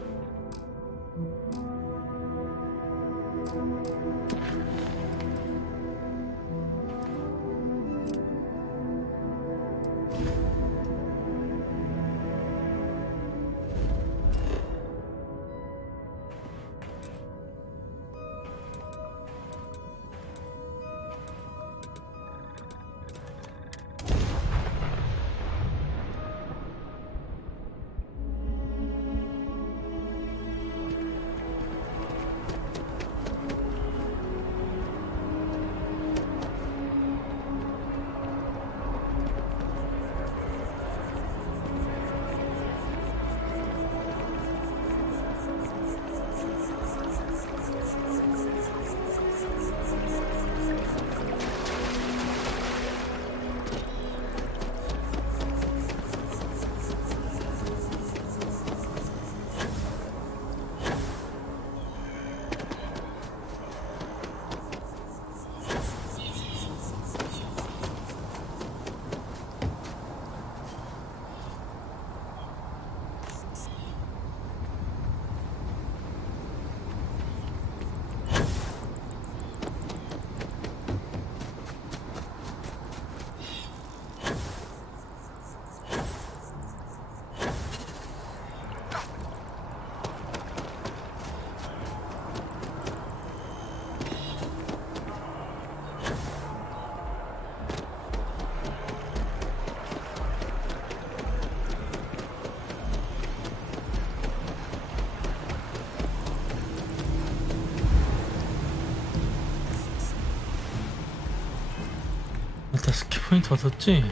일단 스킬 포인트 얻었지?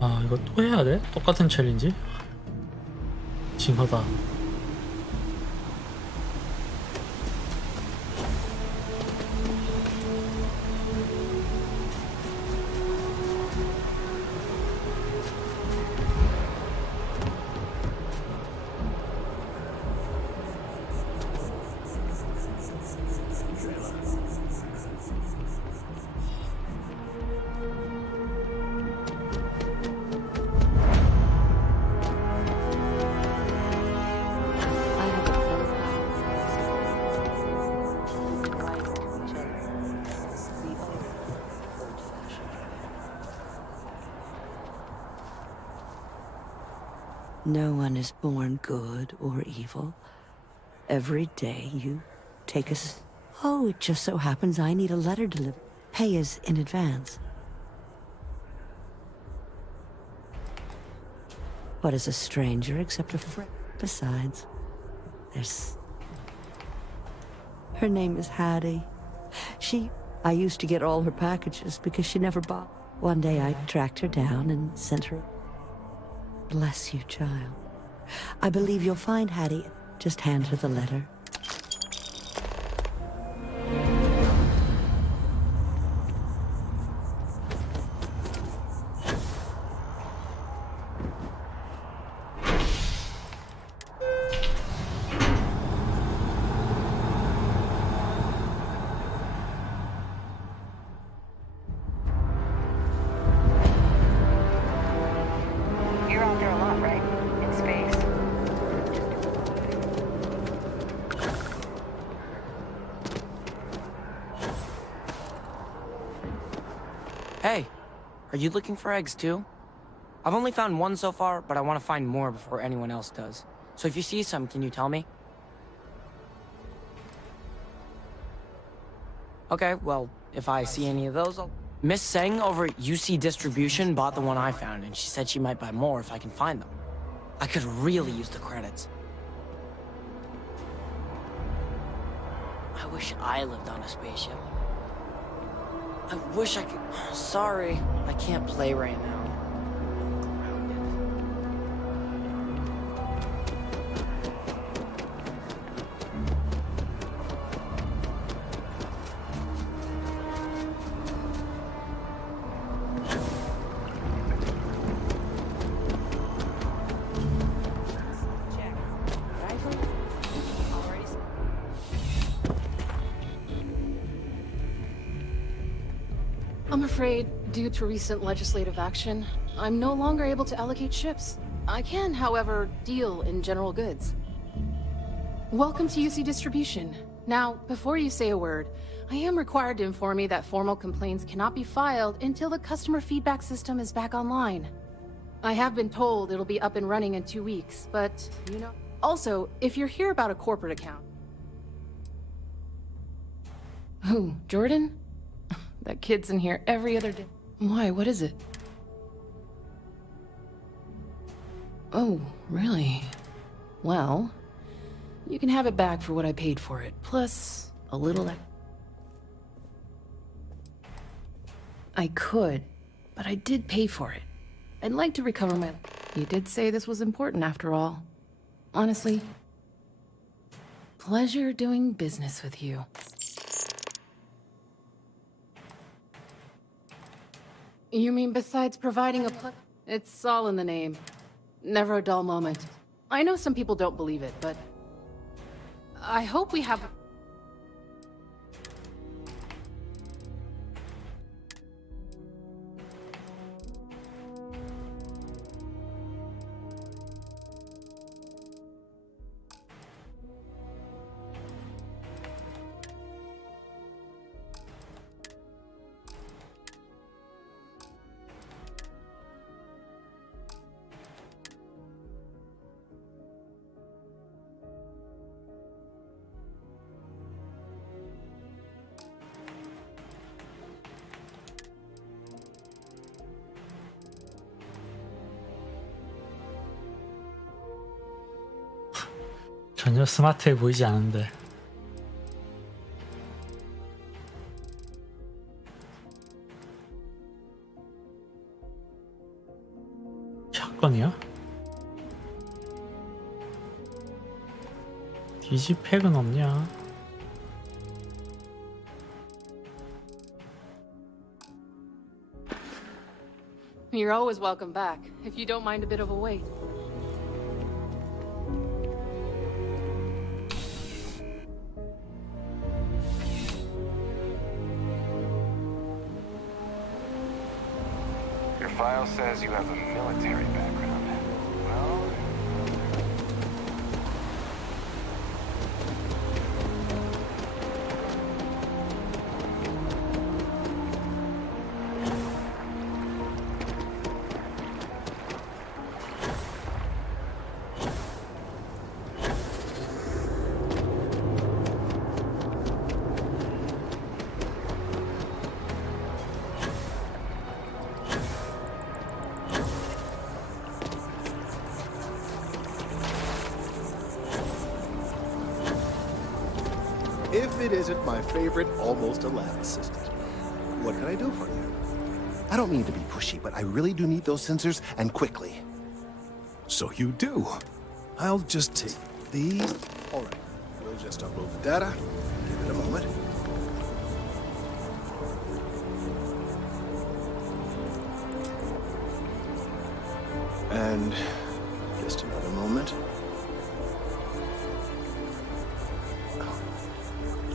아 이거 또 해야 돼? 똑같은 챌린지? 징하다. No one is born good or evil. Every day you take us. Oh, it just so happens I need a letter delivered. Pay is in advance. What is a stranger except a friend? Besides, there's... Her name is Hattie. I used to get all her packages because she never bought. One day I tracked her down and sent her... Bless you, child. I believe you'll find Hattie. Just hand her the letter. You're out there a lot, right? In space. Hey, are you looking for eggs too? I've only found one so far, but I want to find more before anyone else does. So if you see some, can you tell me? Okay, well, if I see any of those, I'll... Miss Seng over at UC Distribution bought the one I found, and she said she might buy more if I can find them. I could really use the credits. I wish I lived on a spaceship. I wish I could... Sorry, I can't play right now. I'm afraid, due to recent legislative action, I'm no longer able to allocate ships. I can, however, deal in general goods. Welcome to UC Distribution. Now, before you say a word, I am required to inform you that formal complaints cannot be filed until the customer feedback system is back online. I have been told it'll be up and running in 2 weeks, but, you know... Also, if you're here about a corporate account... Who, Jordan? That kid's in here every other day. Why, what is it? Oh, really? Well, you can have it back for what I paid for it, plus a little... I could, but I did pay for it. I'd like to recover my... You did say this was important after all. Honestly, pleasure doing business with you. You mean besides providing a It's all in the name. Never a dull moment. I know some people don't believe it, but... I hope we have... 전혀 스마트해 보이지 않은데. 샷건이야? 디지팩은 없냐? You're always welcome back, if you don't mind a bit of a wait. Your file says you have a military background. Well... If it isn't my favorite almost a lab assistant. What can I do for you? I don't mean to be pushy, but I really do need those sensors, and quickly. So you do. I'll just take these. All right, we'll just upload the data. Give it a moment. And just another moment.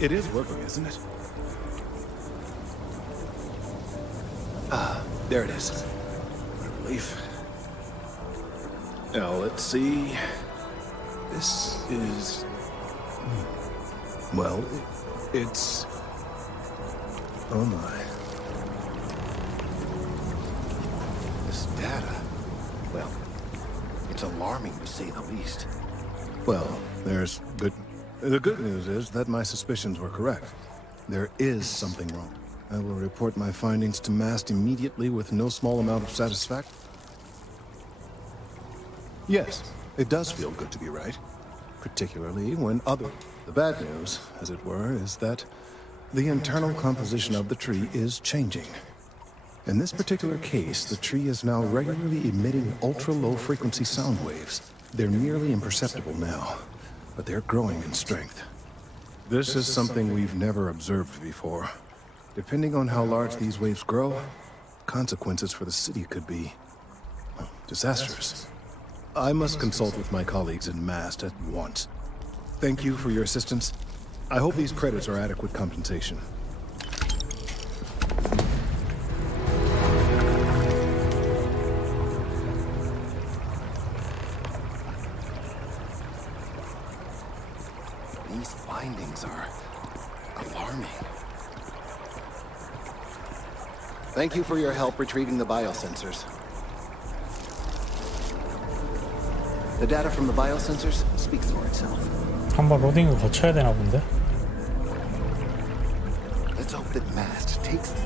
It is working, isn't it? Ah, there it is. What a relief. Now, let's see. This is... Well, it's... Oh my. This data... It's alarming, to say the least. Well, there's good... The good news is that my suspicions were correct. There is something wrong. I will report my findings to MAST immediately with no small amount of satisfaction. Yes, it does feel good to be right. Particularly when other... The bad news, as it were, is that the internal composition of the tree is changing. In this particular case, the tree is now regularly emitting ultra-low frequency sound waves. They're nearly imperceptible now, but they're growing in strength. This is something we've never observed before. Depending on how large these waves grow, consequences for the city could be disastrous. I must consult with my colleagues in MAST at once. Thank you for your assistance. I hope these credits are adequate compensation. These findings are alarming. Thank you for your help retrieving the biosensors. The data from the biosensors speaks for itself. 한번 로딩을 거쳐야 되나 본데? Let's hope that MAST takes them.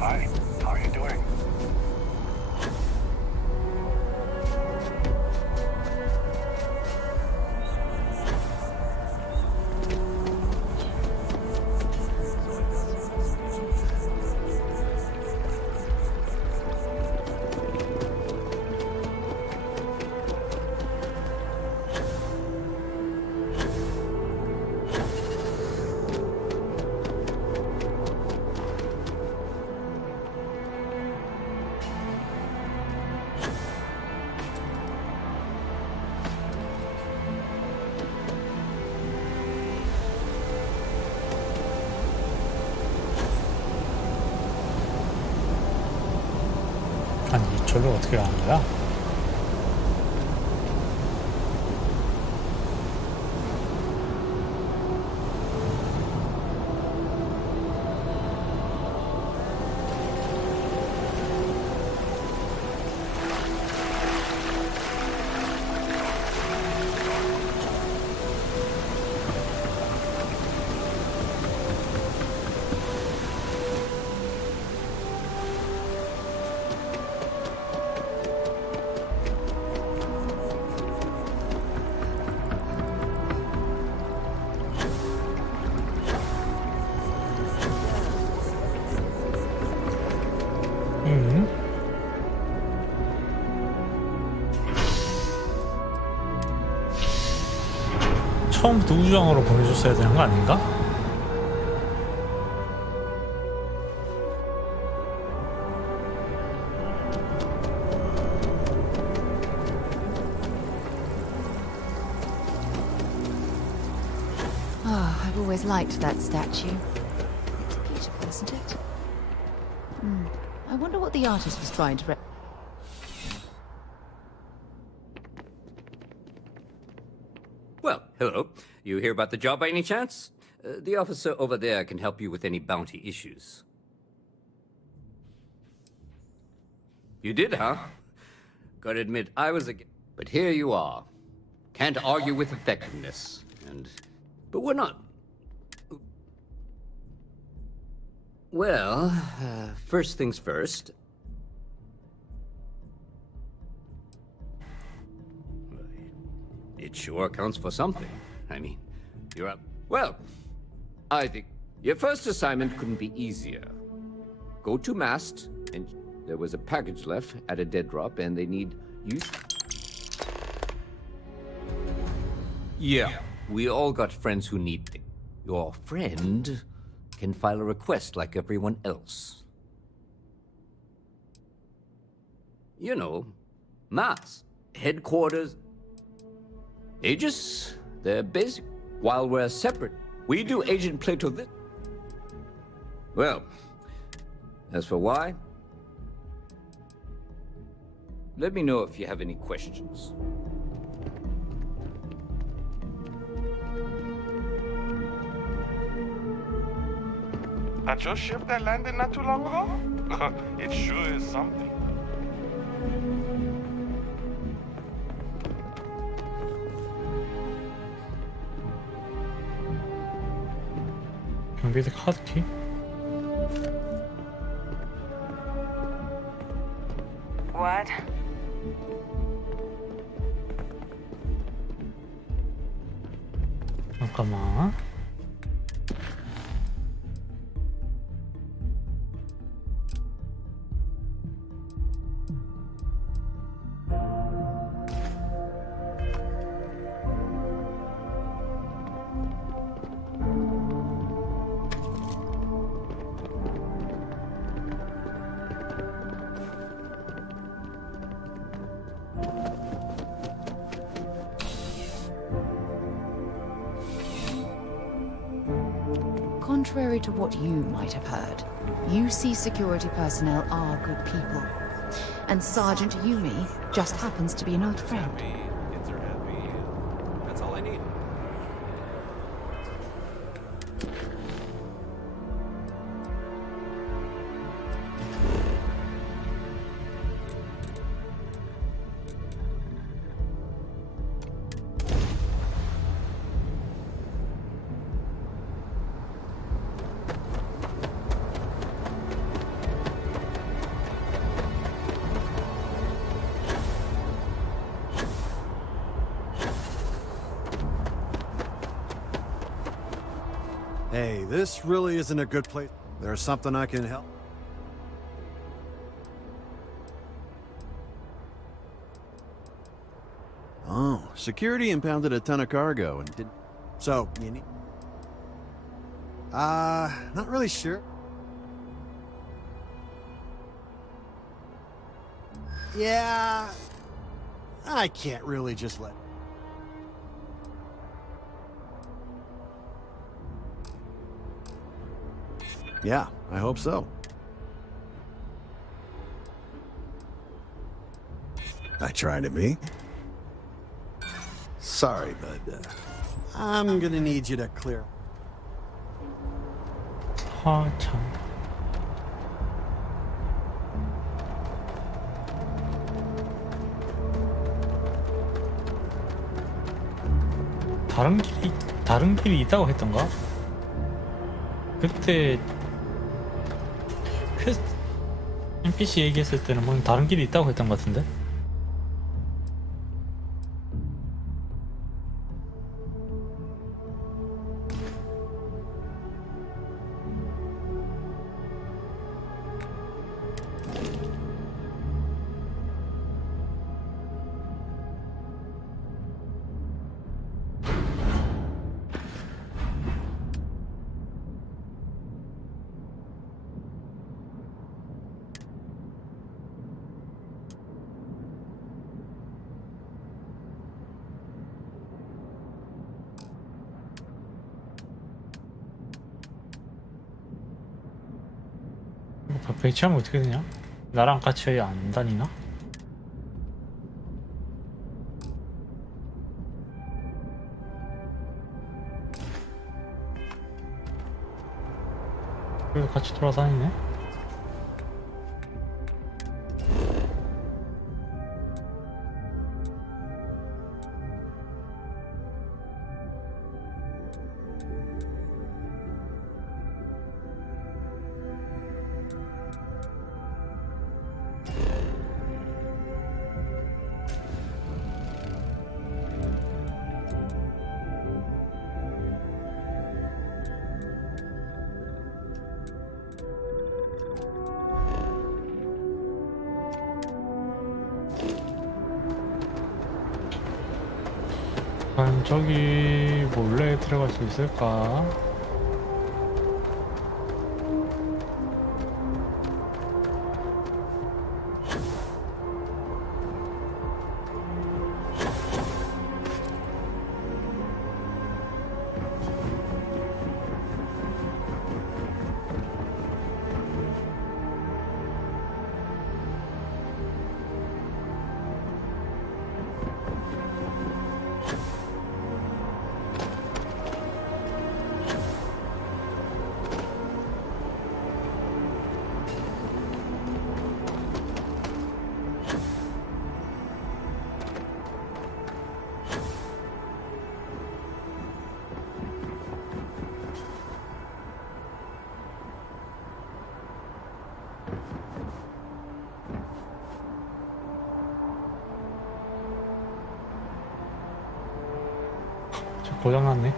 Hi, how are you doing? 아니, 저를 어떻게 가는 거야? 처음부터 우주항으로 보내줬어야 되는 거 아닌가? Oh, I've always liked that statue. It's beautiful, isn't it? I wonder what the artist was trying to Well, hello. You hear about the job by any chance? The officer over there can help you with any bounty issues. You did, huh? Gotta admit, I was a... But here you are. Can't argue with effectiveness. But we're not... Well, first things first. It sure counts for something. I mean, you're up. Well, I think your first assignment couldn't be easier. Go to MAST and... There was a package left at a dead drop, and they need you. Yeah, we all got friends who need things. Your friend can file a request like everyone else. You know, mass, headquarters, Aegis, they're basic. While we're separate, we do Agent Plato this. Well, as for why, let me know if you have any questions. At your ship that landed not too long ago? It sure is something. 경비대 카드키? What? 잠깐만. Contrary to what you might have heard, UC security personnel are good people. And Sergeant Yumi just happens to be an old friend. Kids are happy. That's all I need. Hey, this really isn't a good place. There's something I can help. Oh, security impounded a ton of cargo and didn't. So, you need. Not really sure. Yeah. I can't really just let. Yeah, I hope so. I try to be. Sorry, but I'm gonna need you to clear. 참. 다른 길이 있다고 했던가? 그때 퀘스트 NPC 얘기했을 때는 뭐 다른 길이 있다고 했던 것 같은데? 배치하면 어떻게 되냐? 나랑 같이 안 다니나? 그래도 같이 돌아다니네? 과연 저기 몰래 들어갈 수 있을까? 고장났네.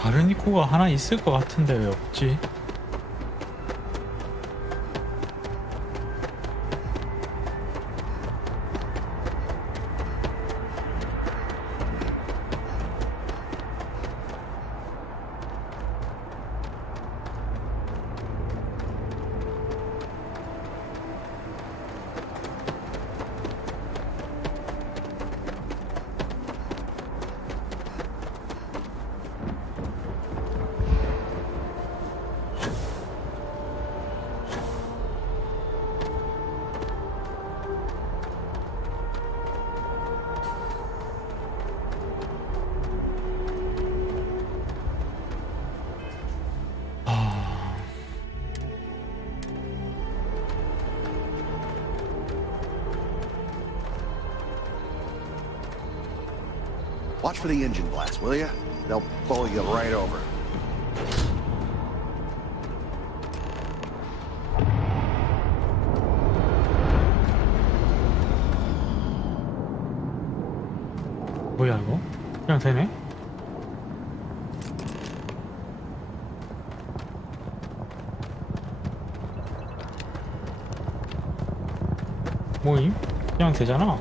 다른 입구가 하나 있을 것 같은데 왜 없지? Watch for the engine blast, will ya? They'll blow you right over. 뭐야 이거? 그냥 되네? 뭐임? 그냥 되잖아.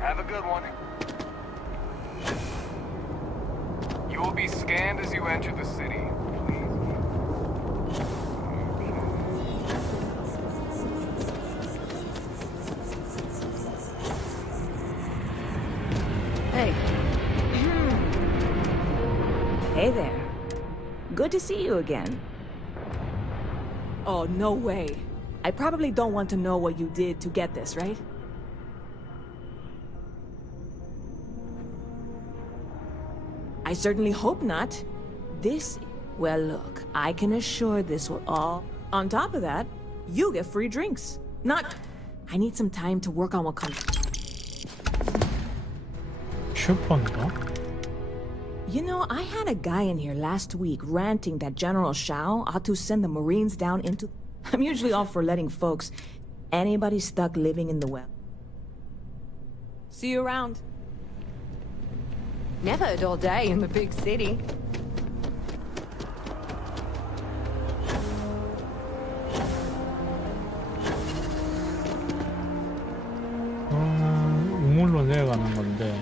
Have a good one. You will be scanned as you enter the city. Hey. Hey there. Good to see you again. Oh, no way. I probably don't want to know what you did to get this, right? I certainly hope not. Well, look, I can assure this will all... On top of that, you get free drinks. I need some time to work on what comes... 슈퍼인가? You know, I had a guy in here last week ranting that General Shao ought to send the Marines down into... I'm usually all for letting folks... Anybody stuck living in the well. See you around. Never a dull day in the big city. 우물로 내려가는 건데.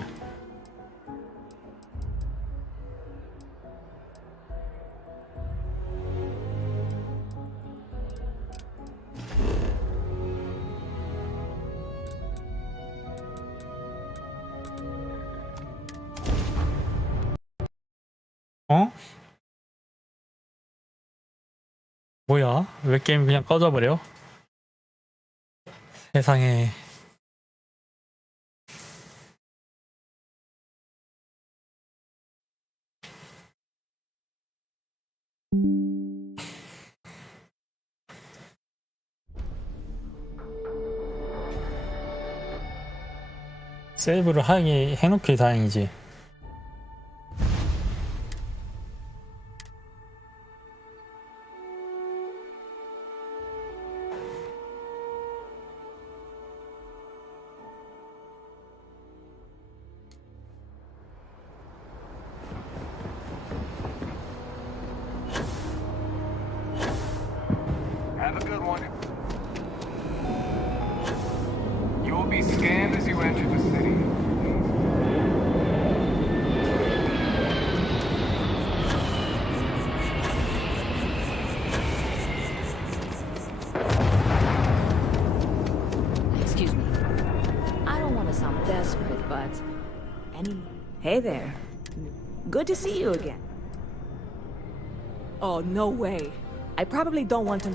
뭐야? 왜 게임 그냥 꺼져버려? 세상에. 세이브를 하게 해놓기 다행이지. Have a good one. You will be scanned as you enter the city. Excuse me. I don't want to sound desperate, but Hey there. Good to see you again. Oh, no way. I probably don't want to.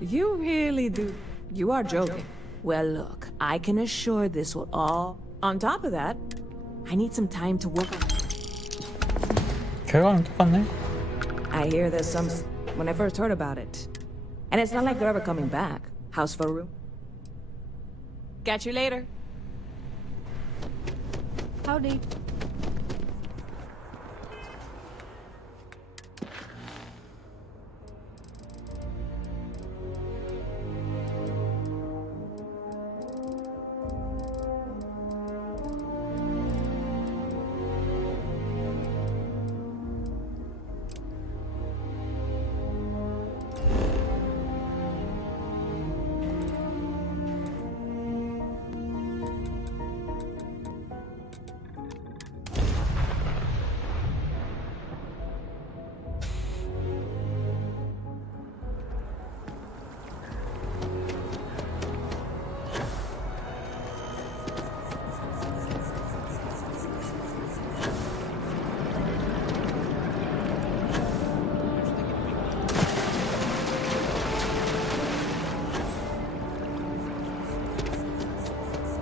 You really do. You are joking. Well, look, I can assure this will all. On top of that, I need some time to work on. 결과는 똑같네. I hear there's some. When I first heard about it. And it's not like they're ever coming back. House for room. Catch you later. Howdy.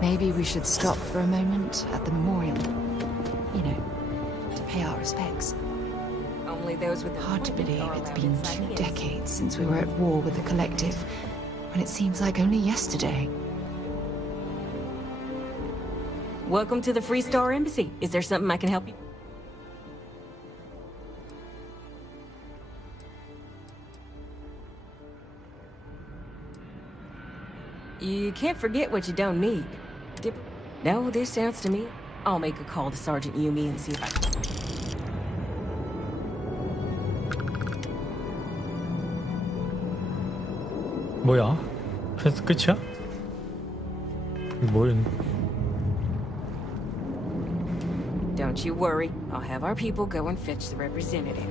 Maybe we should stop for a moment at the memorial. You know, to pay our respects. Only those with. Hard to believe it's been 2 decades since we were at war with the Collective, when it seems like only yesterday. Welcome to the Free Star Embassy. Is there something I can help you? You can't forget what you don't need. No, this sounds to me. I'll make a call to Sergeant Yumi and see if I can. 뭐야? 그래서 끝이야? 뭘? Don't you worry. I'll have our people go and fetch the representative.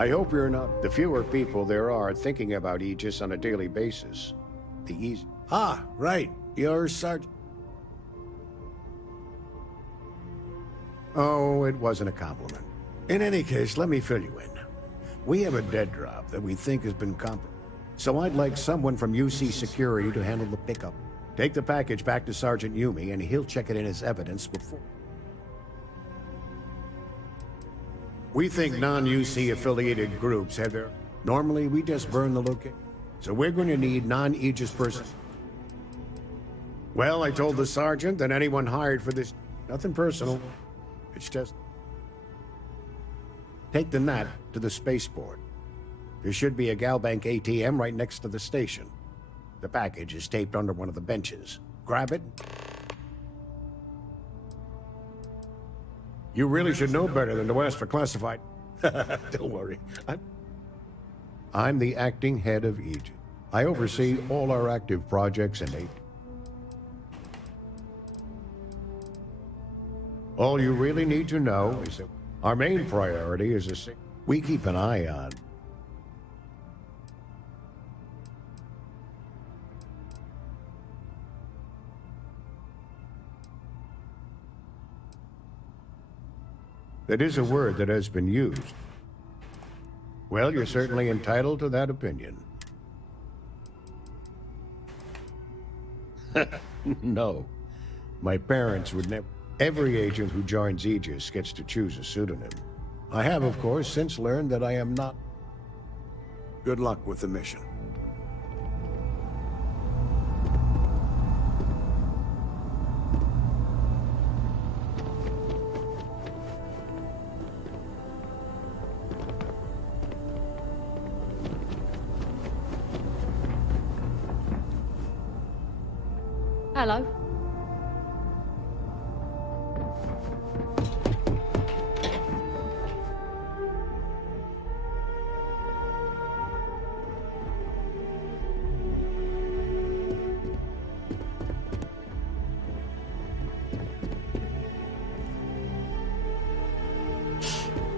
I hope you're not. The fewer people there are thinking about Aegis on a daily basis, the easy. Ah, right. You're Sergeant. Oh, it wasn't a compliment. In any case, let me fill you in. We have a dead drop that we think has been compromised. So I'd like someone from UC Security to handle the pickup. Take the package back to Sergeant Yumi, and he'll check it in as evidence before. We think non-UC affiliated groups have their... Normally, we just burn the location. So we're going to need non-Aegis person. Well, I told the sergeant and anyone hired for this... Nothing personal. It's just... Take the NAT to the spaceport. There should be a Galbank ATM right next to the station. The package is taped under one of the benches. Grab it. You really should know better than to ask for classified. Don't worry. I'm the acting head of Aegis. I oversee all our active projects and all you really need to know is that our main priority is we keep an eye on. That is a word that has been used. Well, you're certainly entitled to that opinion. No. My parents would never... Every agent who joins Aegis gets to choose a pseudonym. I have, of course, since learned that I am not... Good luck with the mission. Hello.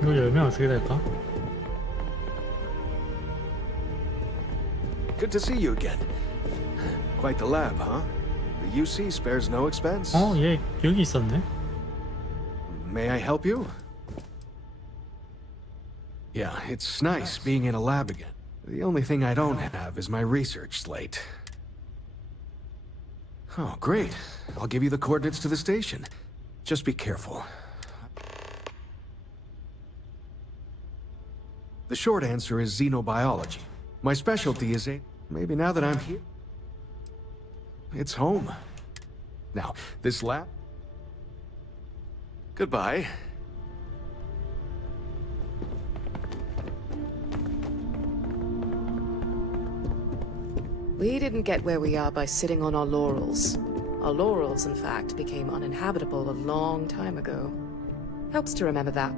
이거 열면 어떻게 될까? Good to see you again. Quite the lab, huh? The UC spares no expense. 얘 여기 있었네. May I help you? Yeah, it's nice being in a lab again. The only thing I don't have is my research slate. Oh, great. I'll give you the coordinates to the station. Just be careful. The short answer is xenobiology. My specialty is maybe now that I'm here, it's home. Now, this lab... Goodbye. We didn't get where we are by sitting on our laurels. Our laurels, in fact, became uninhabitable a long time ago. Helps to remember that.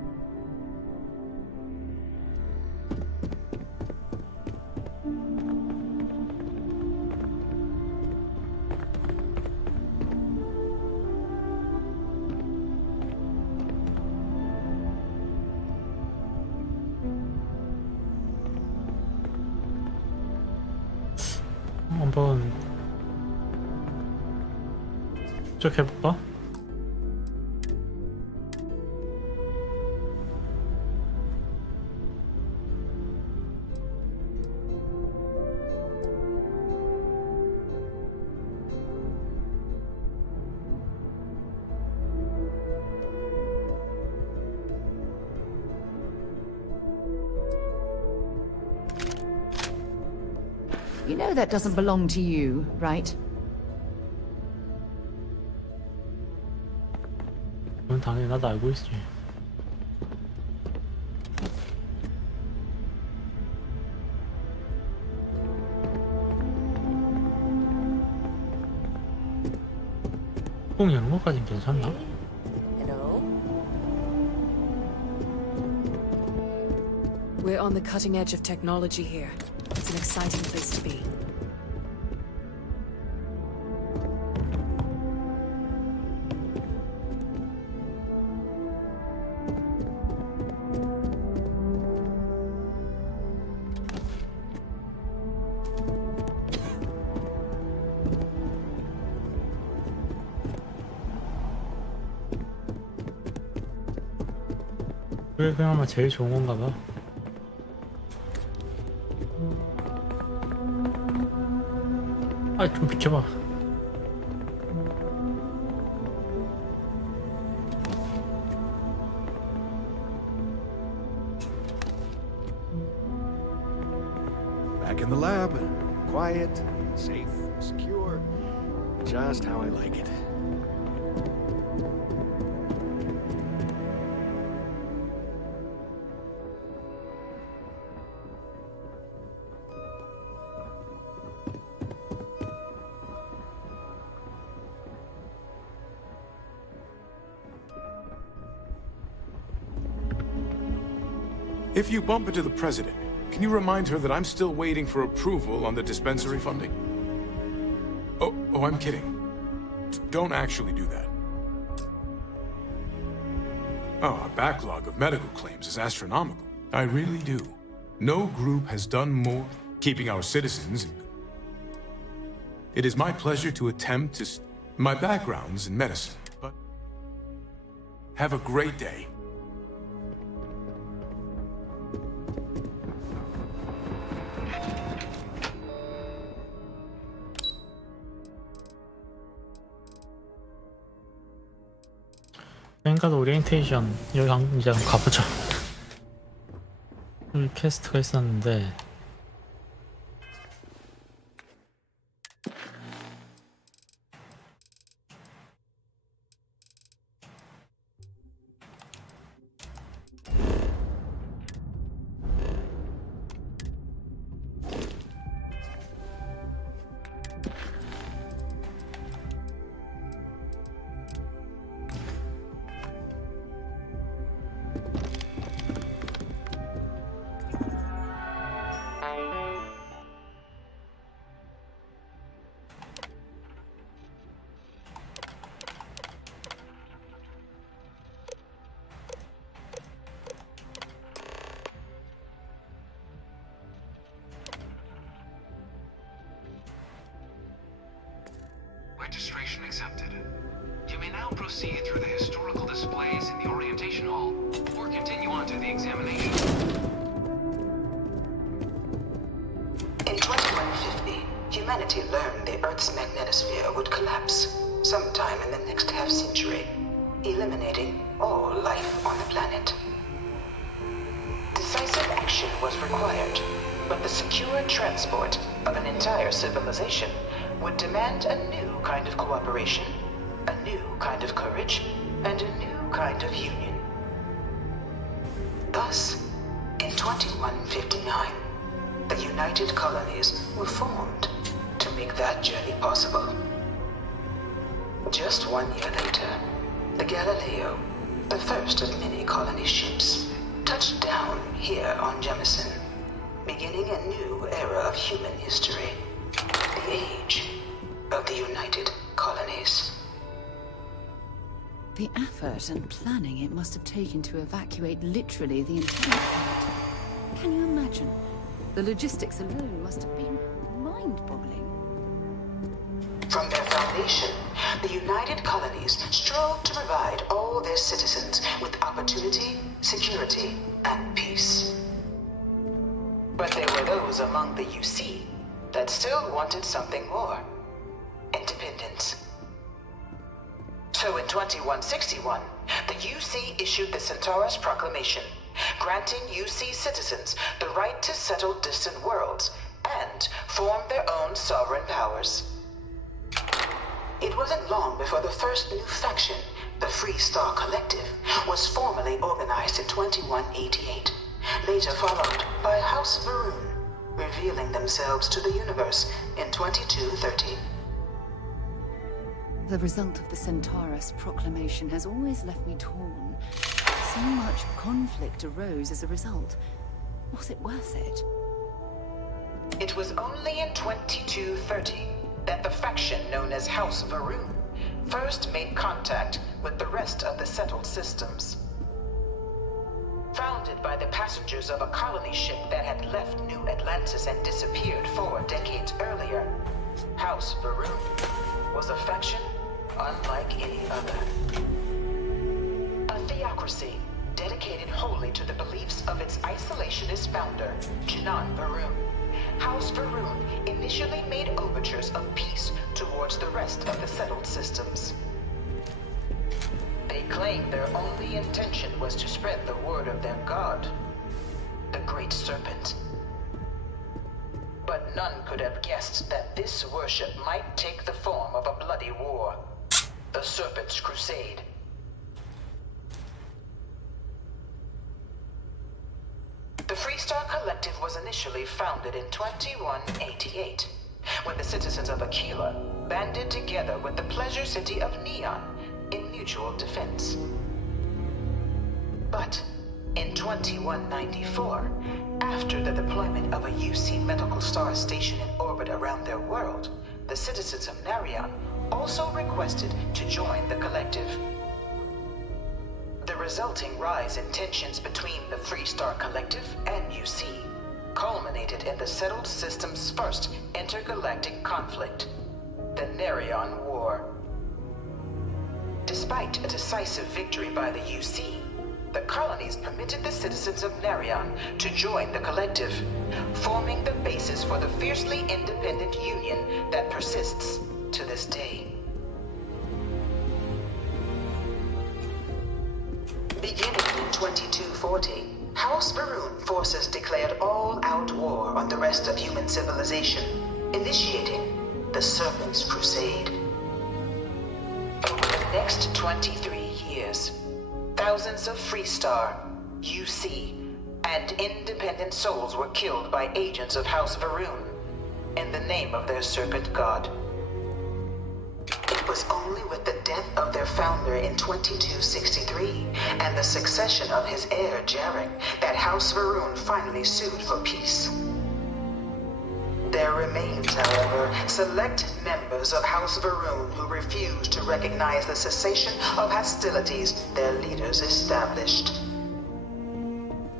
한번 쭉 해볼까? You know that doesn't belong to you, right? 그건 당연히 나도 알고 있지. 꼭 여는 것까진 괜찮나? Hello? We're on the cutting edge of technology here. It's an exciting place to be. 그게 그나마 제일 좋은 건가 봐. 아, 좀 비켜봐. Back in the lab. Quiet, safe, secure. Just how I like it. If you bump into the president, can you remind her that I'm still waiting for approval on the dispensary funding? Oh, I'm kidding. Don't actually do that. Oh, our backlog of medical claims is astronomical. I really do. No group has done more keeping our citizens in. It is my pleasure to attempt to. My background's in medicine, but. Have a great day. 뱅가드 오리엔테이션 여기 이제 한번 가보자. 여기 퀘스트가 있었는데 Registration accepted. You may now proceed through the historical displays in the orientation hall, or continue on to the examination. In 2150, humanity learned the Earth's magnetosphere would collapse sometime in the next half-century, eliminating all life on the planet. Decisive action was required, but the secure transport of an entire civilization would demand a new kind of cooperation, a new kind of courage, and a new kind of union. Thus, in 2159, the United Colonies were formed to make that journey possible. Just 1 year later, the Galileo, the first of many colony ships, touched down here on Jemison, beginning a new era of human history, the age of the United Colonies. The effort and planning it must have taken to evacuate literally the entire planet. Can you imagine? The logistics alone must have been mind-boggling. From their foundation, the United Colonies strove to provide all their citizens with opportunity, security, and peace. But there were those among the UC that still wanted something more. Independence. So in 2161, the UC issued the Centaurus Proclamation, granting UC citizens the right to settle distant worlds and form their own sovereign powers. It wasn't long before the first new faction, the Free Star Collective, was formally organized in 2188, later followed by House Varun, revealing themselves to the universe in 2230. The result of the Centaurus Proclamation has always left me torn. So much conflict arose as a result. Was it worth it? It was only in 2230 that the faction known as House Varun first made contact with the rest of the settled systems. Founded by the passengers of a colony ship that had left New Atlantis and disappeared 4 decades earlier, House Varun was a faction unlike any other. A theocracy dedicated wholly to the beliefs of its isolationist founder, Jinan Varun. House Varun initially made overtures of peace towards the rest of the settled systems. They claimed their only intention was to spread the word of their god, the Great Serpent. But none could have guessed that this worship might take the form of a bloody war, the Serpent's Crusade. The Freestar Collective was initially founded in 2188, when the citizens of Aquila banded together with the pleasure city of Neon in mutual defense. But in 2194, after the deployment of a UC medical star station in orbit around their world, the citizens of Narion also requested to join the collective. The resulting rise in tensions between the Freestar Collective and UC culminated in the settled system's first intergalactic conflict, the Narion War. Despite a decisive victory by the UC, the colonies permitted the citizens of Narion to join the collective, forming the basis for the fiercely independent union that persists to this day. Beginning in 2240, House Varun forces declared all-out war on the rest of human civilization, initiating the Serpent's Crusade. Over the next 23 years, thousands of Freestar, UC, and independent souls were killed by agents of House Varun in the name of their serpent god. It was only with the death of their founder in 2263 and the succession of his heir, Jarek, that House Varun finally sued for peace. There remains, however, select members of House Varun who refuse to recognize the cessation of hostilities their leaders established.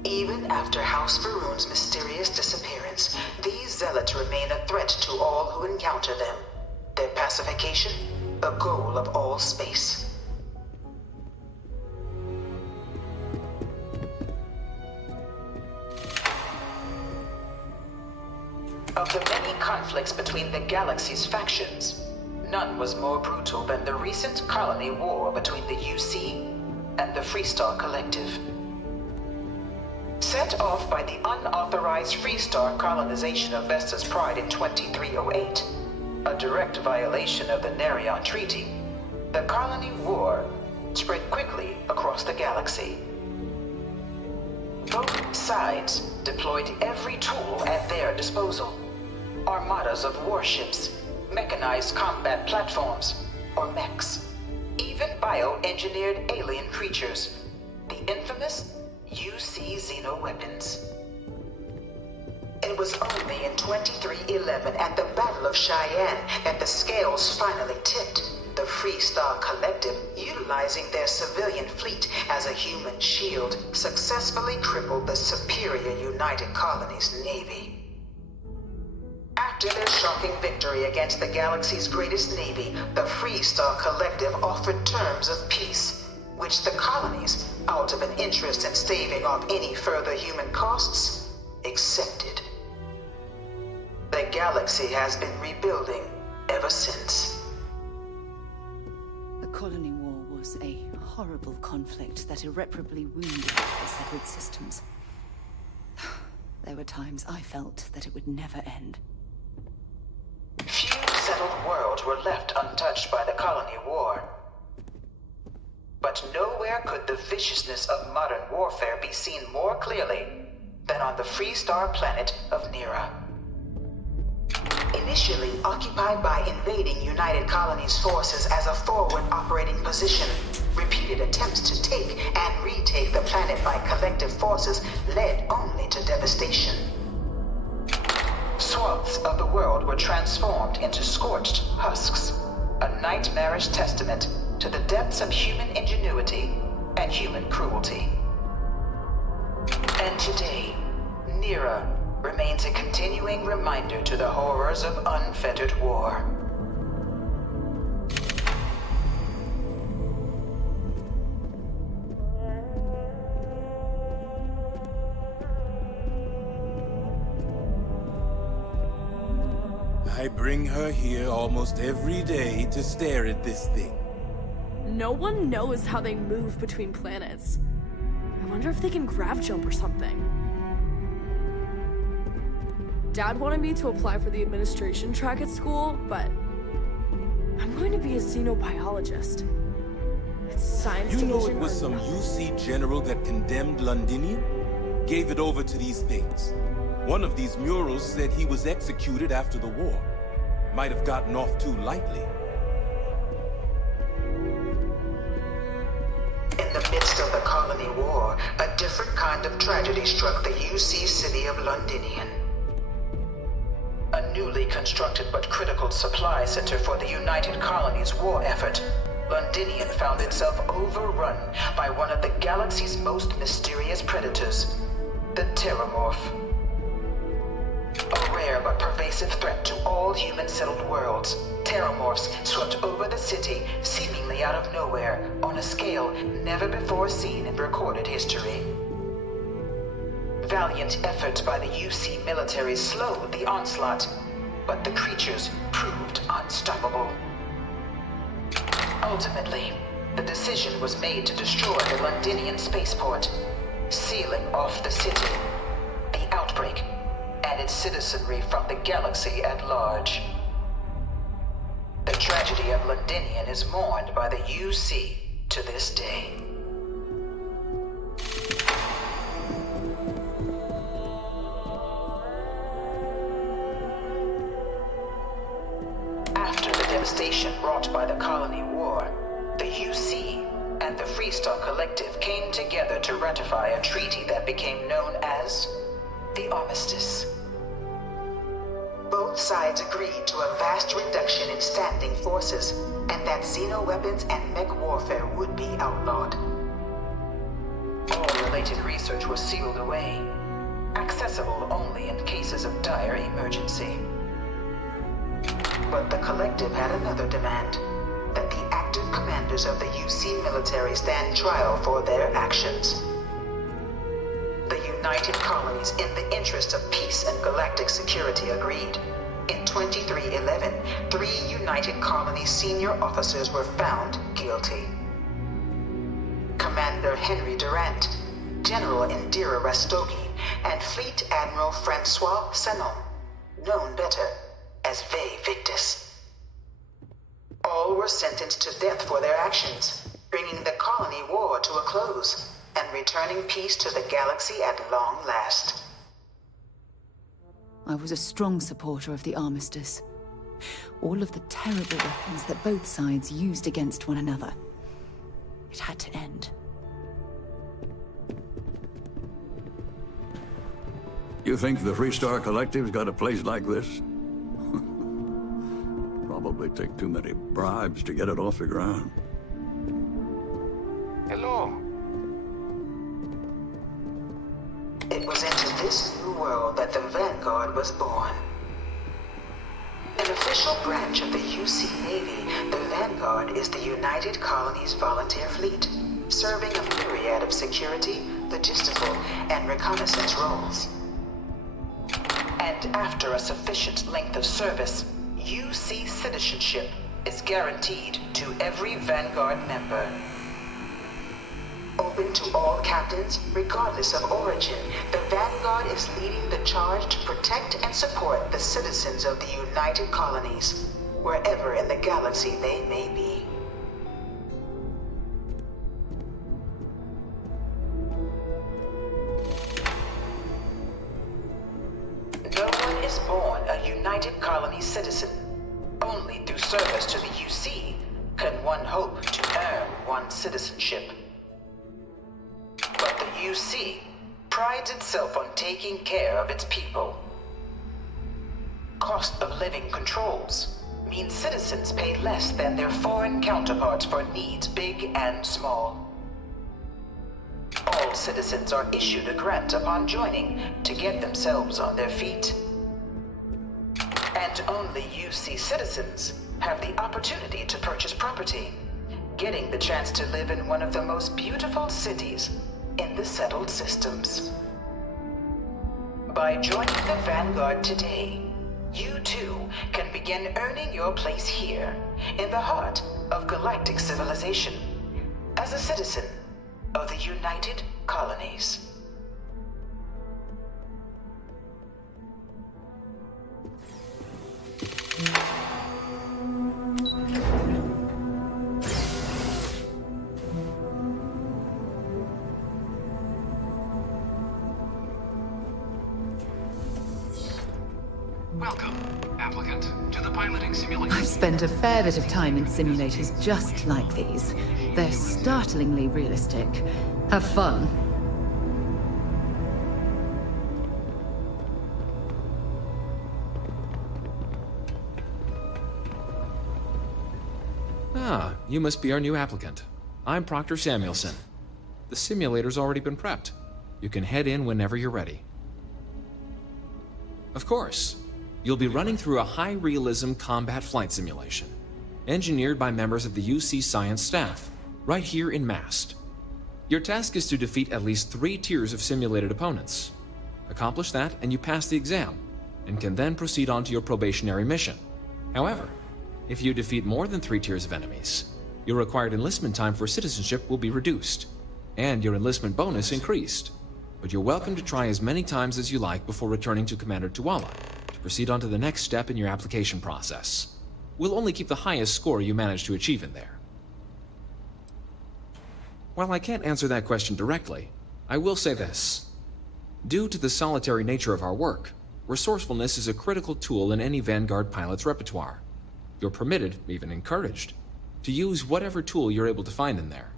Even after House Varun's mysterious disappearance, these zealots remain a threat to all who encounter them. Their pacification, a goal of all space. Of the many conflicts between the galaxy's factions, none was more brutal than the recent colony war between the UC and the Freestar Collective. Set off by the unauthorized Freestar colonization of Vesta's Pride in 2308, a direct violation of the Narion Treaty, the colony war spread quickly across the galaxy. Both sides deployed every tool at their disposal. Armadas of warships, mechanized combat platforms, or mechs, even bioengineered alien creatures, the infamous UC xenoweapons. It was only in 2311 at the Battle of Cheyenne that the scales finally tipped, the Freestar Collective, utilizing their civilian fleet as a human shield, successfully crippled the superior United Colonies Navy. After their shocking victory against the galaxy's greatest navy, the Freestar Collective offered terms of peace, which the colonies, out of an interest in staving off any further human costs, accepted. The galaxy has been rebuilding ever since. The colony war was a horrible conflict that irreparably wounded the settled systems. There were times I felt that it would never end. Few settled worlds were left untouched by the colony war. But nowhere could the viciousness of modern warfare be seen more clearly than on the Freestar planet of Nira. Initially occupied by invading United Colonies forces as a forward operating position, repeated attempts to take and retake the planet by collective forces led only to devastation. Swaths of the world were transformed into scorched husks, a nightmarish testament to the depths of human ingenuity and human cruelty. And today, Nira remains a continuing reminder to the horrors of unfettered war. I bring her here almost every day to stare at this thing. No one knows how they move between planets. I wonder if they can grav jump or something. Dad wanted me to apply for the administration track at school, but I'm going to be a xenobiologist. It's science You know it division was or some nothing. UC general that condemned Londinium? Gave it over to these things. One of these murals said he was executed after the war. Might have gotten off too lightly. In the midst of the colony war, a different kind of tragedy struck the UC city of Londinium. A newly constructed but critical supply center for the United Colonies' war effort, Londinium found itself overrun by one of the galaxy's most mysterious predators, the Terramorph. A rare but pervasive threat to all human-settled worlds, Terramorphs swept over the city seemingly out of nowhere on a scale never before seen in recorded history. Valiant efforts by the UC military slowed the onslaught, but the creatures proved unstoppable. Ultimately, the decision was made to destroy the Londinian spaceport, sealing off the city, the outbreak, and its citizenry from the galaxy at large. The tragedy of Londinium is mourned by the UC to this day. After the devastation wrought by the Colony War, the UC and the Freestar Collective came together to ratify a treaty that became known as the Armistice. Both sides agreed to a vast reduction in standing forces, and that xenoweapons and mech warfare would be outlawed. All related research was sealed away, accessible only in cases of dire emergency. But the Collective had another demand, that the active commanders of the UC military stand trial for their actions. The United Colonies, in the interest of peace and galactic security, agreed. In 2311, 3 United Colonies senior officers were found guilty. Commander Henry Durant, General Indira Rastogi, and Fleet Admiral Francois Sanon, known better as Ve Victus. All were sentenced to death for their actions, bringing the colony war to a close and returning peace to the galaxy at long last. I was a strong supporter of the Armistice. All of the terrible weapons that both sides used against one another. It had to end. You think the Freestar Collective's got a place like this? Probably take too many bribes to get it off the ground. Hello. It was into this new world that the Vanguard was born. An official branch of the UC Navy, the Vanguard is the United Colonies Volunteer Fleet, serving a myriad of security, logistical, and reconnaissance roles. And after a sufficient length of service, UC citizenship is guaranteed to every Vanguard member. Open to all captains, regardless of origin, the Vanguard is leading the charge to protect and support the citizens of the United Colonies, wherever in the galaxy they may be. No one is born a United Colonies citizen. Only through service to the UC can one hope to earn one's citizenship. But the UC prides itself on taking care of its people. Cost of living controls mean citizens pay less than their foreign counterparts for needs big and small. All citizens are issued a grant upon joining to get themselves on their feet. And only UC citizens have the opportunity to purchase property, getting the chance to live in one of the most beautiful cities in the settled systems. By joining the Vanguard today, you too can begin earning your place here, in the heart of galactic civilization, as a citizen of the United Colonies. Welcome, applicant, to the piloting simulation. I've spent a fair bit of time in simulators just like these. They're startlingly realistic. Have fun. Ah, you must be our new applicant. I'm Proctor Samuelson. The simulator's already been prepped. You can head in whenever you're ready. Of course. You'll be running through a high-realism combat flight simulation, engineered by members of the UC science staff, right here in Mast. Your task is to defeat at least 3 tiers of simulated opponents. Accomplish that, and you pass the exam, and can then proceed on to your probationary mission. However, if you defeat more than 3 tiers of enemies, your required enlistment time for citizenship will be reduced, and your enlistment bonus increased. But you're welcome to try as many times as you like before returning to Commander Tuala, to proceed on to the next step in your application process. We'll only keep the highest score you manage to achieve in there. While I can't answer that question directly, I will say this. Due to the solitary nature of our work, resourcefulness is a critical tool in any Vanguard pilot's repertoire. You're permitted, even encouraged, to use whatever tool you're able to find in there.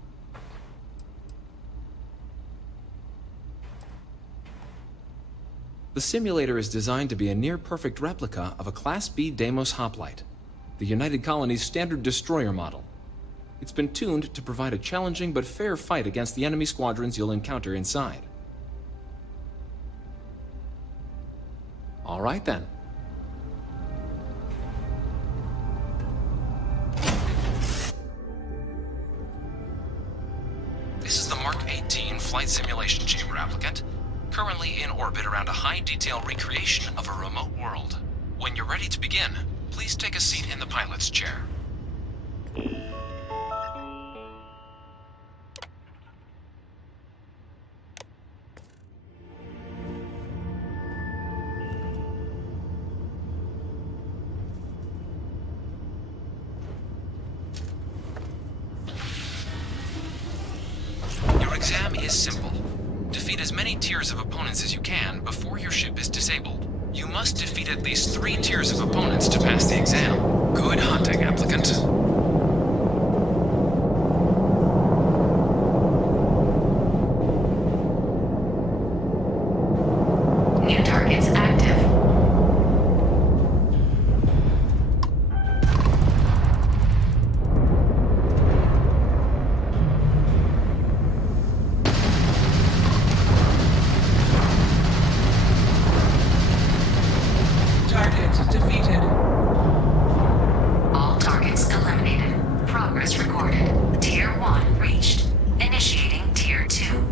The simulator is designed to be a near-perfect replica of a Class B Deimos hoplite, the United Colony's standard destroyer model. It's been tuned to provide a challenging but fair fight against the enemy squadrons you'll encounter inside. All right then. This is the Mark 18 Flight Simulation Chamber, applicant. Currently in orbit around a high-detail recreation of a remote world. When you're ready to begin, please take a seat in the pilot's chair. Your exam is simple. Defeat as many tiers of opponents as you can before your ship is disabled. You must defeat at least 3 tiers of opponents to pass the exam. Good hunting, applicant. New targets active. Target defeated. All targets eliminated. Progress recorded. Tier 1 reached. Initiating Tier 2.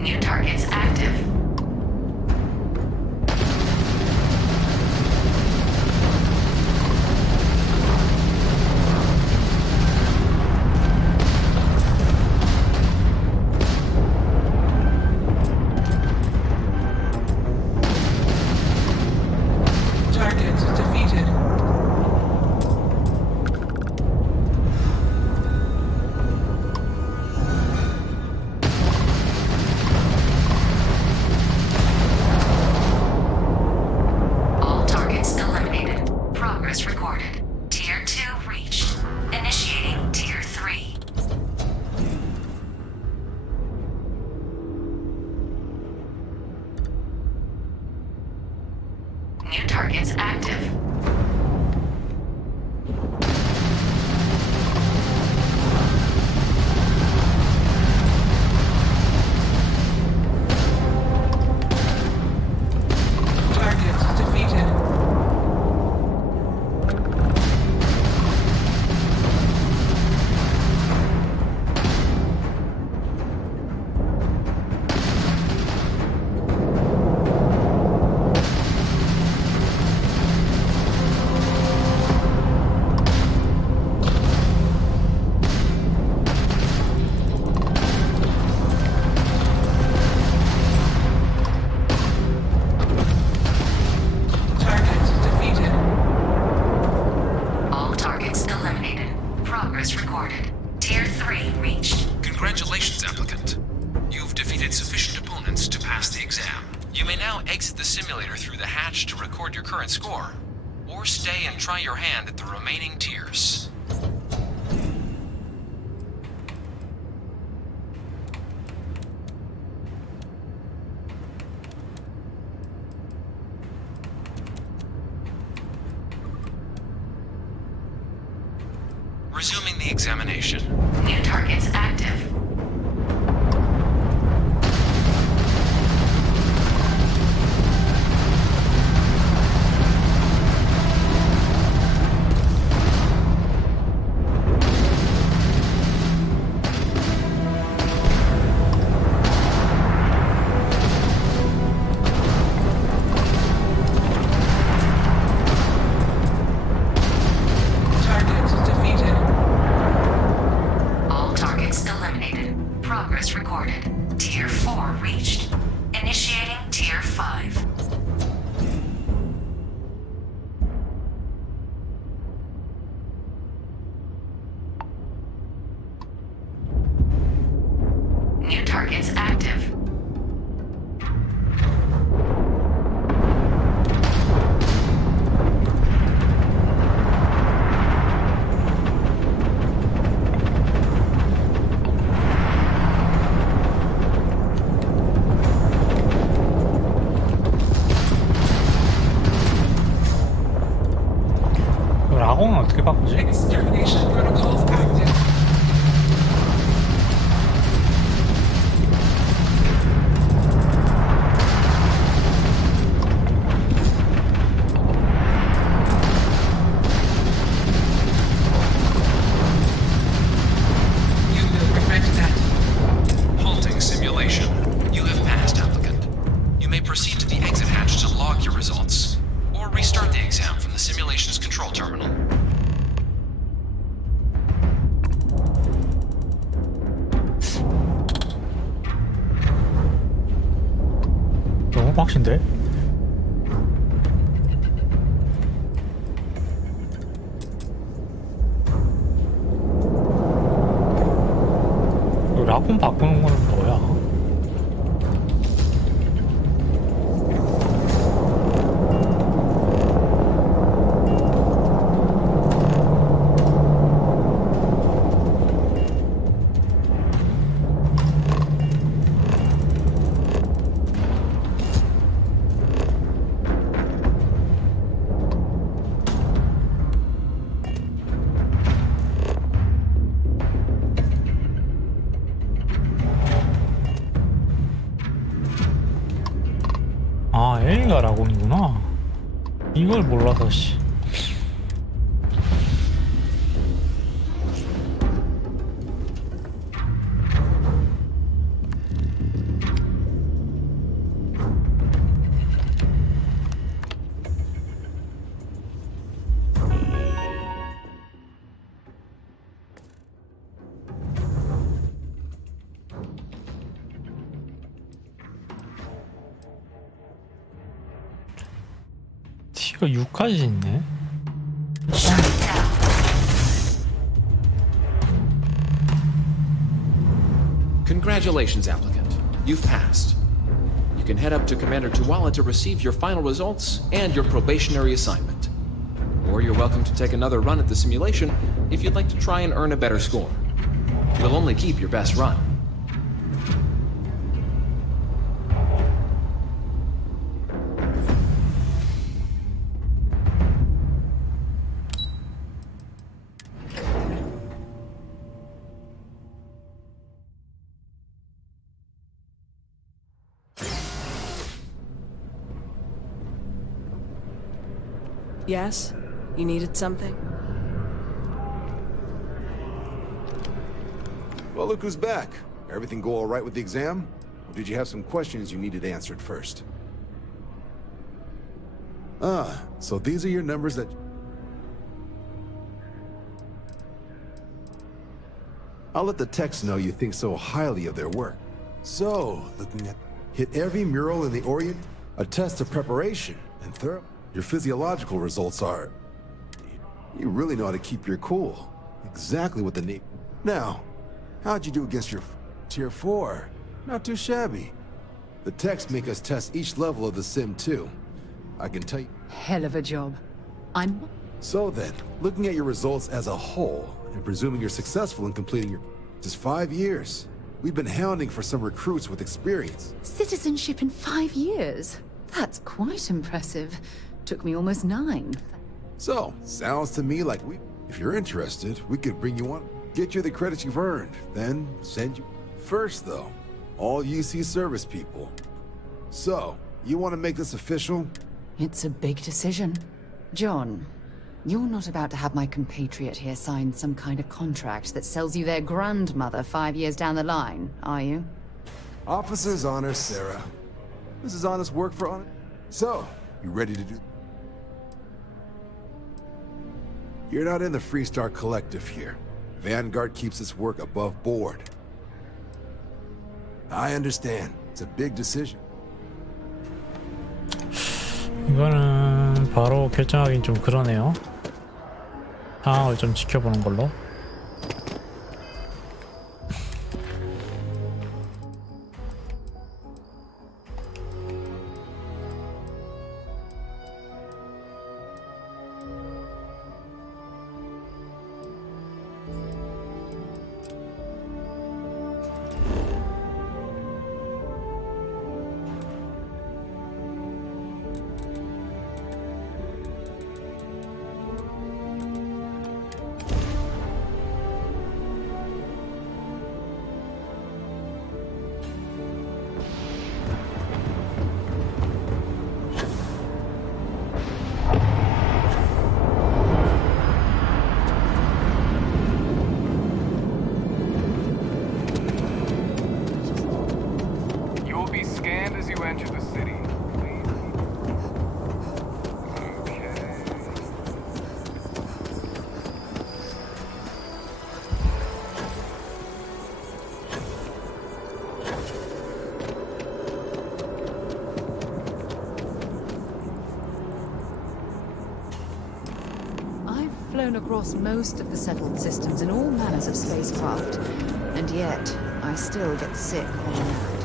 New targets active. Target defeated. All targets eliminated. Progress recorded. Tier 2 reached. Initiating Tier 3. New targets active. Target defeated. wish to record your current score, or stay and try your hand at the remaining tiers. Resuming the examination. New targets active. Targets active. 라공은 어떻게 바꾸지? Extermination protocols active. 너무 빡신데? 라콘 바꾸는 거는 뭐야? 아, A가 라곤이구나. 이걸 몰라서 씨. 티어 6까지 있네. Congratulations, applicant. You've passed. You can head up to Commander Tuwala to receive your final results and your probationary assignment. Or you're welcome to take another run at the simulation if you'd like to try and earn a better score. We'll only keep your best run. Yes? You needed something? Well, look who's back. Everything go all right with the exam? Or did you have some questions you needed answered first? Ah, so these are your numbers that... I'll let the techs know you think so highly of their work. So, looking at... Hit every mural in the Orient, a test of preparation and thorough... Your physiological results are... You really know how to keep your cool. Exactly what the name... Now, how'd you do against your Tier 4? Not too shabby. The techs make us test each level of the sim too. I can tell you. Hell of a job. I'm... So then, looking at your results as a whole, and presuming you're successful in completing your... Just 5 years. We've been hounding for some recruits with experience. Citizenship in 5 years? That's quite impressive. Took me almost 9. So, sounds to me like if you're interested, we could bring you on. Get you the credits you've earned, then send you... First, though, all UC service people. So, you want to make this official? It's a big decision. John, you're not about to have my compatriot here sign some kind of contract that sells you their grandmother 5 years down the line, are you? Officer's honor, Sarah. This is honest work for honor. So, you ready to do... You're not in the Freestar Collective here. Vanguard keeps its work above board. I understand. It's a big decision. 이거는 바로 결정하긴 좀 그러네요. 상황을 좀 지켜보는 걸로. Flown across most of the settled systems in all manners of spacecraft, and yet I still get sick on that.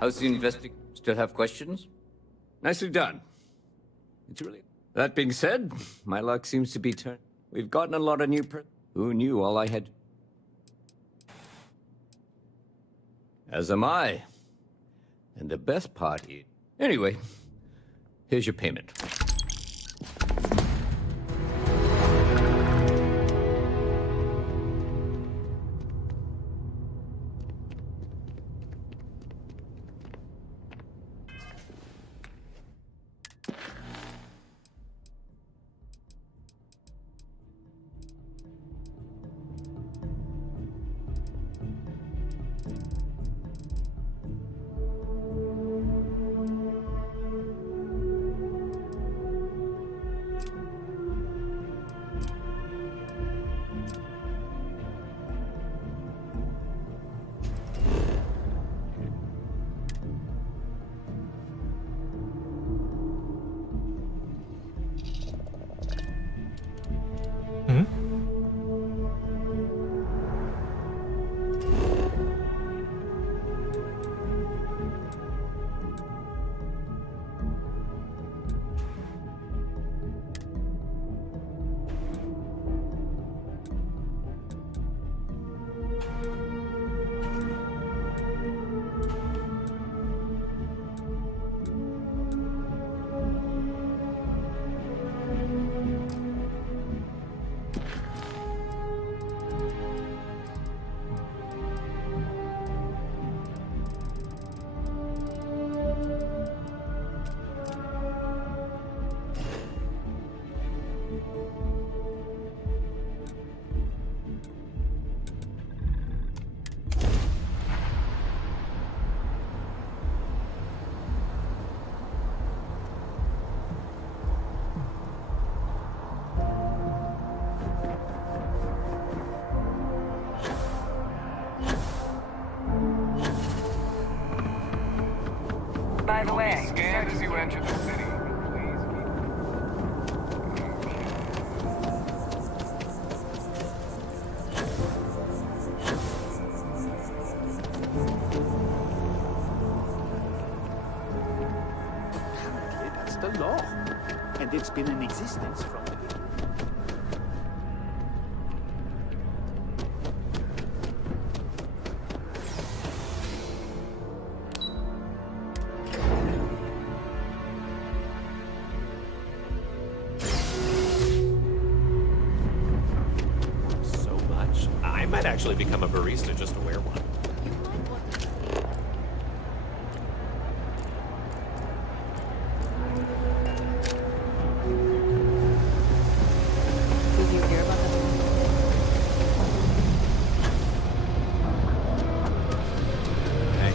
How's the investigation? Still have questions? Nicely done. It's really... That being said, my luck seems to be turned. We've gotten a lot of new Who knew all I had? As am I. And the best part is... Anyway, here's your payment. stand as you enter the city. Apparently, that's the law. And it's been in existence from the beginning. So much. I might actually become a barista just to wear one. Did you hear about that? Hey.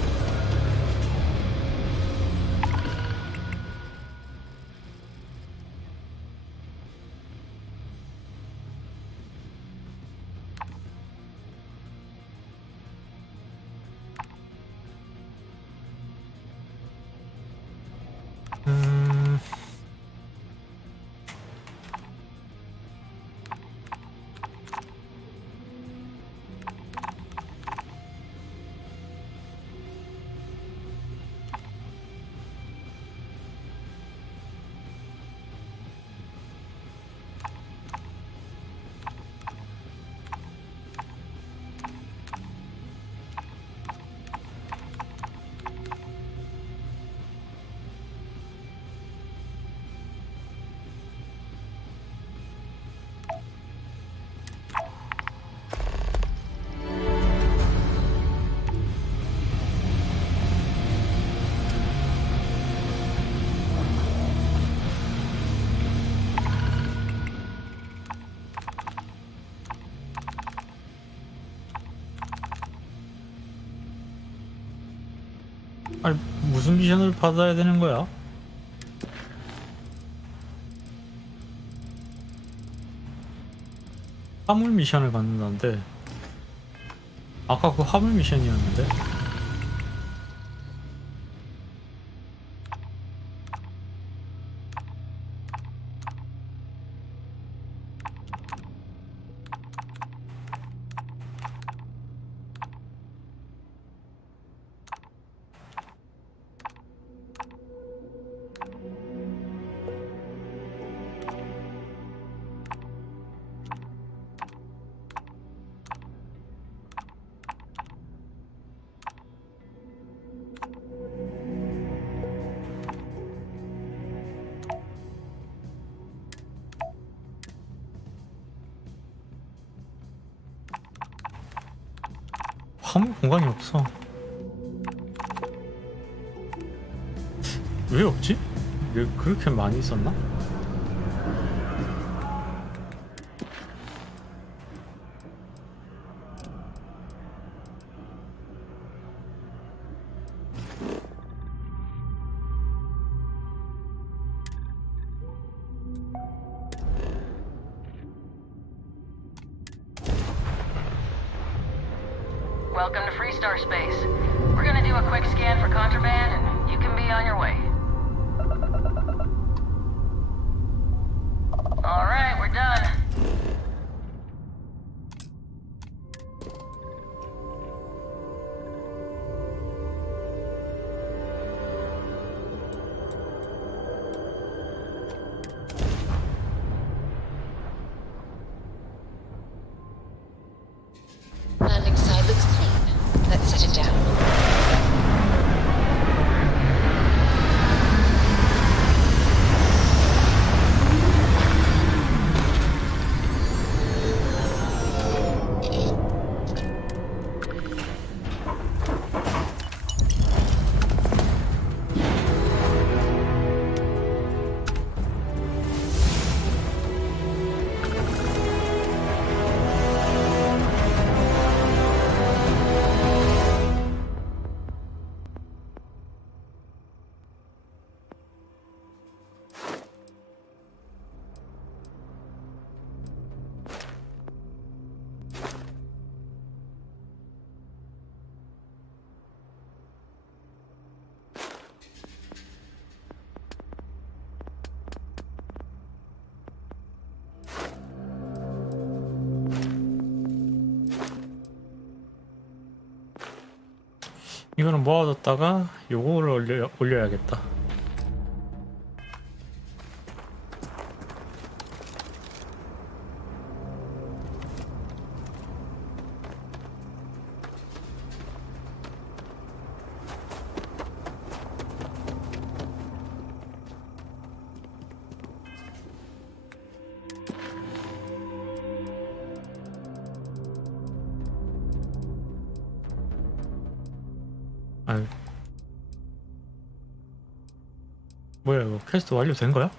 아니, 무슨 미션을 받아야 되는 거야? 화물 미션을 받는다는데 아까 그 화물 미션이었는데? 화물 공간이 없어. 왜 없지? 왜 그렇게 많이 있었나? Welcome to Freestar Space. We're gonna do a quick scan for contraband, and you can be on your way. All right, we're done. Landing side looks clean. Let's set it down. 이거는 모아뒀다가 요거를 올려야겠다. 아유. 뭐야 이거 퀘스트 완료된 거야?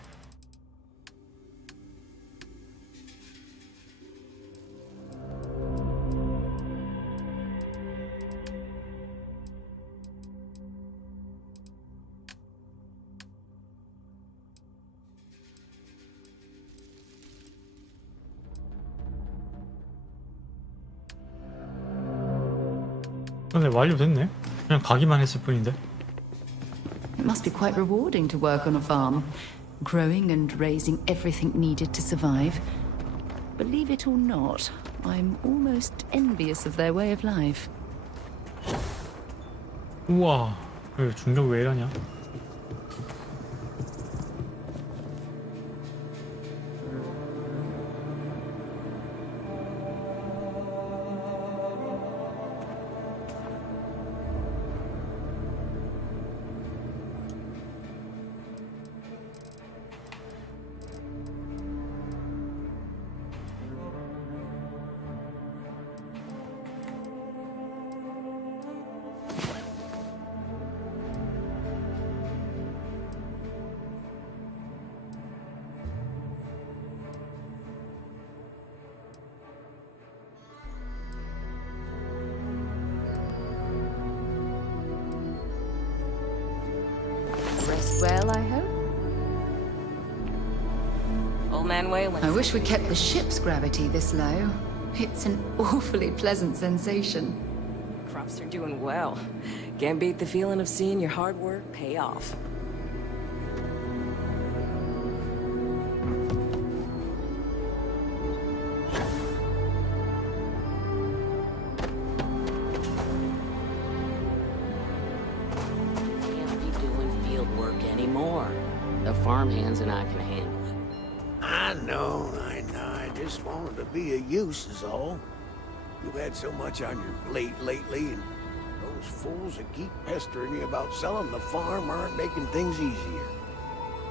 근데 완료됐네? 그냥 가기만 했을 뿐인데. It must be quite rewarding to work on a farm, growing and raising everything needed to survive. Believe it or not, I'm almost envious of their way of life. 우와, 왜 중력 왜 이러냐? Rest well, I hope. Old man Wayland. I wish we kept the ship's gravity this low. It's an awfully pleasant sensation. Crops are doing well. Can't beat the feeling of seeing your hard work pay off. Can't be doing field work anymore. The farmhands and I can handle it. I know. I just wanted to be of use is all. You've had so much on your plate lately, and those fools that keep pestering you about selling the farm aren't making things easier.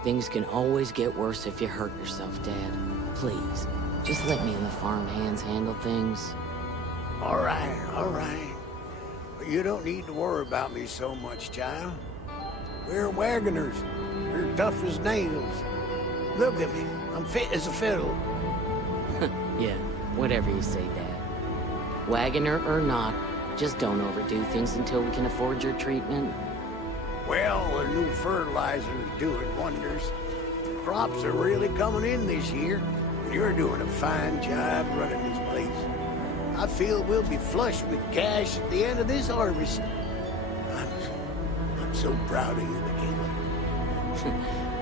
Things can always get worse if you hurt yourself, Dad. Please, just let me and the farmhands handle things. All right. But you don't need to worry about me so much, child. We're wagoners. We're tough as nails. Look at me. I'm fit as a fiddle. Yeah, whatever you say, Dad. Wagoner or not, just don't overdo things until we can afford your treatment. Well, the new fertilizer is doing wonders. Crops are really coming in this year. You're doing a fine job running this place. I feel we'll be flush with cash at the end of this harvest. I'm so proud of you, Michaela.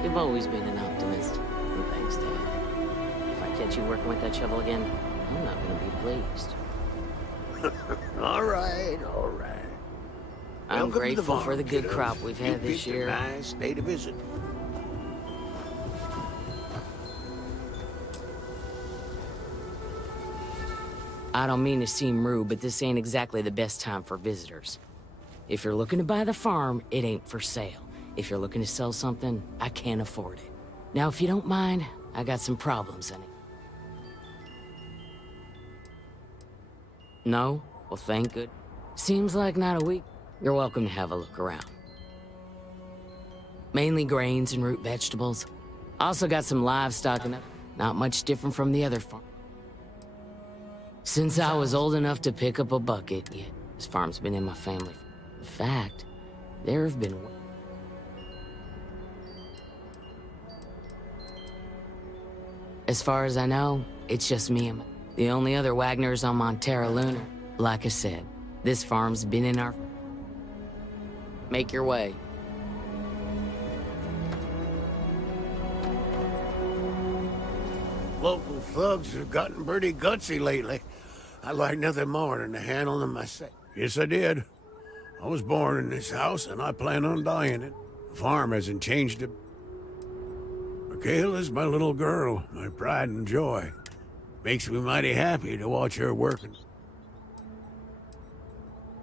You've always been an optimist. And thanks, Dad. If I catch you working with that shovel again, I'm not gonna be pleased. All right. I'm Welcome to the grateful farm, for the good kiddos. crop we've had You this picked year. a nice day to visit. I don't mean to seem rude, but this ain't exactly the best time for visitors. If you're looking to buy the farm, it ain't for sale. If you're looking to sell something, I can't afford it. Now, if you don't mind, I got some problems in it. No? Well, thank good. Seems like not a week. You're welcome to have a look around. Mainly grains and root vegetables. Also got some livestock and not much different from the other farm. Since I was old enough to pick up a bucket, yeah, this farm's been in my family. In fact, there have been... As far as I know, it's just me and the only other Wagners on Montera Lunar. Like I said, this farm's been in our... Make your way. Local thugs have gotten pretty gutsy lately. I'd like nothing more than to handle them myself. Yes, I did. I was born in this house, and I plan on dying in it. The farm hasn't changed it. Michaela's my little girl, my pride and joy. Makes me mighty happy to watch her working.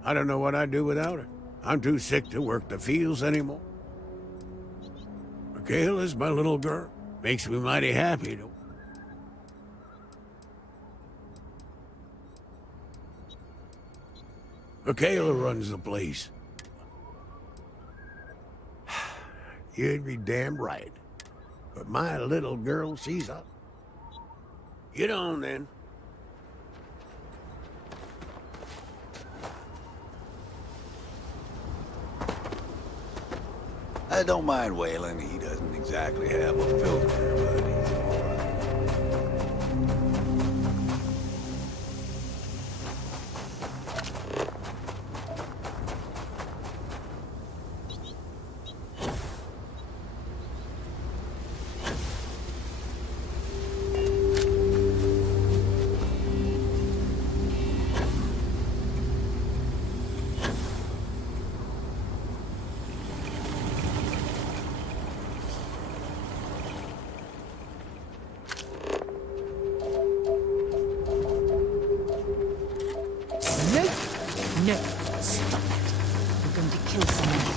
I don't know what I'd do without her. I'm too sick to work the fields anymore. Michaela's my little girl. Makes me mighty happy to... Michaela runs the place. You'd be damn right. But my little girl, she's up. Get on, then. I don't mind Waylon. He doesn't exactly have a filter, but he's all right. No, stop it. We're going to kill someone.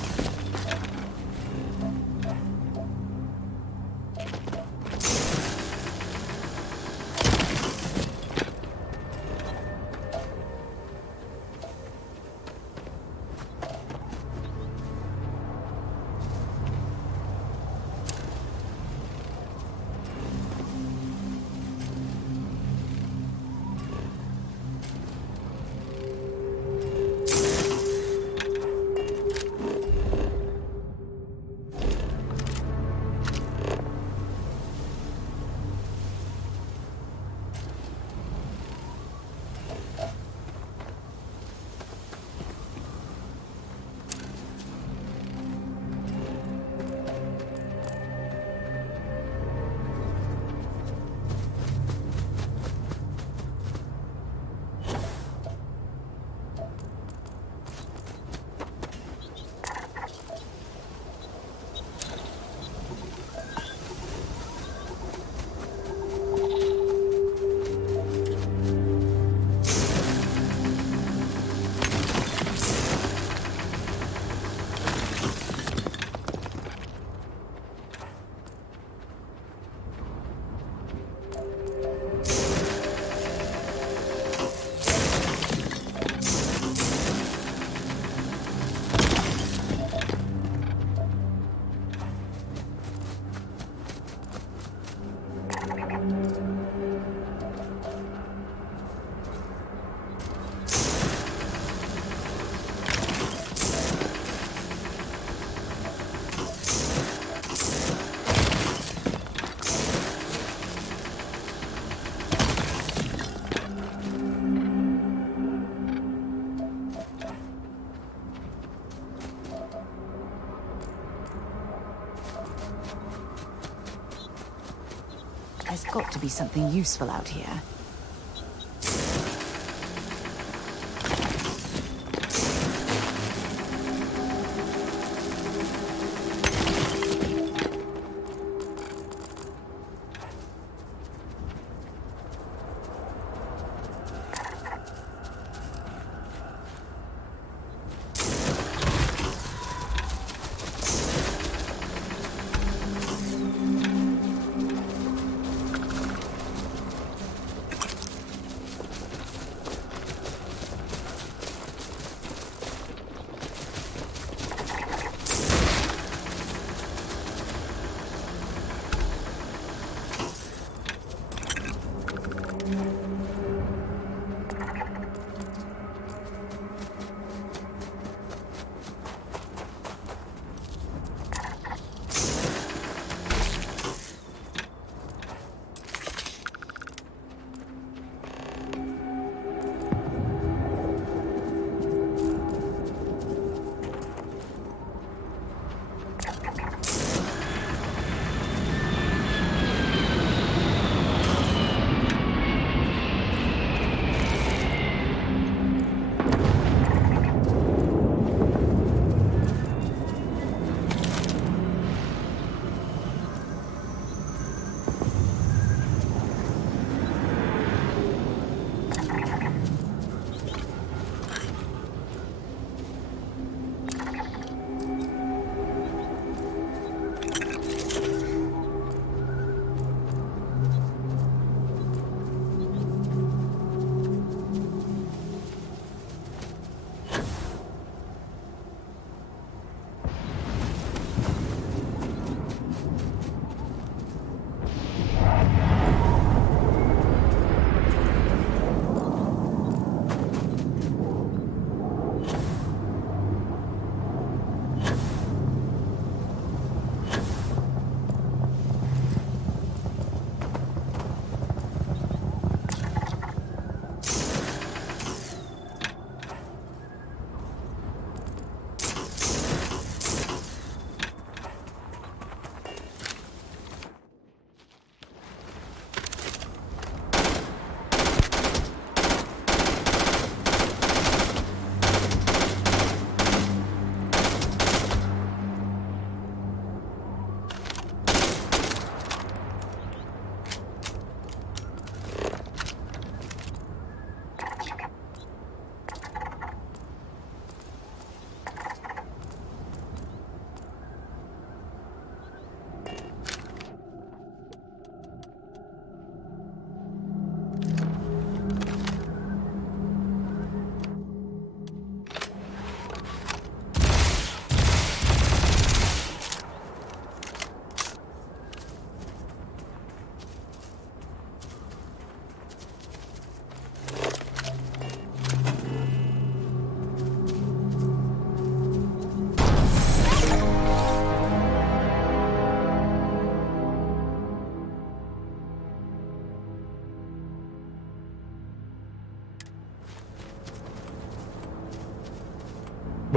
There's got to be something useful out here.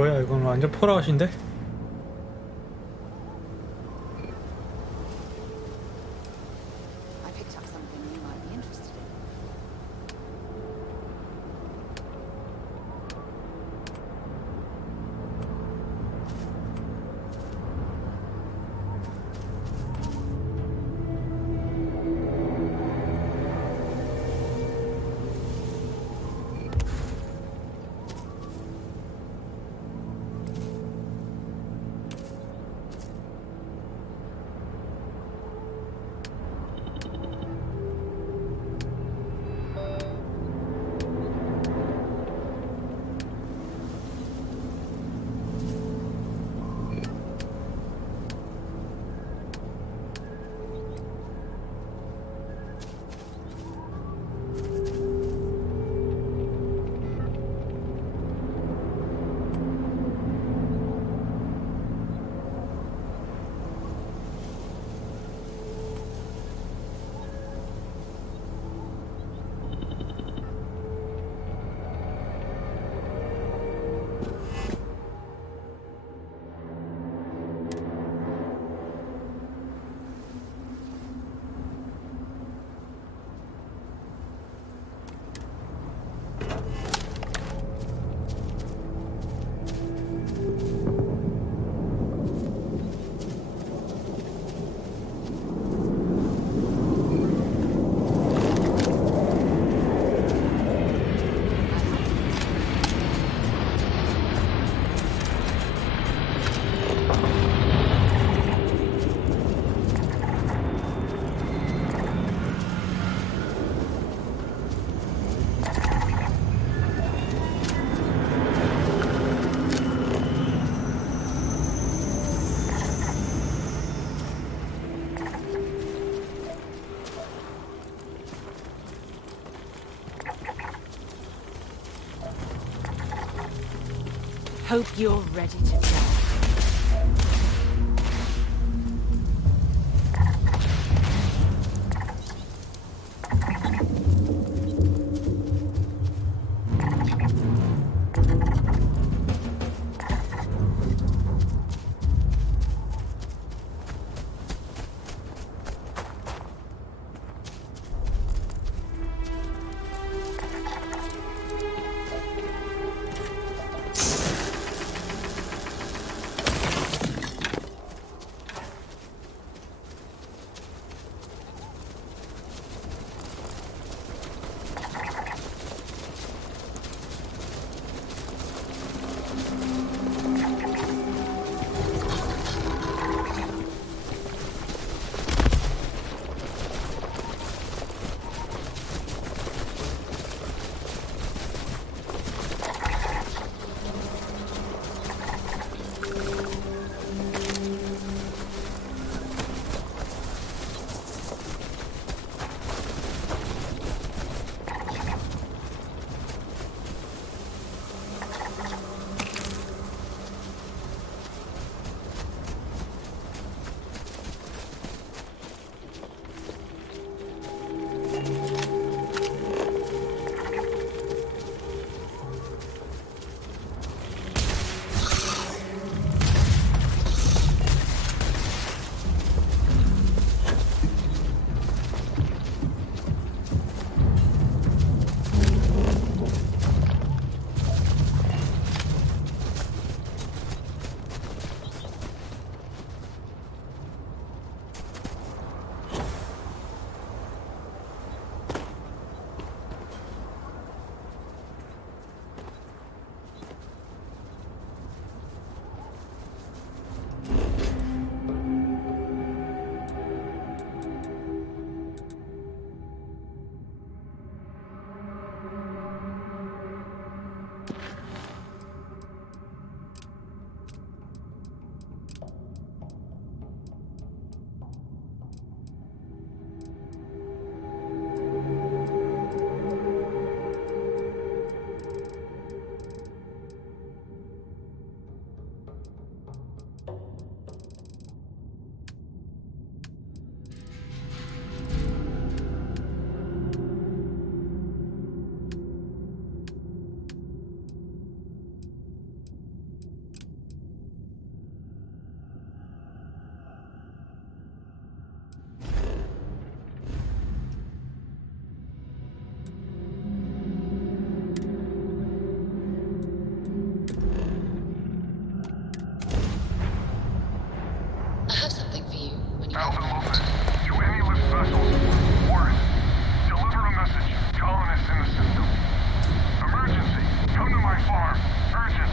뭐야 이건 완전 폴아웃인데? I picked up something you might be interested in. Hope you're ready to die. Lopez. To any lift vessels. Word. Deliver a message. Colonists in the system. Emergency. Come to my farm. Urgent.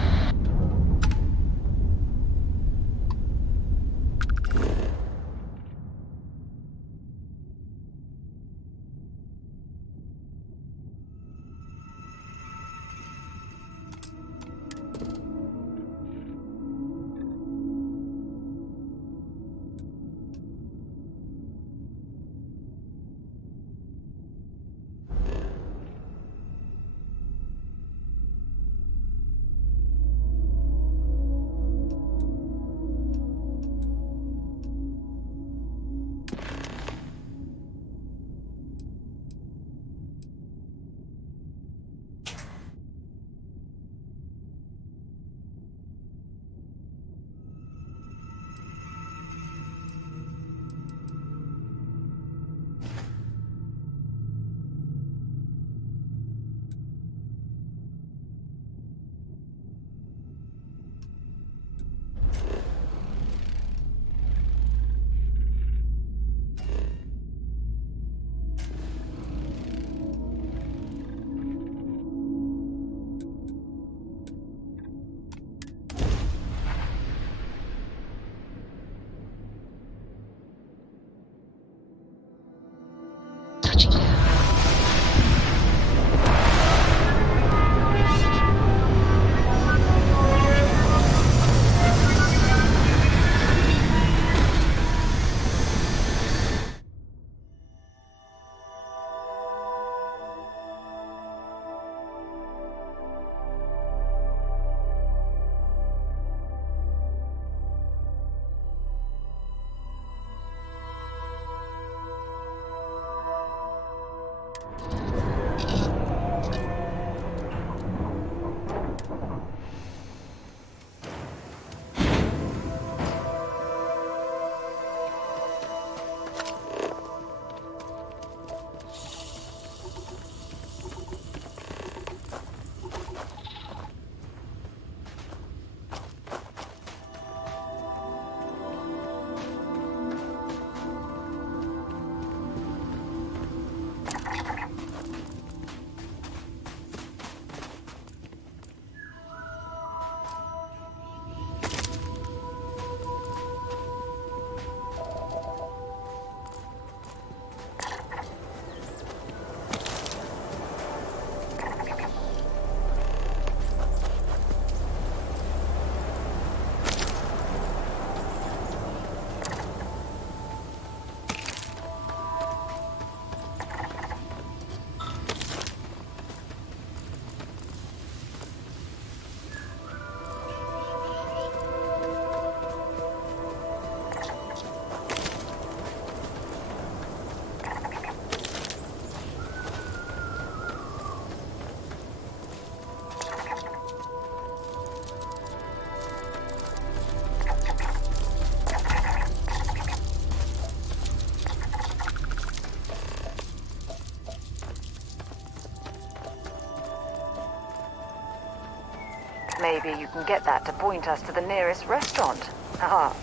Maybe you can get that to point us to the nearest restaurant. Ah.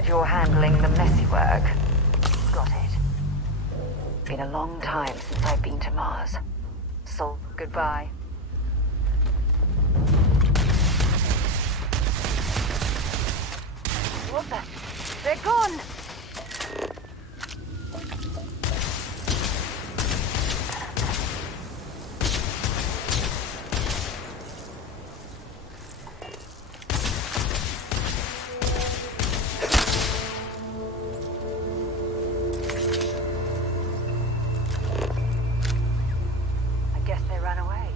glad you're handling the messy work. Got it. Been a long time since I've been to Mars. So, goodbye. What the? They're gone! I guess they ran away.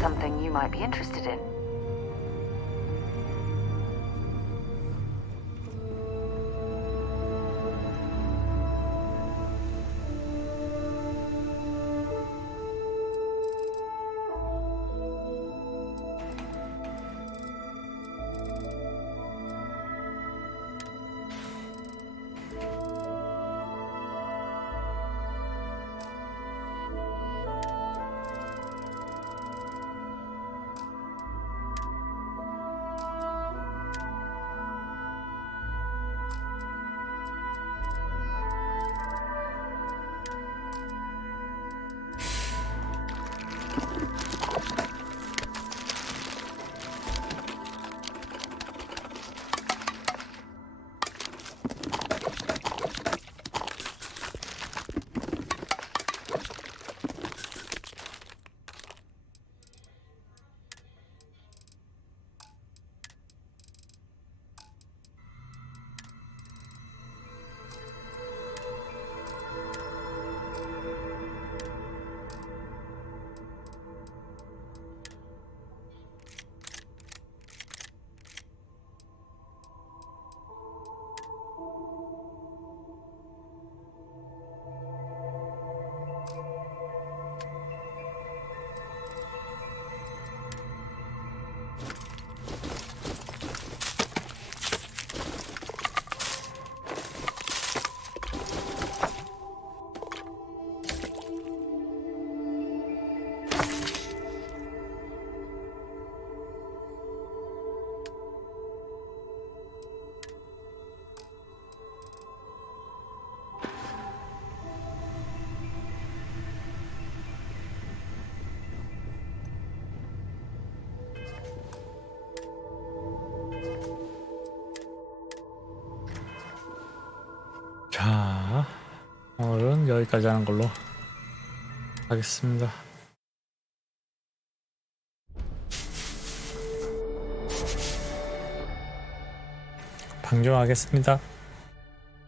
Something you might be interested in. 자, 오늘은 여기까지 하는 걸로 하겠습니다. 방종하겠습니다.